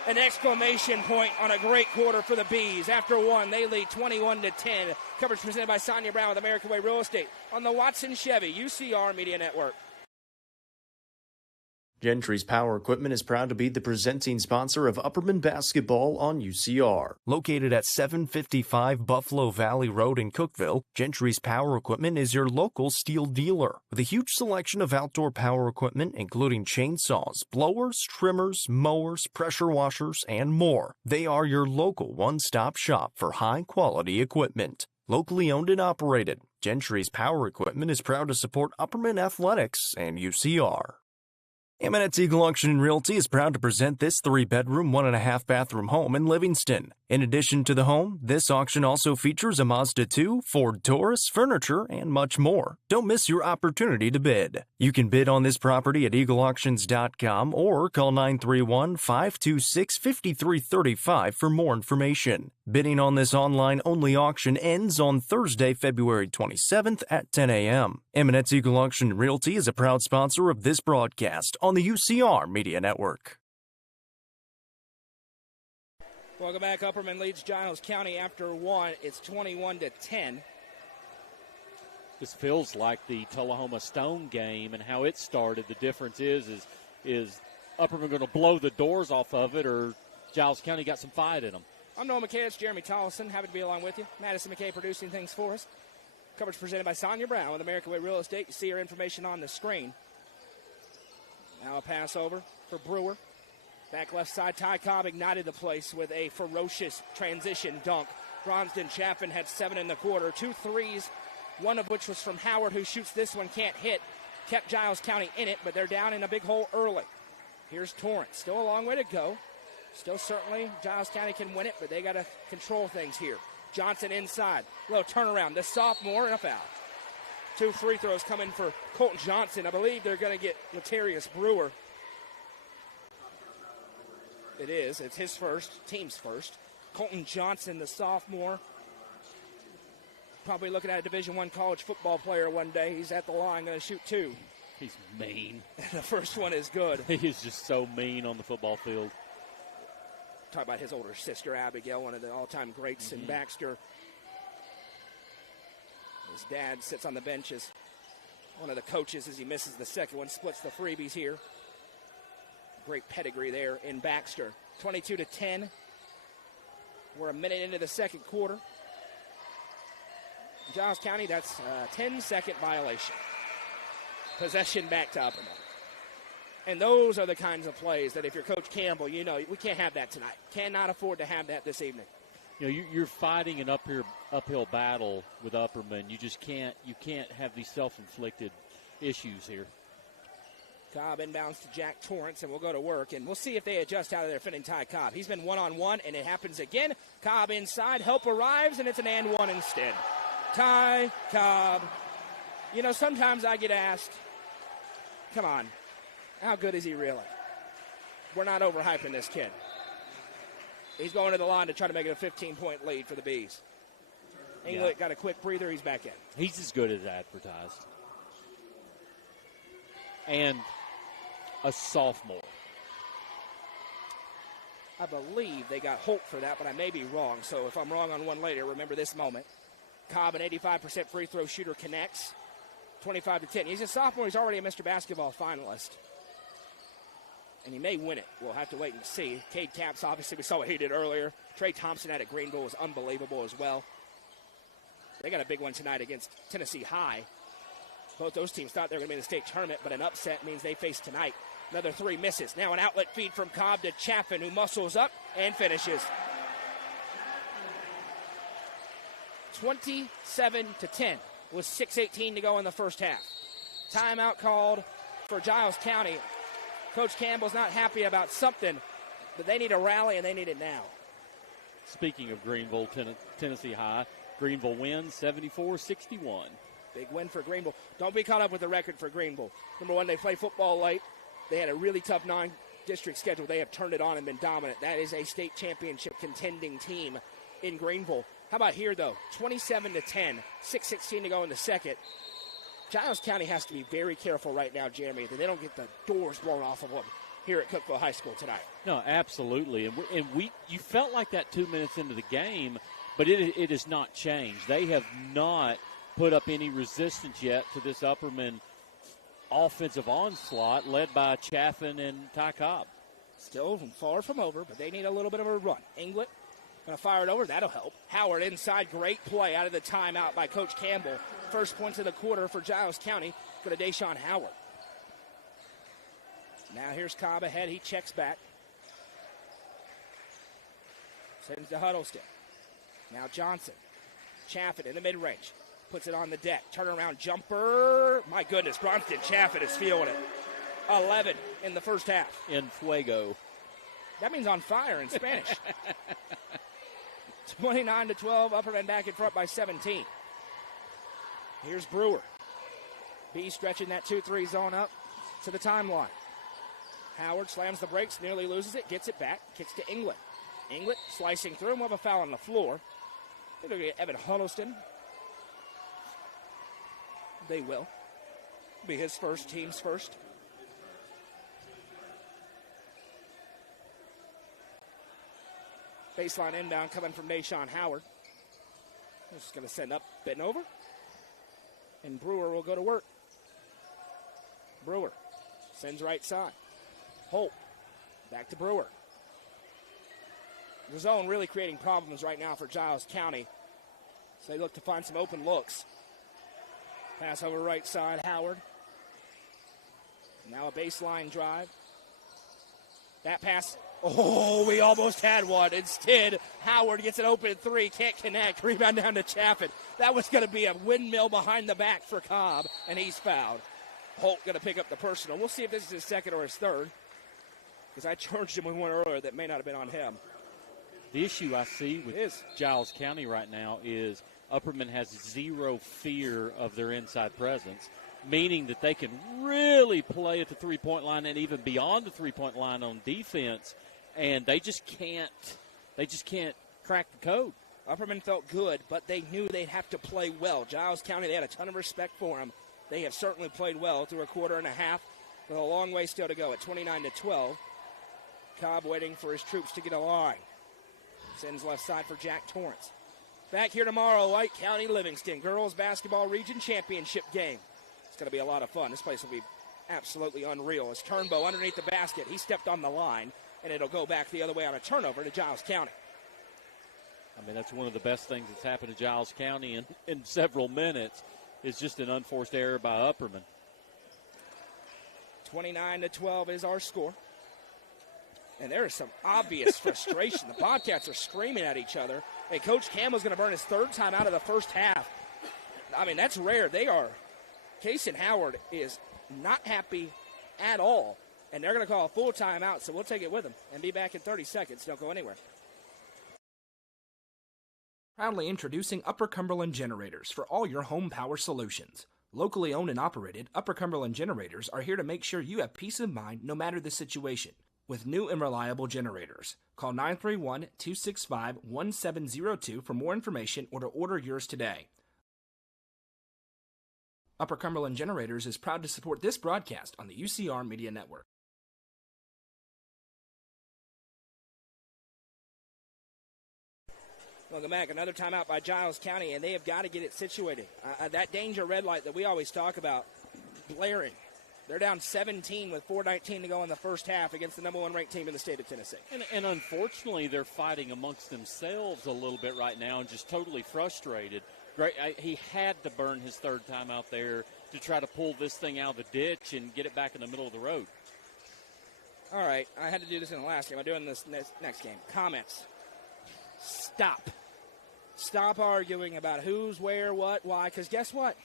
An exclamation point on a great quarter for the Bees. After one, they lead 21-10. Coverage presented by Sonia Brown with American Way Real Estate on the Watson Chevy UCR Media Network. Gentry's Power Equipment is proud to be the presenting sponsor of Upperman Basketball on UCR. Located at 755 Buffalo Valley Road in Cookeville, Gentry's Power Equipment is your local steel dealer. With a huge selection of outdoor power equipment, including chainsaws, blowers, trimmers, mowers, pressure washers, and more. They are your local one-stop shop for high-quality equipment. Locally owned and operated, Gentry's Power Equipment is proud to support Upperman Athletics and UCR. Eminence Eagle Auction and Realty is proud to present this 3-bedroom, 1.5-bathroom home in Livingston. In addition to the home, this auction also features a Mazda 2, Ford Taurus, furniture, and much more. Don't miss your opportunity to bid. You can bid on this property at eagleauctions.com or call 931-526-5335 for more information. Bidding on this online-only auction ends on Thursday, February 27th at 10 a.m. Eminence Eagle Auction and Realty is a proud sponsor of this broadcast on the UCR Media Network. Welcome back. Upperman leads Giles County after one. It's 21-10. This feels like the Tullahoma Stone game and how it started. The difference is Upperman going to blow the doors off of it, or Giles County got some fight in them? I'm Noah McKay. It's Jeremy Tollison. Happy to be along with you. Madison McKay producing things for us. Coverage presented by Sonia Brown with American Way Real Estate. You see her information on the screen. Now a pass over for Brewer. Back left side, Ty Cobb ignited the place with a ferocious transition dunk. Bronston Chaffin had 7 in the quarter. 2 threes, one of which was from Howard, who shoots this one, can't hit. Kept Giles County in it, but they're down in a big hole early. Here's Torrance. Still a long way to go. Still certainly Giles County can win it, but they got to control things here. Johnson inside. Little turnaround. The sophomore and a foul. 2 free throws coming for Colton Johnson. I believe they're going to get Latarius Brewer. It is. It's his first, team's first. Colton Johnson, the sophomore. Probably looking at a Division I college football player one day. He's at the line, going to shoot 2. He's mean. The first one is good. He is just so mean on the football field. Talk about his older sister, Abigail, one of the all-time greats in Baxter. His dad sits on the bench as one of the coaches as he misses the second one, splits the freebies here. Great pedigree there in Baxter. 22-10. We're a minute into the second quarter. Giles County, that's a 10-second violation. Possession back to Upperman. And those are the kinds of plays that if you're Coach Campbell, you know, we can't have that tonight. Cannot afford to have that this evening. You know, you're fighting an uphill battle with Upperman. You just can't have these self-inflicted issues here. Cobb inbounds to Jack Torrance, and we'll go to work, and we'll see if they adjust how they're fitting Ty Cobb. He's been one-on-one, and it happens again. Cobb inside, help arrives, and it's an and one instead. Ty Cobb. You know, sometimes I get asked, come on, how good is he really? We're not overhyping this kid. He's going to the line to try to make it a 15-point lead for the Bees. Englet got a quick breather. He's back in. He's as good as advertised. And a sophomore. I believe they got Holt for that, but I may be wrong. So if I'm wrong on one later, remember this moment. Cobb, an 85% free throw shooter, connects. 25-10. He's a sophomore. He's already a Mr. Basketball finalist. And he may win it. We'll have to wait and see. Cade Capps, obviously, we saw what he did earlier. Trey Thompson out at Greenville was unbelievable as well. They got a big one tonight against Tennessee High. Both those teams thought they were going to be in the state tournament, but an upset means they face tonight. Another 3 misses. Now an outlet feed from Cobb to Chaffin, who muscles up and finishes. 27-10 with 6:18 to go in the first half. Timeout called for Giles County. Coach Campbell's not happy about something, but they need a rally, and they need it now. Speaking of Greenville, Tennessee High, Greenville wins 74-61. Big win for Greenville. Don't be caught up with the record for Greenville. Number one, they play football late. They had a really tough district schedule, they have turned it on and been dominant. That is a state championship contending team in Greenville. How about here, though? 27-10, 6:16 to go in the second. Giles County has to be very careful right now, Jeremy, that they don't get the doors blown off of them here at Cookeville High School tonight. No, absolutely. And you felt like that 2 minutes into the game, but it has not changed. They have not put up any resistance yet to this Upperman offensive onslaught led by Chaffin and Ty Cobb. Still far from over, but they need a little bit of a run. Inglet going to fire it over. That'll help. Howard inside. Great play out of the timeout by Coach Campbell. First points of the quarter for Giles County go to Deshaun Howard. Now here's Cobb ahead. He checks back. Sends to Huddleston. Now Johnson. Chaffin in the mid-range. Puts it on the deck. Turnaround jumper. My goodness, Bronston Chaffin is feeling it. 11 in the first half. En fuego. That means on fire in Spanish. 29-12, Upperman back in front by 17. Here's Brewer. B stretching that 2-3 zone up to the timeline. Howard slams the brakes, nearly loses it, gets it back, kicks to Inglet. Inglet slicing through, and we'll have a foul on the floor. They're going to get Evan Huddleston. They will. Be his first, team's first. Baseline inbound coming from Deshaun Howard. This is going to send up, bitten over. And Brewer will go to work. Brewer sends right side. Holt back to Brewer. The zone really creating problems right now for Giles County. So they look to find some open looks. Pass over right side, Howard. Now a baseline drive. That pass. Oh, we almost had one. Instead, Howard gets an open three, can't connect. Rebound down to Chaffin. That was going to be a windmill behind the back for Cobb, and he's fouled. Holt going to pick up the personal. We'll see if this is his second or his third, because I charged him with one earlier that may not have been on him. The issue I see with Giles County right now is Upperman has zero fear of their inside presence, meaning that they can really play at the three-point line and even beyond the three-point line on defense, and they just can't crack the code. Upperman felt good, but they knew they'd have to play well. Giles County, they had a ton of respect for him. They have certainly played well through a quarter and a half, with a long way still to go at 29-12. Cobb waiting for his troops to get a line. Sends left side for Jack Torrance. Back here tomorrow, White County Livingston Girls Basketball Region Championship game. It's going to be a lot of fun. This place will be absolutely unreal. As Turnbow underneath the basket, he stepped on the line, and it'll go back the other way on a turnover to Giles County. I mean, that's one of the best things that's happened to Giles County in several minutes is just an unforced error by Upperman. 29-12 is our score. And there is some obvious frustration. The Bobcats are screaming at each other. And Coach Campbell's going to burn his third time out of the first half. I mean, that's rare. Case and Howard is not happy at all. And they're going to call a full timeout, so we'll take it with them and be back in 30 seconds. Don't go anywhere. Proudly introducing Upper Cumberland Generators for all your home power solutions. Locally owned and operated, Upper Cumberland Generators are here to make sure you have peace of mind no matter the situation. With new and reliable generators. Call 931-265-1702 for more information or to order yours today. Upper Cumberland Generators is proud to support this broadcast on the UCR Media Network. Welcome back. Another timeout by Giles County, and they have got to get it situated. That danger red light that we always talk about, blaring. They're down 17 with 4:19 to go in the first half against the number one ranked team in the state of Tennessee. And unfortunately, they're fighting amongst themselves a little bit right now and just totally frustrated. He had to burn his third time out there to try to pull this thing out of the ditch and get it back in the middle of the road. All right, I had to do this in the last game. I'm doing this next game. Comments. Stop. Stop arguing about who's, where, what, why, because guess what?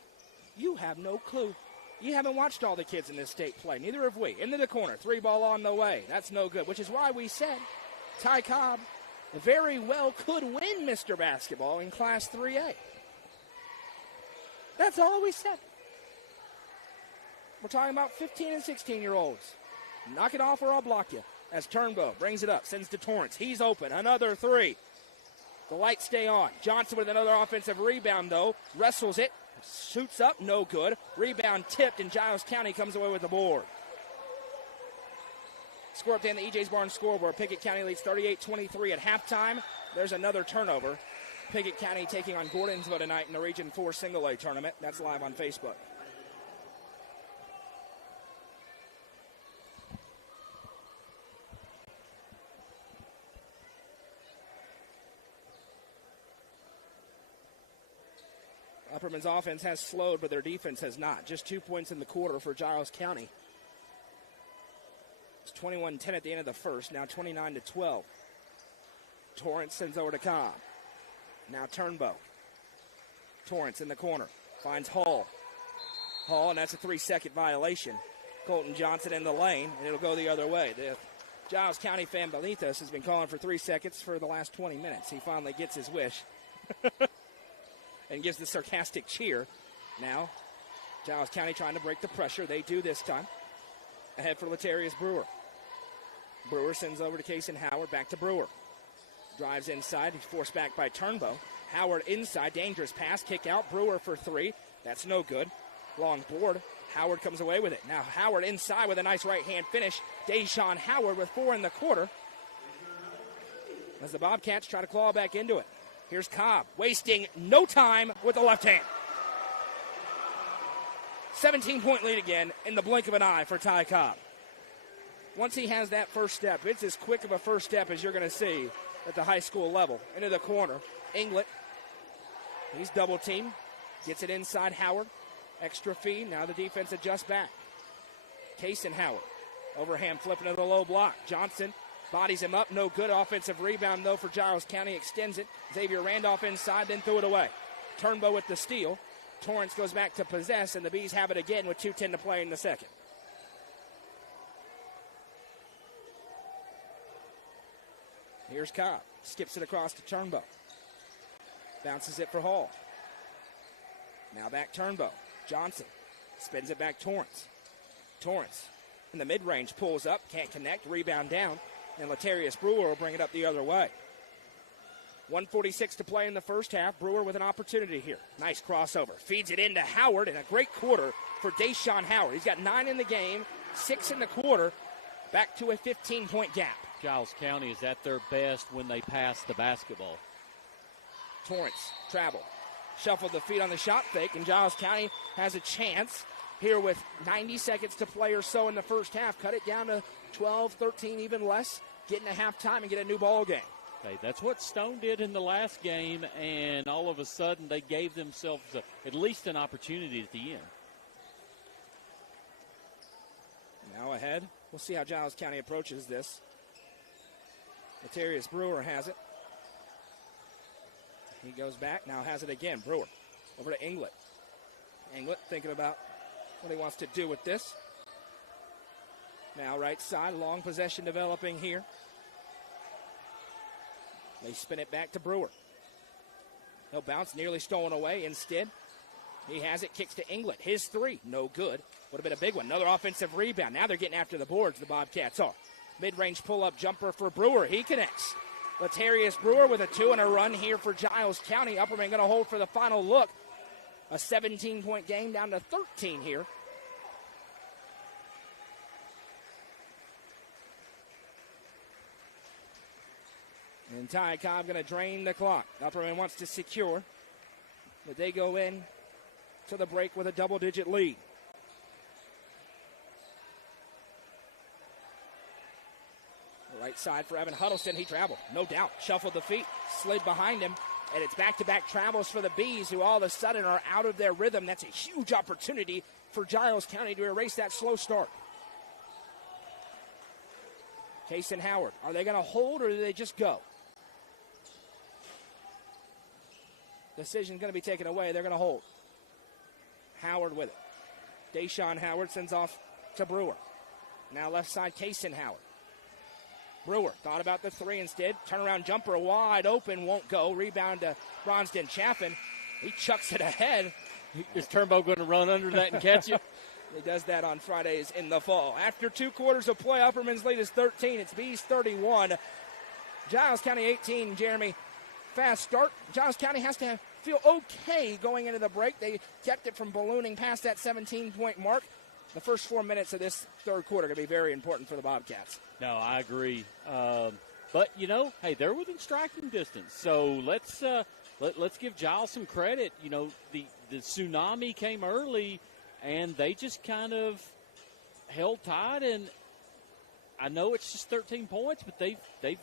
You have no clue. You haven't watched all the kids in this state play. Neither have we. Into the corner. 3-ball on the way. That's no good, which is why we said Ty Cobb very well could win Mr. Basketball in Class 3A. That's all we said. We're talking about 15 and 16-year-olds. Knock it off or I'll block you. as Turnbow brings it up, sends to Torrance. He's open. Another three. The lights stay on. Johnson with another offensive rebound, though. Wrestles it. Shoots up. No good. Rebound tipped, and Giles County comes away with the board. Score update on the EJ's Barn scoreboard. Pickett County leads 38-23 at halftime. There's another turnover. Pickett County taking on Gordonsville tonight in the Region 4 Single-A tournament. That's live on Facebook. Upperman's offense has slowed, but their defense has not. Just 2 points in the quarter for Giles County. It's 21-10 at the end of the first, now 29-12. Torrance sends over to Cobb. Now Turnbow. Torrance in the corner. Finds Hall. Hall, and that's a 3-second violation. Colton Johnson in the lane, and it'll go the other way. The Giles County fan beneath us has been calling for 3 seconds for the last 20 minutes. He finally gets his wish. And gives the sarcastic cheer. Now, Giles County trying to break the pressure. They do this time. Ahead for Latarius Brewer. Brewer sends over to Kason Howard. Back to Brewer. Drives inside. He's forced back by Turnbow. Howard inside. Dangerous pass. Kick out. Brewer for three. That's no good. Long board. Howard comes away with it. Now Howard inside with a nice right-hand finish. Deshaun Howard with 4 in the quarter. As the Bobcats try to claw back into it. Here's Cobb, wasting no time with the left hand. 17-point lead again in the blink of an eye for Ty Cobb. Once he has that first step, it's as quick of a first step as you're going to see at the high school level. Into the corner, Inglet. He's double-teamed. Gets it inside Howard. Extra feed. Now the defense adjusts back. Kason Howard. Overhand flipping to the low block. Johnson bodies him up, no good. Offensive rebound, though, for Giles County. Extends it. Xavier Randolph inside, then threw it away. Turnbow with the steal. Torrance goes back to possess, and the Bees have it again with 2:10 to play in the second. Here's Cobb. Skips it across to Turnbow. Bounces it for Hall. Now back Turnbow. Johnson spins it back Torrance. Torrance in the mid-range pulls up, can't connect, rebound down. And Latarius Brewer will bring it up the other way. 1:46 to play in the first half. Brewer with an opportunity here. Nice crossover. Feeds it into Howard in a great quarter for Deshaun Howard. He's got 9 in the game, 6 in the quarter. Back to a 15-point gap. Giles County is at their best when they pass the basketball. Torrance, travel. Shuffled the feet on the shot fake, and Giles County has a chance here with 90 seconds to play or so in the first half. Cut it down to 12, 13, even less. Get into halftime and get a new ball game. Okay, that's what Stone did in the last game, and all of a sudden they gave themselves at least an opportunity at the end. Now ahead. We'll see how Giles County approaches this. Latarius Brewer has it. He goes back, now has it again. Brewer over to Inglet. Inglet thinking about what he wants to do with this. Now right side, long possession developing here. They spin it back to Brewer. He'll bounce, nearly stolen away. Instead, he has it, kicks to Inglet. His three, no good. Would have been a big one. Another offensive rebound. Now they're getting after the boards, the Bobcats are. Mid-range pull-up jumper for Brewer. He connects. Latarius Brewer with a 2 and a run here for Giles County. Upperman going to hold for the final look. A 17-point game down to 13 here. And Ty Cobb going to drain the clock. Upperman wants to secure, but they go in to the break with a double-digit lead. Right side for Evan Huddleston. He traveled, no doubt. Shuffled the feet, slid behind him, and it's back-to-back travels for the Bees, who all of a sudden are out of their rhythm. That's a huge opportunity for Giles County to erase that slow start. Kason Howard, are they going to hold or do they just go? Decision's going to be taken away. They're going to hold. Howard with it. Deshaun Howard sends off to Brewer. Now left side, Kason Howard. Brewer thought about the three instead. Turnaround jumper wide open, won't go. Rebound to Bronston Chaffin. He chucks it ahead. Is Turnbow going to run under that and catch it? He does that on Fridays in the fall. After 2 quarters of play, Upperman's lead is 13. It's B's 31. Giles County 18, Jeremy. Fast start. Giles County has to feel okay going into the break. They kept it from ballooning past that 17-point mark. The first 4 minutes of this third quarter are going to be very important for the Bobcats. No, I agree. But, hey, they're within striking distance. So let's give Giles some credit. The tsunami came early, and they just kind of held tight. And I know it's just 13 points, but they've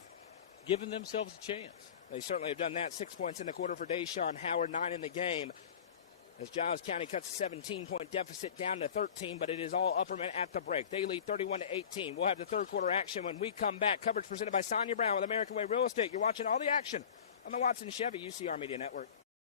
given themselves a chance. They certainly have done that. 6 points in the quarter for Deshaun Howard, 9 in the game. As Giles County cuts a 17-point deficit down to 13, but it is all Upperman at the break. They lead 31-18. We'll have the third quarter action when we come back. Coverage presented by Sonia Brown with American Way Real Estate. You're watching all the action on the Watson Chevy UCR Media Network.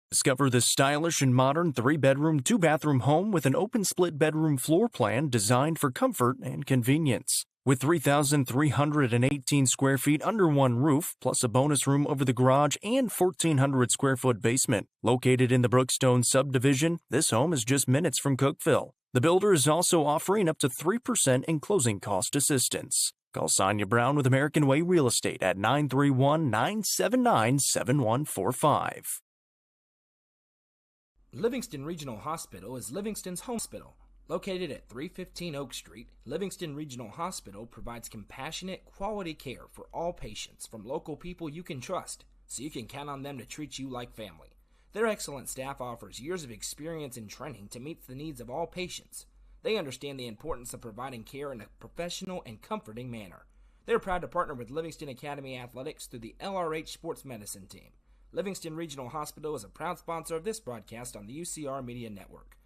Discover this stylish and modern 3-bedroom, 2-bathroom home with an open split bedroom floor plan designed for comfort and convenience. With 3,318 square feet under one roof, plus a bonus room over the garage and 1,400 square foot basement. Located in the Brookstone subdivision, this home is just minutes from Cookeville. The builder is also offering up to 3% in closing cost assistance. Call Sonia Brown with American Way Real Estate at 931-979-7145. Livingston Regional Hospital is Livingston's home hospital. Located at 315 Oak Street, Livingston Regional Hospital provides compassionate, quality care for all patients from local people you can trust, so you can count on them to treat you like family. Their excellent staff offers years of experience and training to meet the needs of all patients. They understand the importance of providing care in a professional and comforting manner. They're proud to partner with Livingston Academy Athletics through the LRH Sports Medicine Team. Livingston Regional Hospital is a proud sponsor of this broadcast on the UCR Media Network.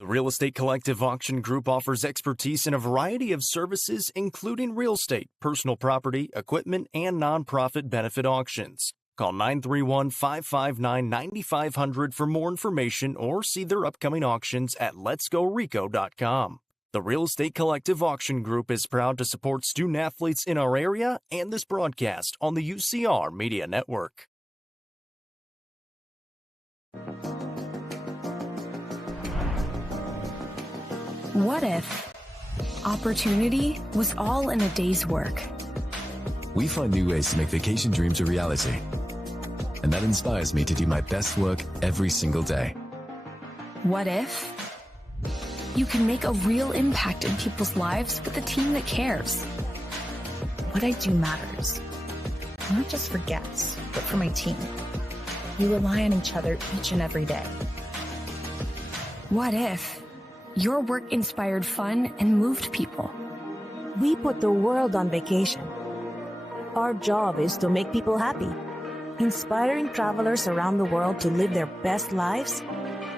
The Real Estate Collective Auction Group offers expertise in a variety of services, including real estate, personal property, equipment, and nonprofit benefit auctions. Call 931-559-9500 for more information or see their upcoming auctions at letsgorico.com. The Real Estate Collective Auction Group is proud to support student athletes in our area and this broadcast on the UCR Media Network. What if opportunity was all in a day's work? We find new ways to make vacation dreams a reality. And that inspires me to do my best work every single day. What if you can make a real impact in people's lives with a team that cares? What I do matters, not just for guests, but for my team. You rely on each other each and every day. What if your work inspired fun and moved people? We put the world on vacation. Our job is to make people happy. Inspiring travelers around the world to live their best lives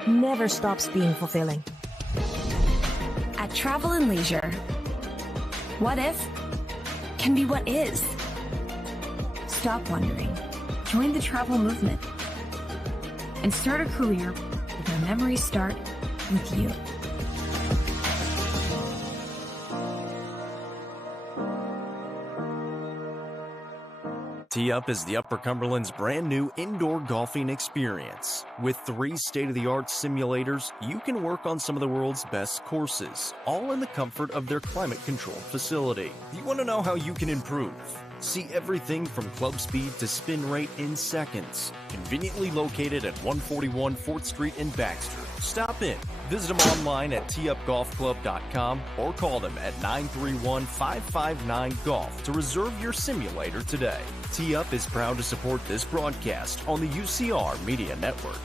never stops being fulfilling. At Travel and Leisure, what if can be what is. Stop wondering. Join the travel movement and start a career where memories start with you. Tee Up is the Upper Cumberland's brand new indoor golfing experience. With 3 state-of-the-art simulators, you can work on some of the world's best courses, all in the comfort of their climate-controlled facility. You want to know how you can improve? See everything from club speed to spin rate in seconds. Conveniently located at 141 4th Street in Baxter. Stop in. Visit them online at teupgolfclub.com or call them at 931-559-GOLF to reserve your simulator today. Tee Up is proud to support this broadcast on the UCR Media Network.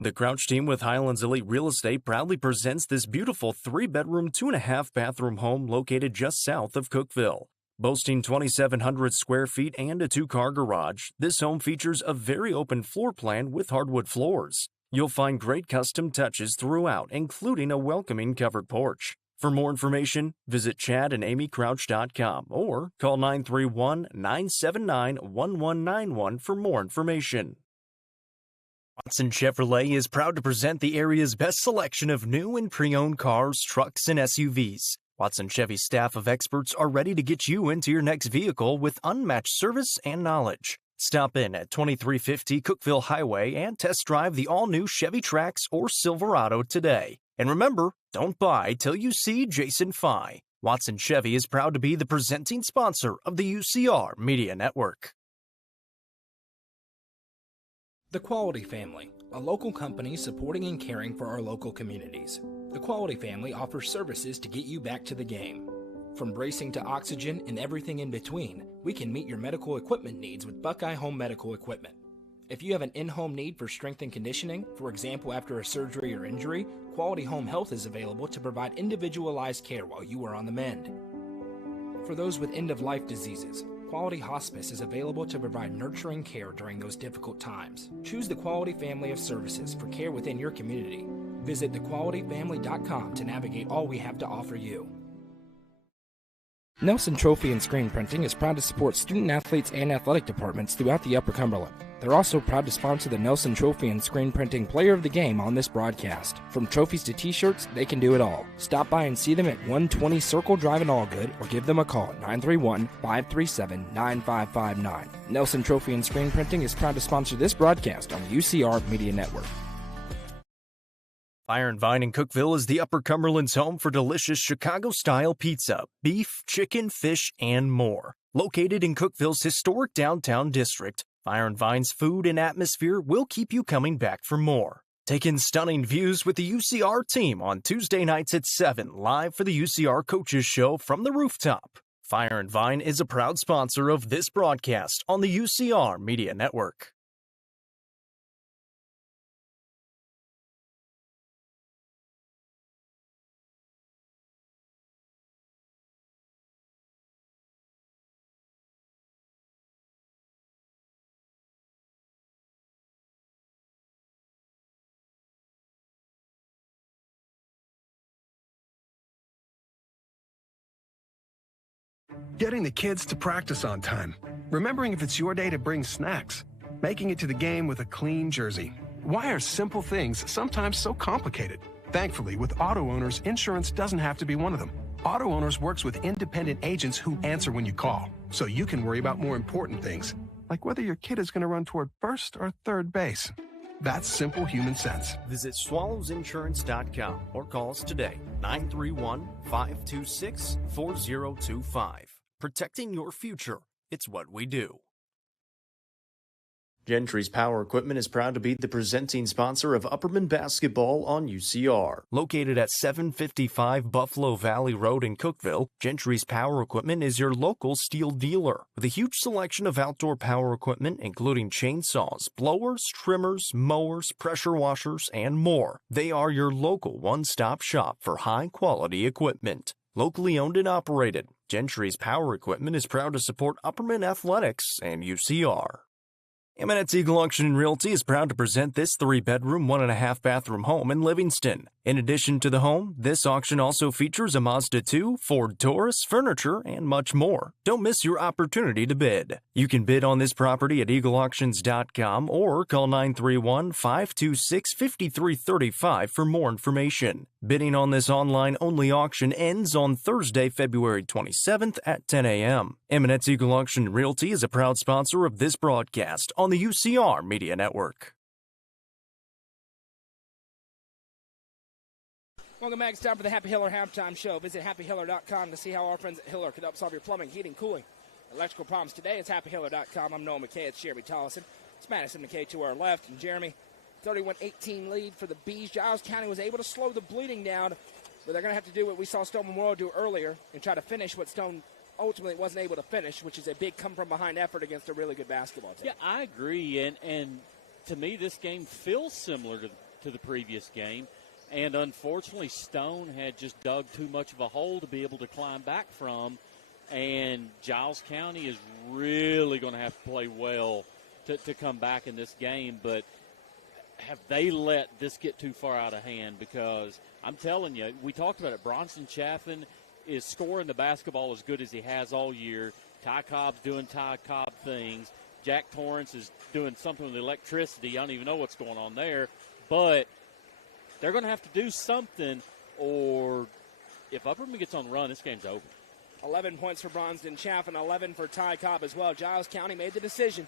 The Crouch team with Highlands Elite Real Estate proudly presents this beautiful 3-bedroom, 2.5-bathroom home located just south of Cookeville. Boasting 2,700 square feet and a 2-car garage, this home features a very open floor plan with hardwood floors. You'll find great custom touches throughout, including a welcoming covered porch. For more information, visit chadandamycrouch.com or call 931-979-1191 for more information. Watson Chevrolet is proud to present the area's best selection of new and pre-owned cars, trucks, and SUVs. Watson Chevy's staff of experts are ready to get you into your next vehicle with unmatched service and knowledge. Stop in at 2350 Cookeville Highway and test drive the all-new Chevy Trax or Silverado today. And remember, don't buy till you see Jason Fye. Watson Chevy is proud to be the presenting sponsor of the UCR Media Network. The Quality Family, a local company supporting and caring for our local communities. The Quality Family offers services to get you back to the game. From bracing to oxygen and everything in between, we can meet your medical equipment needs with Buckeye Home Medical Equipment. If you have an in-home need for strength and conditioning, for example after a surgery or injury, Quality Home Health is available to provide individualized care while you are on the mend. For those with end-of-life diseases, Quality Hospice is available to provide nurturing care during those difficult times. Choose the Quality Family of Services for care within your community. Visit thequalityfamily.com to navigate all we have to offer you. Nelson Trophy and Screen Printing is proud to support student athletes and athletic departments throughout the Upper Cumberland. They're also proud to sponsor the Nelson Trophy and Screen Printing Player of the Game on this broadcast. From trophies to t-shirts, they can do it all. Stop by and see them at 120 Circle Drive in Allgood or give them a call at 931-537-9559. Nelson Trophy and Screen Printing is proud to sponsor this broadcast on the UCR Media Network. Fire and Vine in Cookeville is the Upper Cumberland's home for delicious Chicago-style pizza, beef, chicken, fish, and more. Located in Cookeville's historic downtown district, Fire and Vine's food and atmosphere will keep you coming back for more. Take in stunning views with the UCR team on Tuesday nights at 7, live for the UCR Coaches Show from the rooftop. Fire and Vine is a proud sponsor of this broadcast on the UCR Media Network. Getting the kids to practice on time. Remembering if it's your day to bring snacks. Making it to the game with a clean jersey. Why are simple things sometimes so complicated? Thankfully, with auto owners, insurance doesn't have to be one of them. Auto Owners works with independent agents who answer when you call, so you can worry about more important things, like whether your kid is going to run toward first or third base. That's simple human sense. Visit swallowsinsurance.com or call us today, 931-526-4025. Protecting your future. It's what we do. Gentry's Power Equipment is proud to be the presenting sponsor of Upperman basketball on UCR. Located at 755 Buffalo Valley Road in Cookeville, Gentry's Power Equipment is your local steel dealer. With a huge selection of outdoor power equipment, including chainsaws, blowers, trimmers, mowers, pressure washers, and more. They are your local one-stop shop for high-quality equipment. Locally owned and operated, Gentry's Power Equipment is proud to support Upperman Athletics and UCR. Eminence Eagle Auction and Realty is proud to present this 3-bedroom, 1.5-bathroom home in Livingston. In addition to the home, this auction also features a Mazda 2, Ford Taurus, furniture, and much more. Don't miss your opportunity to bid. You can bid on this property at eagleauctions.com or call 931-526-5335 for more information. Bidding on this online-only auction ends on Thursday, February 27th at 10 a.m. Eminence Eagle Auction and Realty is a proud sponsor of this broadcast on the UCR Media Network. Welcome back. It's time for the Happy Hiller Halftime Show. Visit happyhiller.com to see how our friends at Hiller can help solve your plumbing, heating, cooling, electrical problems today. It's happyhiller.com. I'm Noah McKay. It's Jeremy Tollison. It's Madison McKay to our left. And Jeremy, 31-18 lead for the Bees. Giles County was able to slow the bleeding down, but they're going to have to do what we saw Stone Memorial do earlier and try to finish what Stone ultimately wasn't able to finish, which is a big come-from-behind effort against a really good basketball team. Yeah, I agree. And to me, this game feels similar to the previous game. And unfortunately, Stone had just dug too much of a hole to be able to climb back from. And Giles County is really going to have to play well to come back in this game. But have they let this get too far out of hand? Because I'm telling you, we talked about it. Bronson Chaffin is scoring the basketball as good as he has all year. Ty Cobb's doing Ty Cobb things. Jack Torrance is doing something with electricity. I don't even know what's going on there. But they're going to have to do something, or if Upperman gets on the run, this game's over. 11 points for Bronson Chaffin, 11 for Ty Cobb as well. Giles County made the decision.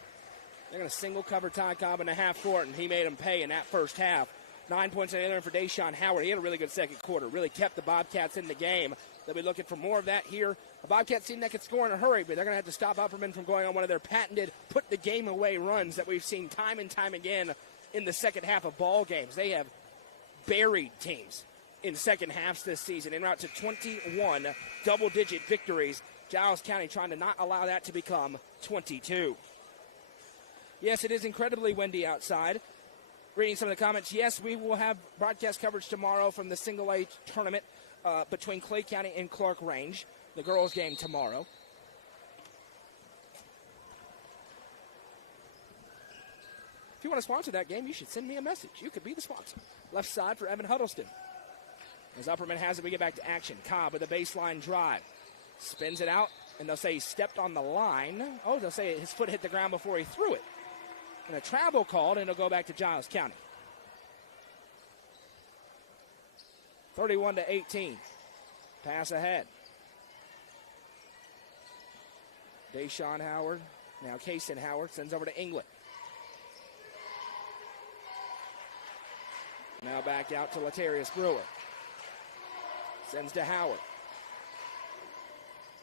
They're going to single cover Ty Cobb in the half court, and he made him pay in that first half. 9 points in the other for Deshaun Howard. He had a really good second quarter, really kept the Bobcats in the game. They'll be looking for more of that here. A Bobcats team that can score in a hurry, but they're going to have to stop Upperman from going on one of their patented put-the-game-away runs that we've seen time and time again in the second half of ball games. They have buried teams in second halves this season, en route to 21 double-digit victories. Giles County trying to not allow that to become 22. Yes, it is incredibly windy outside. Reading some of the comments, yes, we will have broadcast coverage tomorrow from the Single A tournament between Clay County and Clark Range, the girls' game tomorrow. If you want to sponsor that game, you should send me a message. You could be the sponsor. Left side for Evan Huddleston. As Upperman has it, we get back to action. Cobb with a baseline drive. Spins it out, and they'll say he stepped on the line. Oh, they'll say his foot hit the ground before he threw it. And a travel called, and it'll go back to Giles County. 31-18. Pass ahead. Deshaun Howard, now Kaysen Howard, sends over to England. Now back out to Latarius Brewer. Sends to Howard.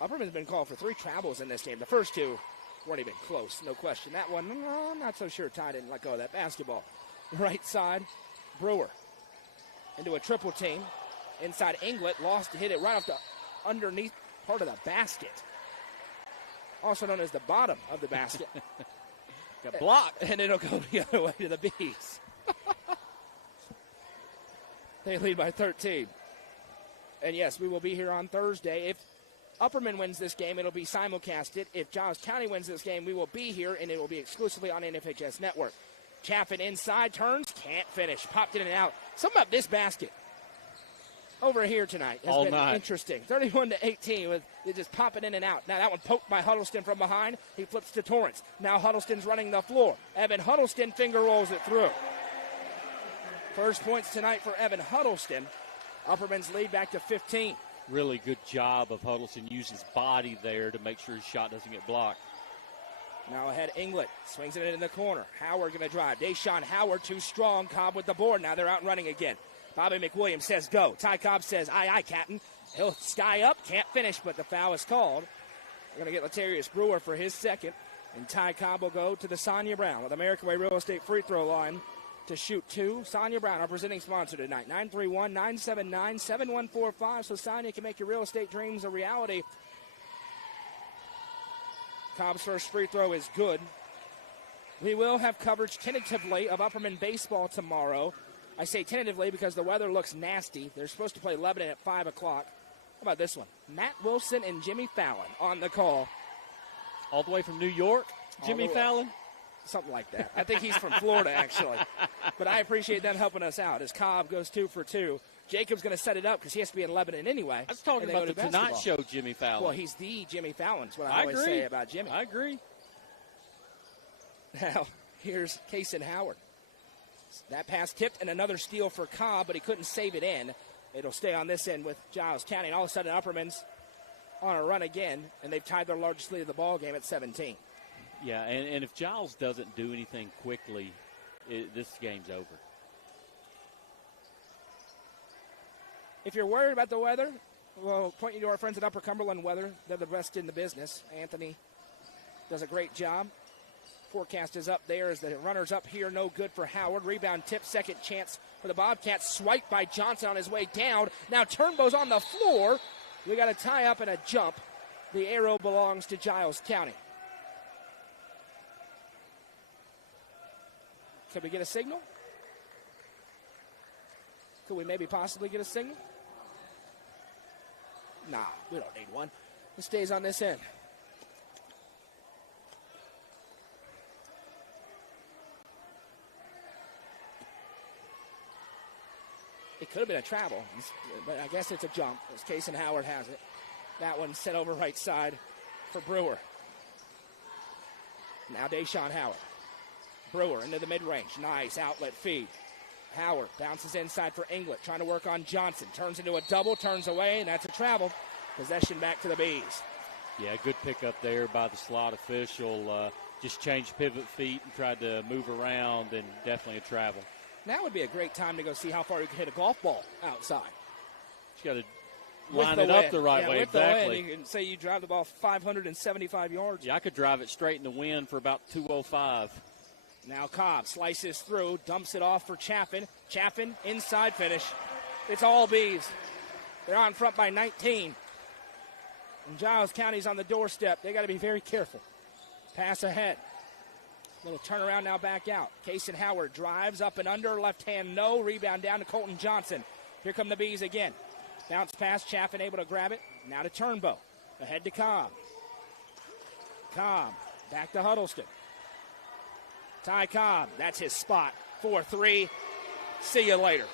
Upperman's been called for 3 travels in this game. The first 2 weren't even close, no question. That one, I'm not so sure Ty didn't let go of that basketball. Right side, Brewer. Into a triple team. Inside Inglet, hit it right off the underneath part of the basket. Also known as the bottom of the basket. Got blocked, and it'll go the other way to the Bees. They lead by 13. And yes, we will be here on Thursday. If Upperman wins this game, it'll be simulcasted. If Giles County wins this game, we will be here, and it will be exclusively on NFHS Network. Chaffin inside, turns, can't finish. Popped in and out. Something about this basket over here tonight has all been night. Interesting. 31-18 with it just popping in and out. Now that one poked by Huddleston from behind. He flips to Torrance. Now Huddleston's running the floor. Evan Huddleston finger rolls it through. First points tonight for Evan Huddleston. Upperman's lead back to 15. Really good job of Huddleston using his body there to make sure his shot doesn't get blocked. Now ahead, Inglet swings it in the corner. Howard going to drive. Deshaun Howard too strong. Cobb with the board. Now they're out and running again. Bobby McWilliams says go. Ty Cobb says aye, aye, Captain. He'll sky up. Can't finish, but the foul is called. We're going to get Latarius Brewer for his second. And Ty Cobb will go to the Sonia Brown with American Way Real Estate free throw line to shoot 2. Sonia Brown, our presenting sponsor tonight. 931-979-7145. So Sonia can make your real estate dreams a reality. Cobb's first free throw is good. We will have coverage tentatively of Upperman baseball tomorrow. I say tentatively because the weather looks nasty. They're supposed to play Lebanon at 5 o'clock. How about this one? Matt Wilson and Jimmy Fallon on the call. All the way from New York, Jimmy Fallon? Something like that. I think he's from Florida, actually. But I appreciate them helping us out as Cobb goes 2 for 2. Jacob's going to set it up because he has to be in Lebanon anyway. I was talking about the Tonight Show Jimmy Fallon. Well, he's the Jimmy Fallon is what I always say about Jimmy. I agree. Now, here's Kaysen Howard. That pass tipped and another steal for Cobb, but he couldn't save it in. It'll stay on this end with Giles County. And all of a sudden, Upperman's on a run again, and they've tied their largest lead of the ball game at 17. Yeah, and if Giles doesn't do anything quickly, this game's over. If you're worried about the weather, we'll point you to our friends at Upper Cumberland Weather. They're the best in the business. Anthony does a great job. Forecast is up there as the runner's up here. No good for Howard. Rebound tip, second chance for the Bobcats. Swiped by Johnson on his way down. Now Turnbow's on the floor. We got a tie up and a jump. The arrow belongs to Giles County. Could we get a signal? Could we maybe possibly get a signal? Nah, we don't need one. It stays on this end. It could have been a travel, but I guess it's a jump, as Kaysen Howard has it. That one sent over right side for Brewer. Now Deshaun Howard. Brewer into the mid-range. Nice outlet feed. Howard bounces inside for Inglet, trying to work on Johnson. Turns into a double, turns away, and that's a travel. Possession back to the Bees. Yeah, good pickup there by the slot official. Just changed pivot feet and tried to move around, and definitely a travel. Now would be a great time to go see how far you can hit a golf ball outside. You got to line it up the right way. With exactly. the wind, you can say you drive the ball 575 yards. Yeah, I could drive it straight in the wind for about 205. Now Cobb slices through, dumps it off for Chaffin. Chaffin, inside finish. It's all bees. They're on front by 19. And Giles County's on the doorstep. They got to be very careful. Pass ahead. Little turnaround now back out. Kason Howard drives up and under, left hand no. Rebound down to Colton Johnson. Here come the bees again. Bounce pass, Chaffin able to grab it. Now to Turnbow. Ahead to Cobb. Cobb back to Huddleston. Ty Cobb, that's his spot. 4-3. See you later.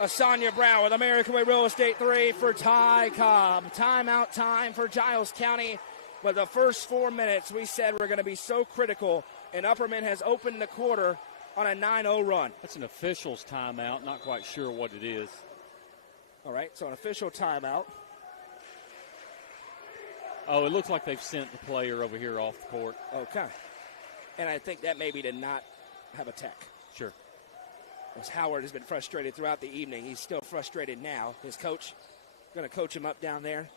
Asanya Brown with American Way Real Estate 3 for Ty Cobb. Timeout time for Giles County. But the first 4 minutes we said were going to be so critical, and Upperman has opened the quarter on a 9-0 run. That's an official's timeout. Not quite sure what it is. All right, so an official timeout. Oh, it looks like they've sent the player over here off the court. Okay. And I think that maybe did not have a tech. Sure. As Howard has been frustrated throughout the evening. He's still frustrated now. His coach going to coach him up down there.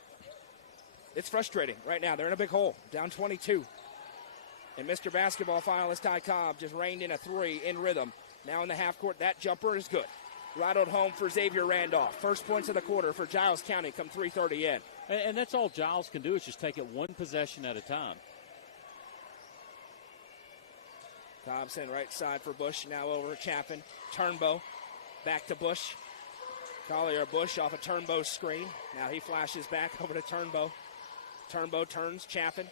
It's frustrating right now. They're in a big hole, down 22. And Mr. Basketball finalist Ty Cobb just reined in a 3 in rhythm. Now in the half court, that jumper is good. Rattled home for Xavier Randolph. First points of the quarter for Giles County come 3:30 in. And that's all Giles can do is just take it one possession at a time. Thompson right side for Bush. Now over Chaffin. Turnbow back to Bush. Collier Bush off a Turnbow screen. Now he flashes back over to Turnbow. Turnbow turns. Chaffin.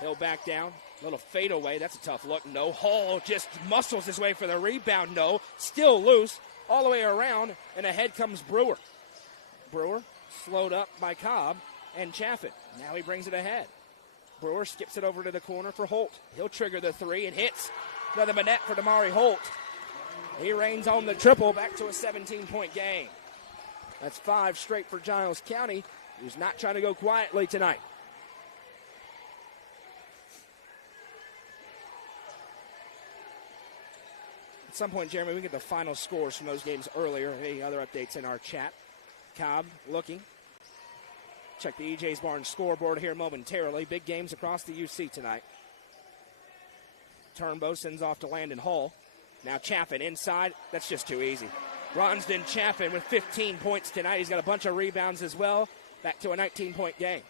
He'll back down. Little fadeaway. That's a tough look. No. Hall just muscles his way for the rebound. No. Still loose. All the way around. And ahead comes Brewer. Brewer slowed up by Cobb and Chaffin. Now he brings it ahead. Brewer skips it over to the corner for Holt. He'll trigger the 3 and hits. Another manette for Damari Holt. He reigns home the triple, back to a 17-point game. That's 5 straight for Giles County, who's not trying to go quietly tonight. At some point, Jeremy, we can get the final scores from those games earlier. Any other updates in our chat? Cobb looking. Check the EJ's Barn scoreboard here momentarily. Big games across the UC tonight. Turnbow sends off to Landon Hall. Now Chaffin inside. That's just too easy. Ronsden Chaffin with 15 points tonight. He's got a bunch of rebounds as well. Back to a 19-point game.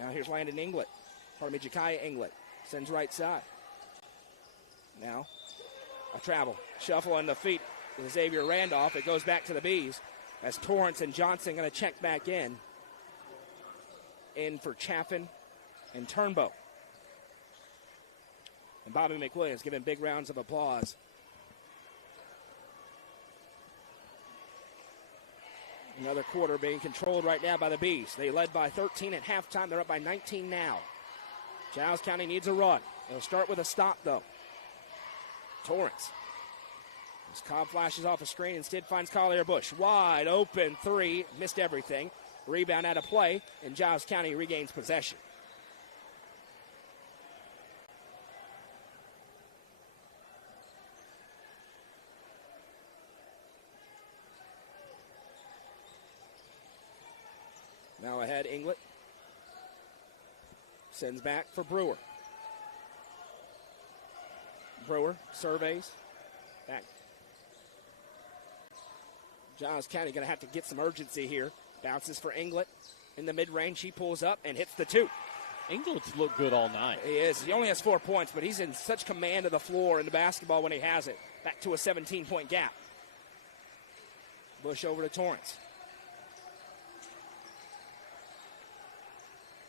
Now here's Landon Inglet. Ja'Kiah Inglet sends right side. Now a travel. Shuffle in the feet to Xavier Randolph. It goes back to the Bees. As Torrance and Johnson going to check back in. In for Chaffin and Turnbow. And Bobby McWilliams giving big rounds of applause. Another quarter being controlled right now by the Bees. They led by 13 at halftime. They're up by 19 now. Giles County needs a run. They'll start with a stop, though. Torrance. As Cobb flashes off a screen, instead finds Collier Bush. Wide open 3, missed everything. Rebound out of play, and Giles County regains possession. Now ahead, Inglet. Sends back for Brewer. Brewer surveys. Back. Giles County going to have to get some urgency here. Bounces for Inglet. In the mid-range, he pulls up and hits the 2. Inglet's looked good all night. He is. He only has 4 points, but he's in such command of the floor in the basketball when he has it. Back to a 17-point gap. Bush over to Torrance.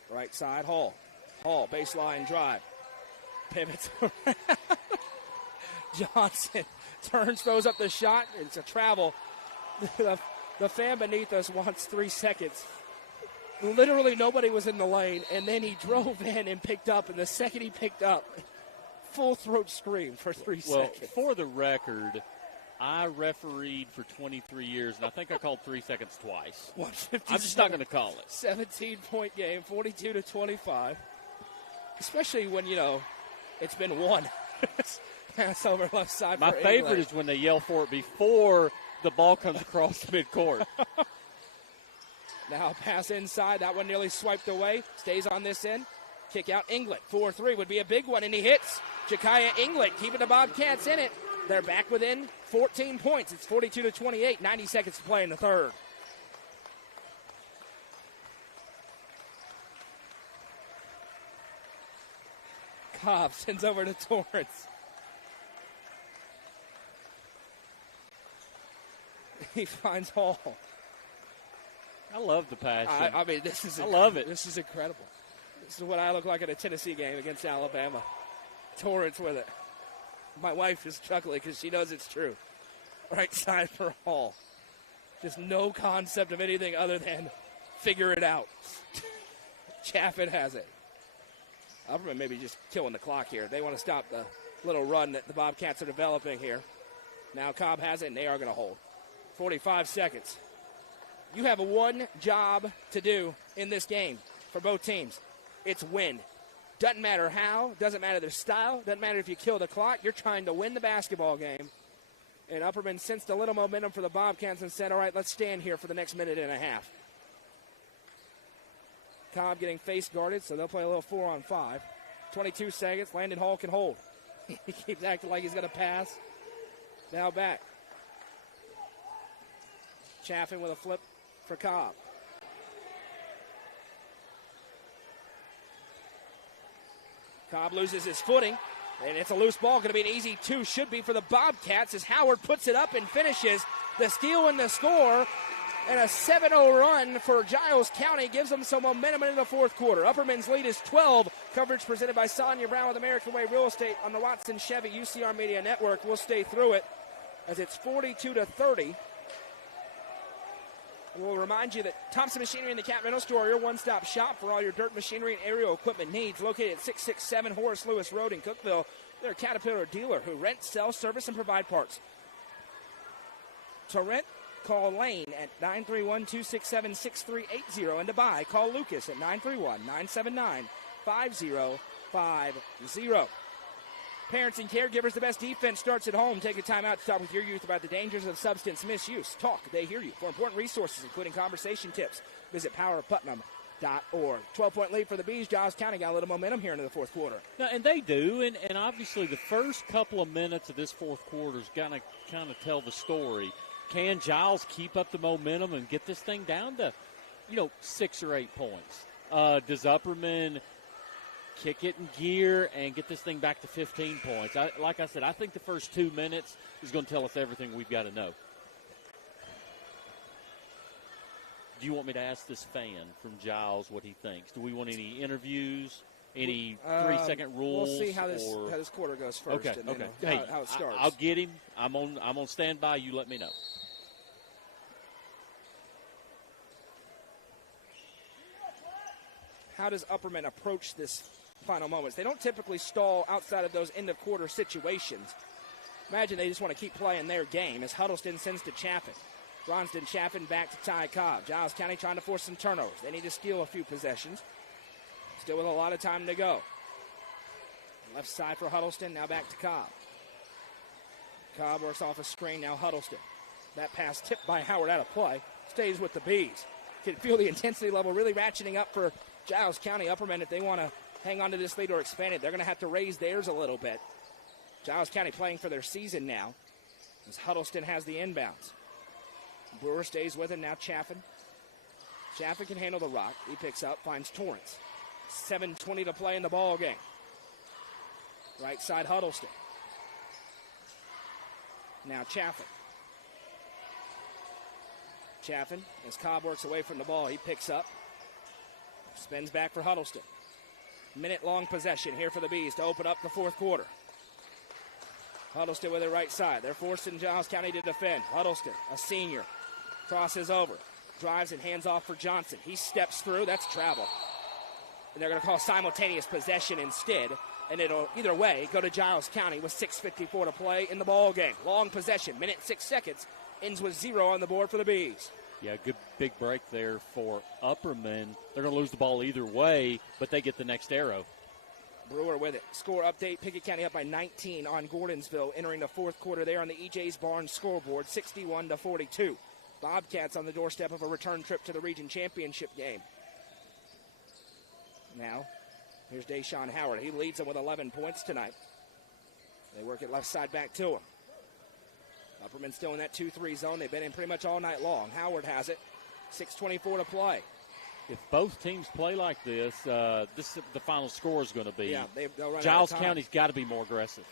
Right side, Hall. Hall, baseline drive. Pivots around. Johnson turns, throws up the shot. It's a travel. The fan beneath us wants 3 seconds. Literally nobody was in the lane, and then he drove in and picked up, and the second he picked up, full throat scream for 3 seconds. Well, for the record, I refereed for 23 years, and I think I called 3 seconds twice. I'm just not going to call it. 17-point game, 42-25. Especially when, it's been 1. Pass over left side. My for favorite England. is when they yell for it before the ball comes across the midcourt. Now pass inside. That one nearly swiped away. Stays on this end. Kick out England. 4-3 would be a big one, and he hits. Ja'Kiah England keeping the Bobcats in it. They're back within 14 points. It's 42-28. 90 seconds to play in the third. Cobb sends over to Torrance. He finds Hall. I love the passion. I mean, I love it. This is incredible. This is what I look like at a Tennessee game against Alabama. Torrance with it. My wife is chuckling because she knows it's true. Right side for Hall. Just no concept of anything other than figure it out. Chaffin has it. Upperman maybe just killing the clock here. They want to stop the little run that the Bobcats are developing here. Now Cobb has it, and they are going to hold. 45 seconds. You have one job to do in this game for both teams. It's win. Doesn't matter how, doesn't matter the style, doesn't matter if you kill the clock. You're trying to win the basketball game. And Upperman sensed a little momentum for the Bobcats and said, all right, let's stand here for the next minute and a half. Cobb getting face guarded, so they'll play a little 4-on-5. 22 seconds. Landon Hall can hold. He keeps acting like he's going to pass. Now back. Chaffin with a flip for Cobb. Cobb loses his footing, and it's a loose ball. Going to be an easy two. Should be for the Bobcats as Howard puts it up and finishes. The steal and the score. And a 7-0 run for Giles County gives them some momentum into the fourth quarter. Upperman's lead is 12. Coverage presented by Sonia Brown with American Way Real Estate on the Watson Chevy UCR Media Network. We'll stay through it as it's 42-30. We'll remind you that Thompson Machinery and the Cat Rental Store are your one-stop shop for all your dirt machinery and aerial equipment needs. Located at 667 Horace Lewis Road in Cookeville, they're a Caterpillar dealer who rent, sell, service, and provide parts. To rent, call Lane at 931-267-6380. And to buy, call Lucas at 931-979-5050. Parents and caregivers, the best defense starts at home. Take a time out to talk with your youth about the dangers of substance misuse. Talk, they hear you. For important resources, including conversation tips, visit powerputnam.org. 12-point lead for the Bees. Giles County got a little momentum here into the fourth quarter. No, and they do, and obviously the first couple of minutes of this fourth quarter is going to kind of tell the story. Can Giles keep up the momentum and get this thing down to, 6 or 8 points? Does Upperman kick it in gear and get this thing back to 15 points? Like I said, I think the first 2 minutes is going to tell us everything we've got to know. Do you want me to ask this fan from Giles what he thinks? Do we want any interviews, any 3-second rules? We'll see how this quarter goes first. Okay, and okay. Then Hey, how it starts. I'll get him. I'm on standby. You let me know. How does Upperman approach this final moments? They don't typically stall outside of those end-of-quarter situations. Imagine they just want to keep playing their game as Huddleston sends to Chaffin. Bronston Chaffin back to Ty Cobb. Giles County trying to force some turnovers. They need to steal a few possessions. Still with a lot of time to go. Left side for Huddleston, now back to Cobb. Cobb works off a screen, now Huddleston. That pass tipped by Howard out of play. Stays with the Bees. You can feel the intensity level really ratcheting up for Giles County. Upperman, if they want to hang on to this lead or expand it, they're going to have to raise theirs a little bit. Giles County playing for their season now as Huddleston has the inbounds. Brewer stays with him, now Chaffin. Chaffin can handle the rock. He picks up, finds Torrance. 7:20 to play in the ball game. Right side Huddleston. Now Chaffin. Chaffin, as Cobb works away from the ball, he picks up. Spins back for Huddleston. Minute-long possession here for the Bees to open up the fourth quarter. Huddleston with it right side. They're forcing Giles County to defend. Huddleston, a senior, crosses over. Drives and hands off for Johnson. He steps through. That's travel. And they're going to call simultaneous possession instead. And it'll, either way, go to Giles County with 6:54 to play in the ball game. Long possession, minute 6 seconds. Ends with 0 on the board for the Bees. Yeah, good big break there for Upperman. They're going to lose the ball either way, but they get the next arrow. Brewer with it. Score update, Pickett County up by 19 on Gordonsville, entering the fourth quarter there on the EJ's Barnes scoreboard, 61-42. Bobcats on the doorstep of a return trip to the region championship game. Now, here's Deshaun Howard. He leads them with 11 points tonight. They work it left side back to him. Upperman still in that 2-3 zone. They've been in pretty much all night long. Howard has it. 6:24 to play. If both teams play like this, the final score is going to be. Yeah, they'll run Giles out of time. County's got to be more aggressive.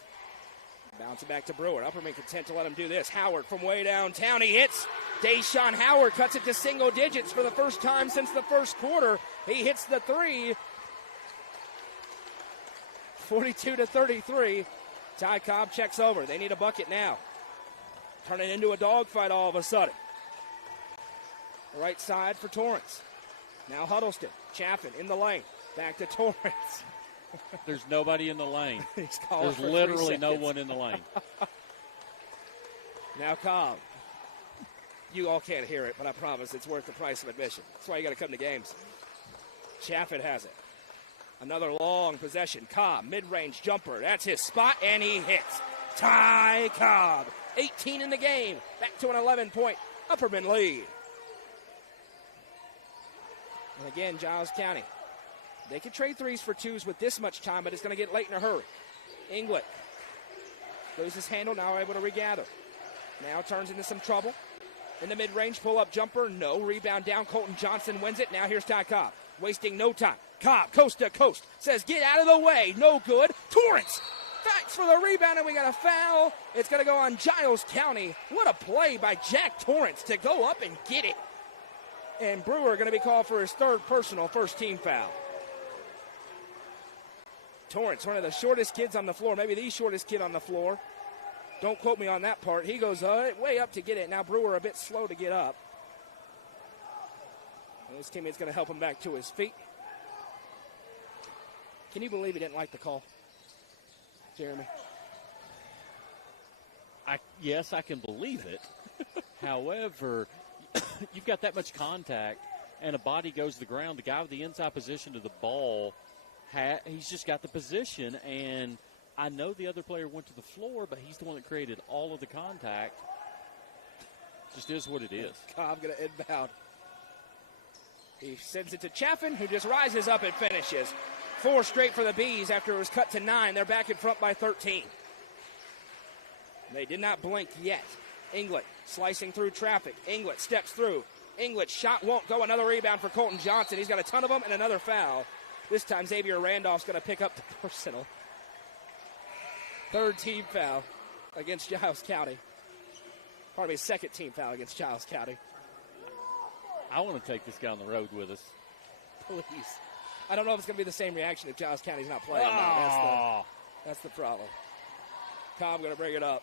Bounce it back to Brewer. Upperman content to let him do this. Howard from way downtown. He hits. Deshaun Howard cuts it to single digits for the first time since the first quarter. He hits the three. 42-33. Ty Cobb checks over. They need a bucket now. Turn it into a dogfight all of a sudden. Right side for Torrance. Now Huddleston. Chaffin in the lane. Back to Torrance. There's nobody in the lane. There's There's literally no one in the lane. Now Cobb. You all can't hear it, but I promise it's worth the price of admission. That's why you got to come to games. Chaffin has it. Another long possession. Cobb, mid-range jumper. That's his spot, and he hits. Ty Cobb, 18 in the game. Back to an 11-point Upperman lead. And again, Giles County. They can trade threes for twos with this much time, but it's going to get late in a hurry. Inglet loses handle, now able to regather. Now turns into some trouble. In the mid-range, pull-up jumper, no. Rebound down, Colton Johnson wins it. Now here's Ty Cobb, wasting no time. Cobb, coast to coast, says get out of the way, no good. Torrance fights for the rebound, and we got a foul. It's going to go on Giles County. What a play by Jack Torrance to go up and get it. And Brewer going to be called for his third personal first-team foul. Torrance, one of the shortest kids on the floor, maybe the shortest kid on the floor. Don't quote me on that part. He goes way up to get it. Now Brewer a bit slow to get up. And his teammate's going to help him back to his feet. Can you believe he didn't like the call, Jeremy? Yes, I can believe it. However, you've got that much contact, and a body goes to the ground. The guy with the inside position to the ball, he's just got the position, and I know the other player went to the floor, but he's the one that created all of the contact. Just is what it is. Cobb going to inbound. He sends it to Chaffin, who just rises up and finishes. 4 straight for the Bees after it was cut to 9. They're back in front by 13. They did not blink yet. Inglet slicing through traffic. Inglet steps through. Inglet's shot won't go. Another rebound for Colton Johnson. He's got a ton of them and another foul. This time Xavier Randolph's going to pick up the personal. Third team foul against Giles County. Pardon me, second team foul against Giles County. I want to take this guy on the road with us. Please. I don't know if it's going to be the same reaction if Giles County's not playing. No, that's the problem. Cobb going to bring it up.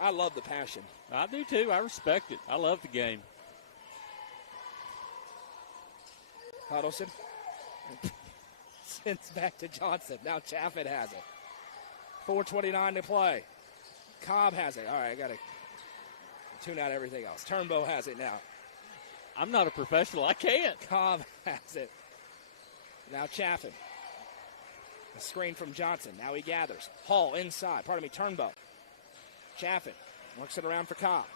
I love the passion. I do too. I respect it. I love the game. Huddleston sends back to Johnson. Now Chaffin has it. 4:29 to play. Cobb has it. All right, I got to tune out everything else. Turnbow has it now. I'm not a professional. I can't. Cobb has it. Now Chaffin. A screen from Johnson. Now he gathers. Hall inside. Turnbow. Chaffin works it around for Cobb.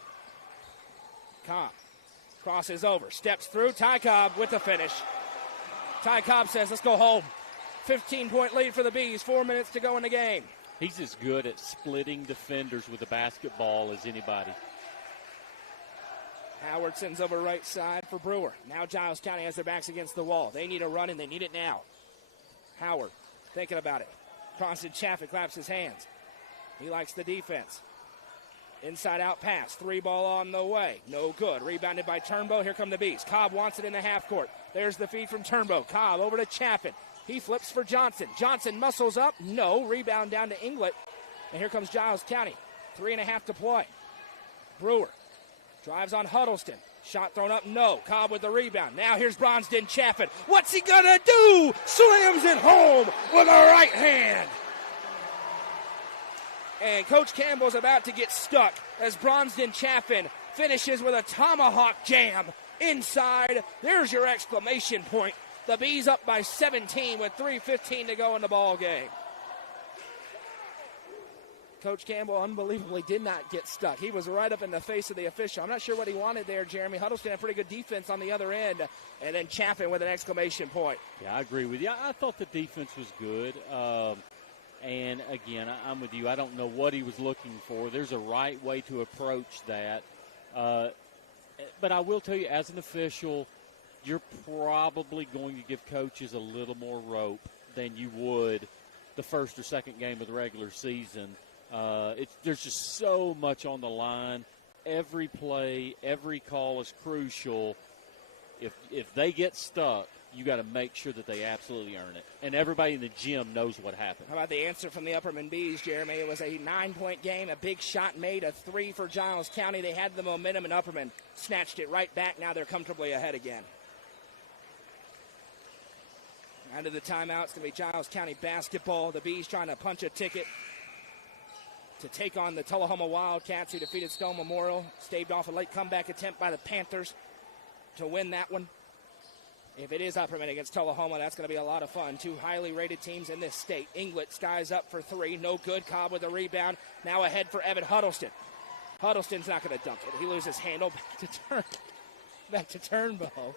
Cobb crosses over. Steps through. Ty Cobb with the finish. Ty Cobb says, let's go home. 15-point lead for the Bees. 4 minutes to go in the game. He's as good at splitting defenders with a basketball as anybody. Howard sends over right side for Brewer. Now Giles County has their backs against the wall. They need a run, and they need it now. Howard thinking about it. Crosses Chaffin, claps his hands. He likes the defense. Inside-out pass. 3 ball on the way. No good. Rebounded by Turnbow. Here come the Bees. Cobb wants it in the half court. There's the feed from Turnbow. Cobb over to Chaffin. He flips for Johnson. Johnson muscles up. No. Rebound down to Inglet. And here comes Giles County. 3.5 to play. Brewer drives on Huddleston. Shot thrown up. No. Cobb with the rebound. Now here's Bronston Chaffin. What's he going to do? Slams it home with a right hand. And Coach Campbell's about to get stuck as Bronston Chaffin finishes with a tomahawk jam inside. There's your exclamation point. The Bees up by 17 with 3:15 to go in the ball game. Coach Campbell unbelievably did not get stuck. He was right up in the face of the official. I'm not sure what he wanted there, Jeremy. Huddleston had pretty good defense on the other end, and then Chaffin with an exclamation point. Yeah, I agree with you. I thought the defense was good. And, again, I'm with you. I don't know what he was looking for. There's a right way to approach that. But I will tell you, as an official, you're probably going to give coaches a little more rope than you would the first or second game of the regular season. There's just so much on the line. Every play, every call is crucial. If they get stuck, you got to make sure that they absolutely earn it. And everybody in the gym knows what happened. How about the answer from the Upperman Bees, Jeremy? It was a 9-point game, a big shot made, a 3 for Giles County. They had the momentum, and Upperman snatched it right back. Now they're comfortably ahead again. Out of the timeout, it's going to be Giles County basketball. The Bees trying to punch a ticket to take on the Tullahoma Wildcats, who defeated Stone Memorial. Staved off a late comeback attempt by the Panthers to win that one. If it is Upperman against Tullahoma, that's going to be a lot of fun. Two highly rated teams in this state. Inglet skies up for 3. No good. Cobb with a rebound. Now ahead for Evan Huddleston. Huddleston's not going to dunk it. He loses handle back to Turnbow.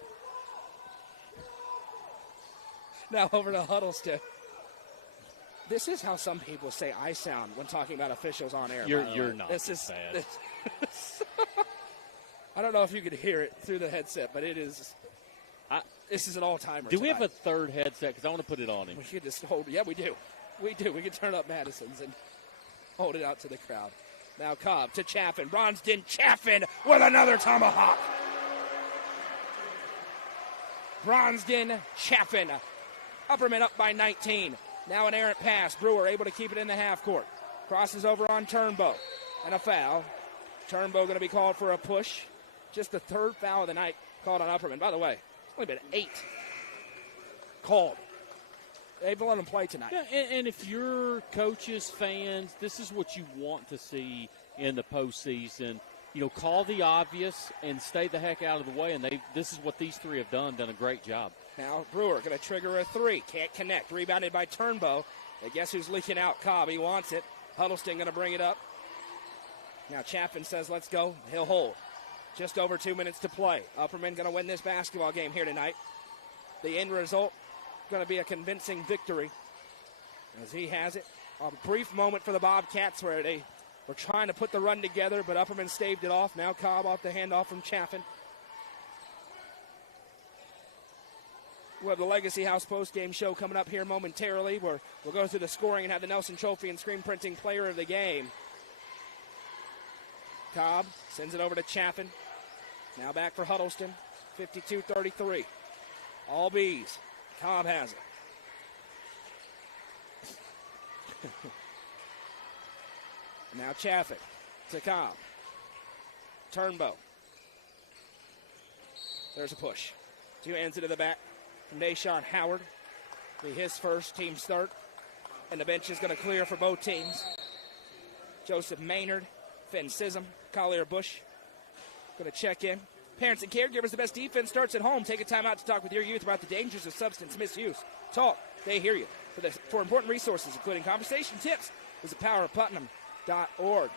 Now over to Huddleston. This is how some people say I sound when talking about officials on air. You're not this is bad. I don't know if you could hear it through the headset, but it is. This is an all-timer. Do we have a third headset? Because I want to put it on him. We should just hold. Yeah, we do. We do. We can turn up Madison's and hold it out to the crowd. Now Cobb to Chaffin. Bronston Chaffin with another tomahawk. Bronston Chaffin. Upperman up by 19. Now an errant pass. Brewer able to keep it in the half court. Crosses over on Turnbow. And a foul. Turnbow going to be called for a push. Just the third foul of the night called on Upperman. By the way, it's only been 8 called. They've let them play tonight. Yeah, and if you're coaches, fans, this is what you want to see in the postseason. You know, call the obvious and stay the heck out of the way. And this is what these three have done a great job. Now Brewer going to trigger a 3. Can't connect. Rebounded by Turnbow. And guess who's leaking out? Cobb. He wants it. Huddleston going to bring it up. Now Chaffin says, let's go. He'll hold. Just over 2 minutes to play. Upperman going to win this basketball game here tonight. The end result going to be a convincing victory. As he has it. A brief moment for the Bobcats where they were trying to put the run together, but Upperman staved it off. Now Cobb off the handoff from Chaffin. We'll have the Legacy House post-game show coming up here momentarily, where we'll go through the scoring and have the Nelson Trophy and screen printing player of the game. Cobb sends it over to Chaffin. Now back for Huddleston. 52-33. All Bees. Cobb has it. Now Chaffin to Cobb. Turnbow. There's a push. 2 hands into the back from Deshaun Howard. Be his first, team's third. And the bench is going to clear for both teams. Joseph Maynard, Finn Sism, Collier Bush going to check in. Parents and caregivers, the best defense starts at home. Take a time out to talk with your youth about the dangers of substance misuse. Talk, they hear you. For important resources, including conversation tips, visit powerofputnam.org.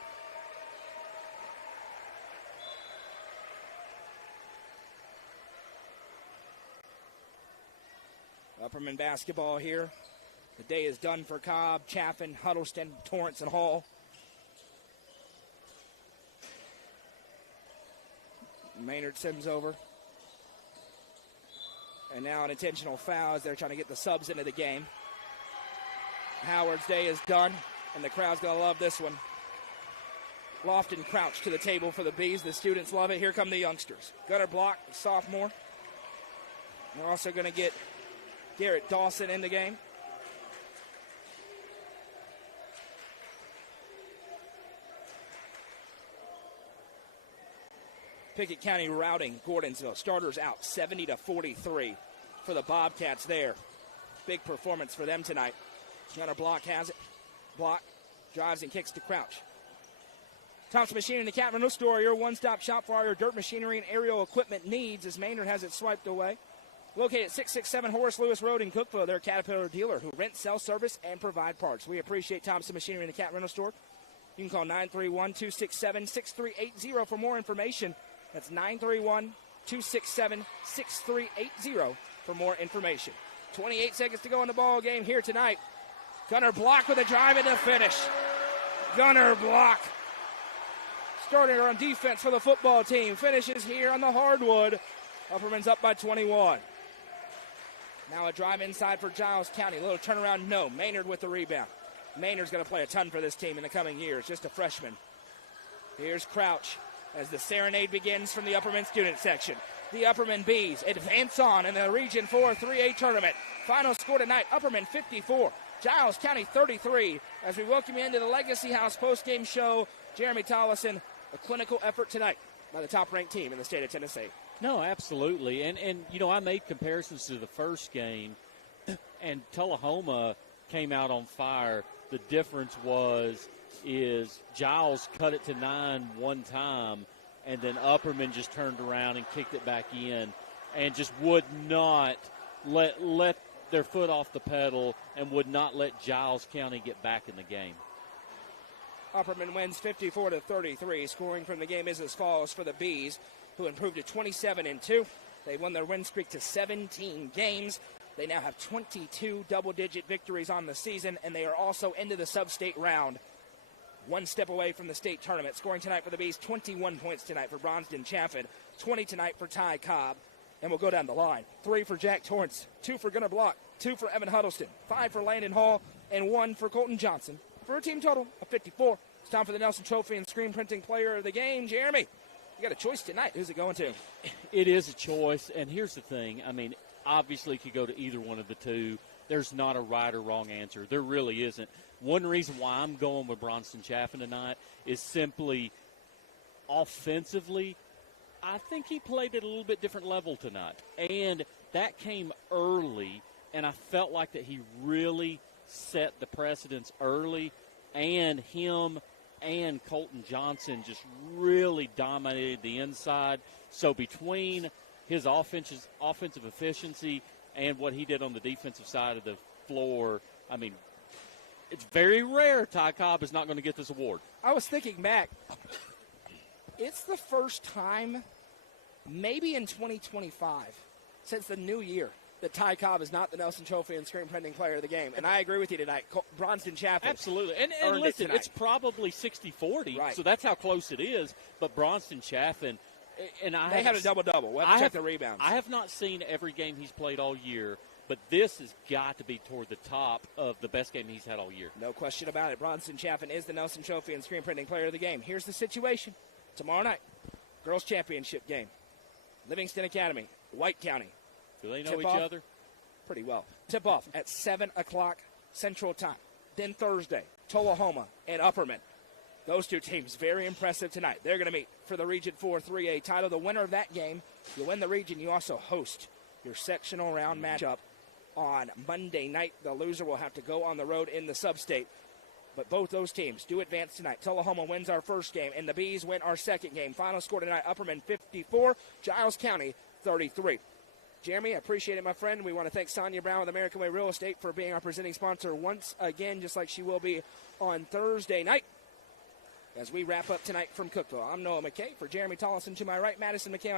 Upperman basketball here. The day is done for Cobb, Chaffin, Huddleston, Torrance, and Hall. Maynard sends over. And now an intentional foul as they're trying to get the subs into the game. Howard's day is done, and the crowd's going to love this one. Lofton Crouch to the table for the Bees. The students love it. Here come the youngsters. Gunnar Block, sophomore. We're also going to get Garrett Dawson in the game. Pickett County routing Gordonsville. Starters out 70-43 for the Bobcats there. Big performance for them tonight. Gunnar Block has it. Block drives and kicks to Crouch. Thompson Machinery and the Cat Rental Store, your one-stop shop for all your dirt machinery and aerial equipment needs, as Maynard has it swiped away. Located at 667 Horace Lewis Road in Cookville, they're a Caterpillar dealer who rent, sell, service, and provide parts. We appreciate Thompson Machinery and the Cat Rental Store. You can call 931-267-6380 for more information. That's 931-267-6380 for more information. 28 seconds to go in the ball game here tonight. Gunnar Block with a drive and a finish. Gunnar Block, starting on defense for the football team, finishes here on the hardwood. Upperman's up by 21. Now a drive inside for Giles County. A little turnaround, no. Maynard with the rebound. Maynard's going to play a ton for this team in the coming years, just a freshman. Here's Crouch as the serenade begins from the Upperman student section. The Upperman Bees advance on in the Region 4 3A tournament. Final score tonight, Upperman 54, Giles County 33. As we welcome you into the Legacy House postgame show, Jeremy Tollison, a clinical effort tonight by the top-ranked team in the state of Tennessee. No, absolutely. And you know, I made comparisons to the first game, and Tullahoma came out on fire. The difference is Giles cut it to 9 one time, and then Upperman just turned around and kicked it back in and just would not let their foot off the pedal and would not let Giles County get back in the game. Upperman wins 54-33. Scoring from the game is as follows for the Bees, who improved to 27-2. They won their win streak to 17 games. They now have 22 double-digit victories on the season, and they are also into the sub-state round, one step away from the state tournament. Scoring tonight for the Bees, 21 points tonight for Bronston Chaffin, 20 tonight for Ty Cobb. And we'll go down the line. 3 for Jack Torrance, 2 for Gunnar Block, 2 for Evan Huddleston, 5 for Landon Hall, and 1 for Colton Johnson, for a team total of 54. It's time for the Nelson Trophy and Screen Printing Player of the Game. Jeremy, you got a choice tonight. Who's it going to? It is a choice, and here's the thing. I mean, obviously it could go to either one of the two. There's not a right or wrong answer. There really isn't. One reason why I'm going with Bronston Chaffin tonight is simply offensively, I think he played at a little bit different level tonight. And that came early, and I felt like that he really set the precedence early, and him and Colton Johnson just really dominated the inside. So between his offensive efficiency and what he did on the defensive side of the floor, I mean, it's very rare Ty Cobb is not going to get this award. I was thinking back, it's the first time, maybe in 2025, since the new year, that Ty Cobb is not the Nelson Trophy and Screen Printing Player of the Game. And I agree with you tonight. Bronston Chaffin. Absolutely. And listen, it's probably 60-40, right. So that's how close it is. But Bronston Chaffin, and they had a double-double. We'll have to check the rebounds. I have not seen every game he's played all year, but this has got to be toward the top of the best game he's had all year. No question about it. Bronston Chaffin is the Nelson Trophy and Screen Printing Player of the Game. Here's the situation. Tomorrow night, girls' championship game. Livingston Academy, White County. Do they know each other? Pretty well. Tip-off at 7 o'clock Central Time. Then Thursday, Tullahoma and Upperman. Those two teams, very impressive tonight. They're going to meet for the Region 4 3A title. The winner of that game, you win the region, you also host your sectional round matchup on Monday night. The loser will have to go on the road in the sub-state. But both those teams do advance tonight. Tullahoma wins our first game, and the Bees win our second game. Final score tonight, Upperman 54, Giles County 33. Jeremy, I appreciate it, my friend. We want to thank Sonia Brown with American Way Real Estate for being our presenting sponsor once again, just like she will be on Thursday night. As we wrap up tonight from Cookville, I'm Noah McKay. For Jeremy Tollison, to my right, Madison McKay on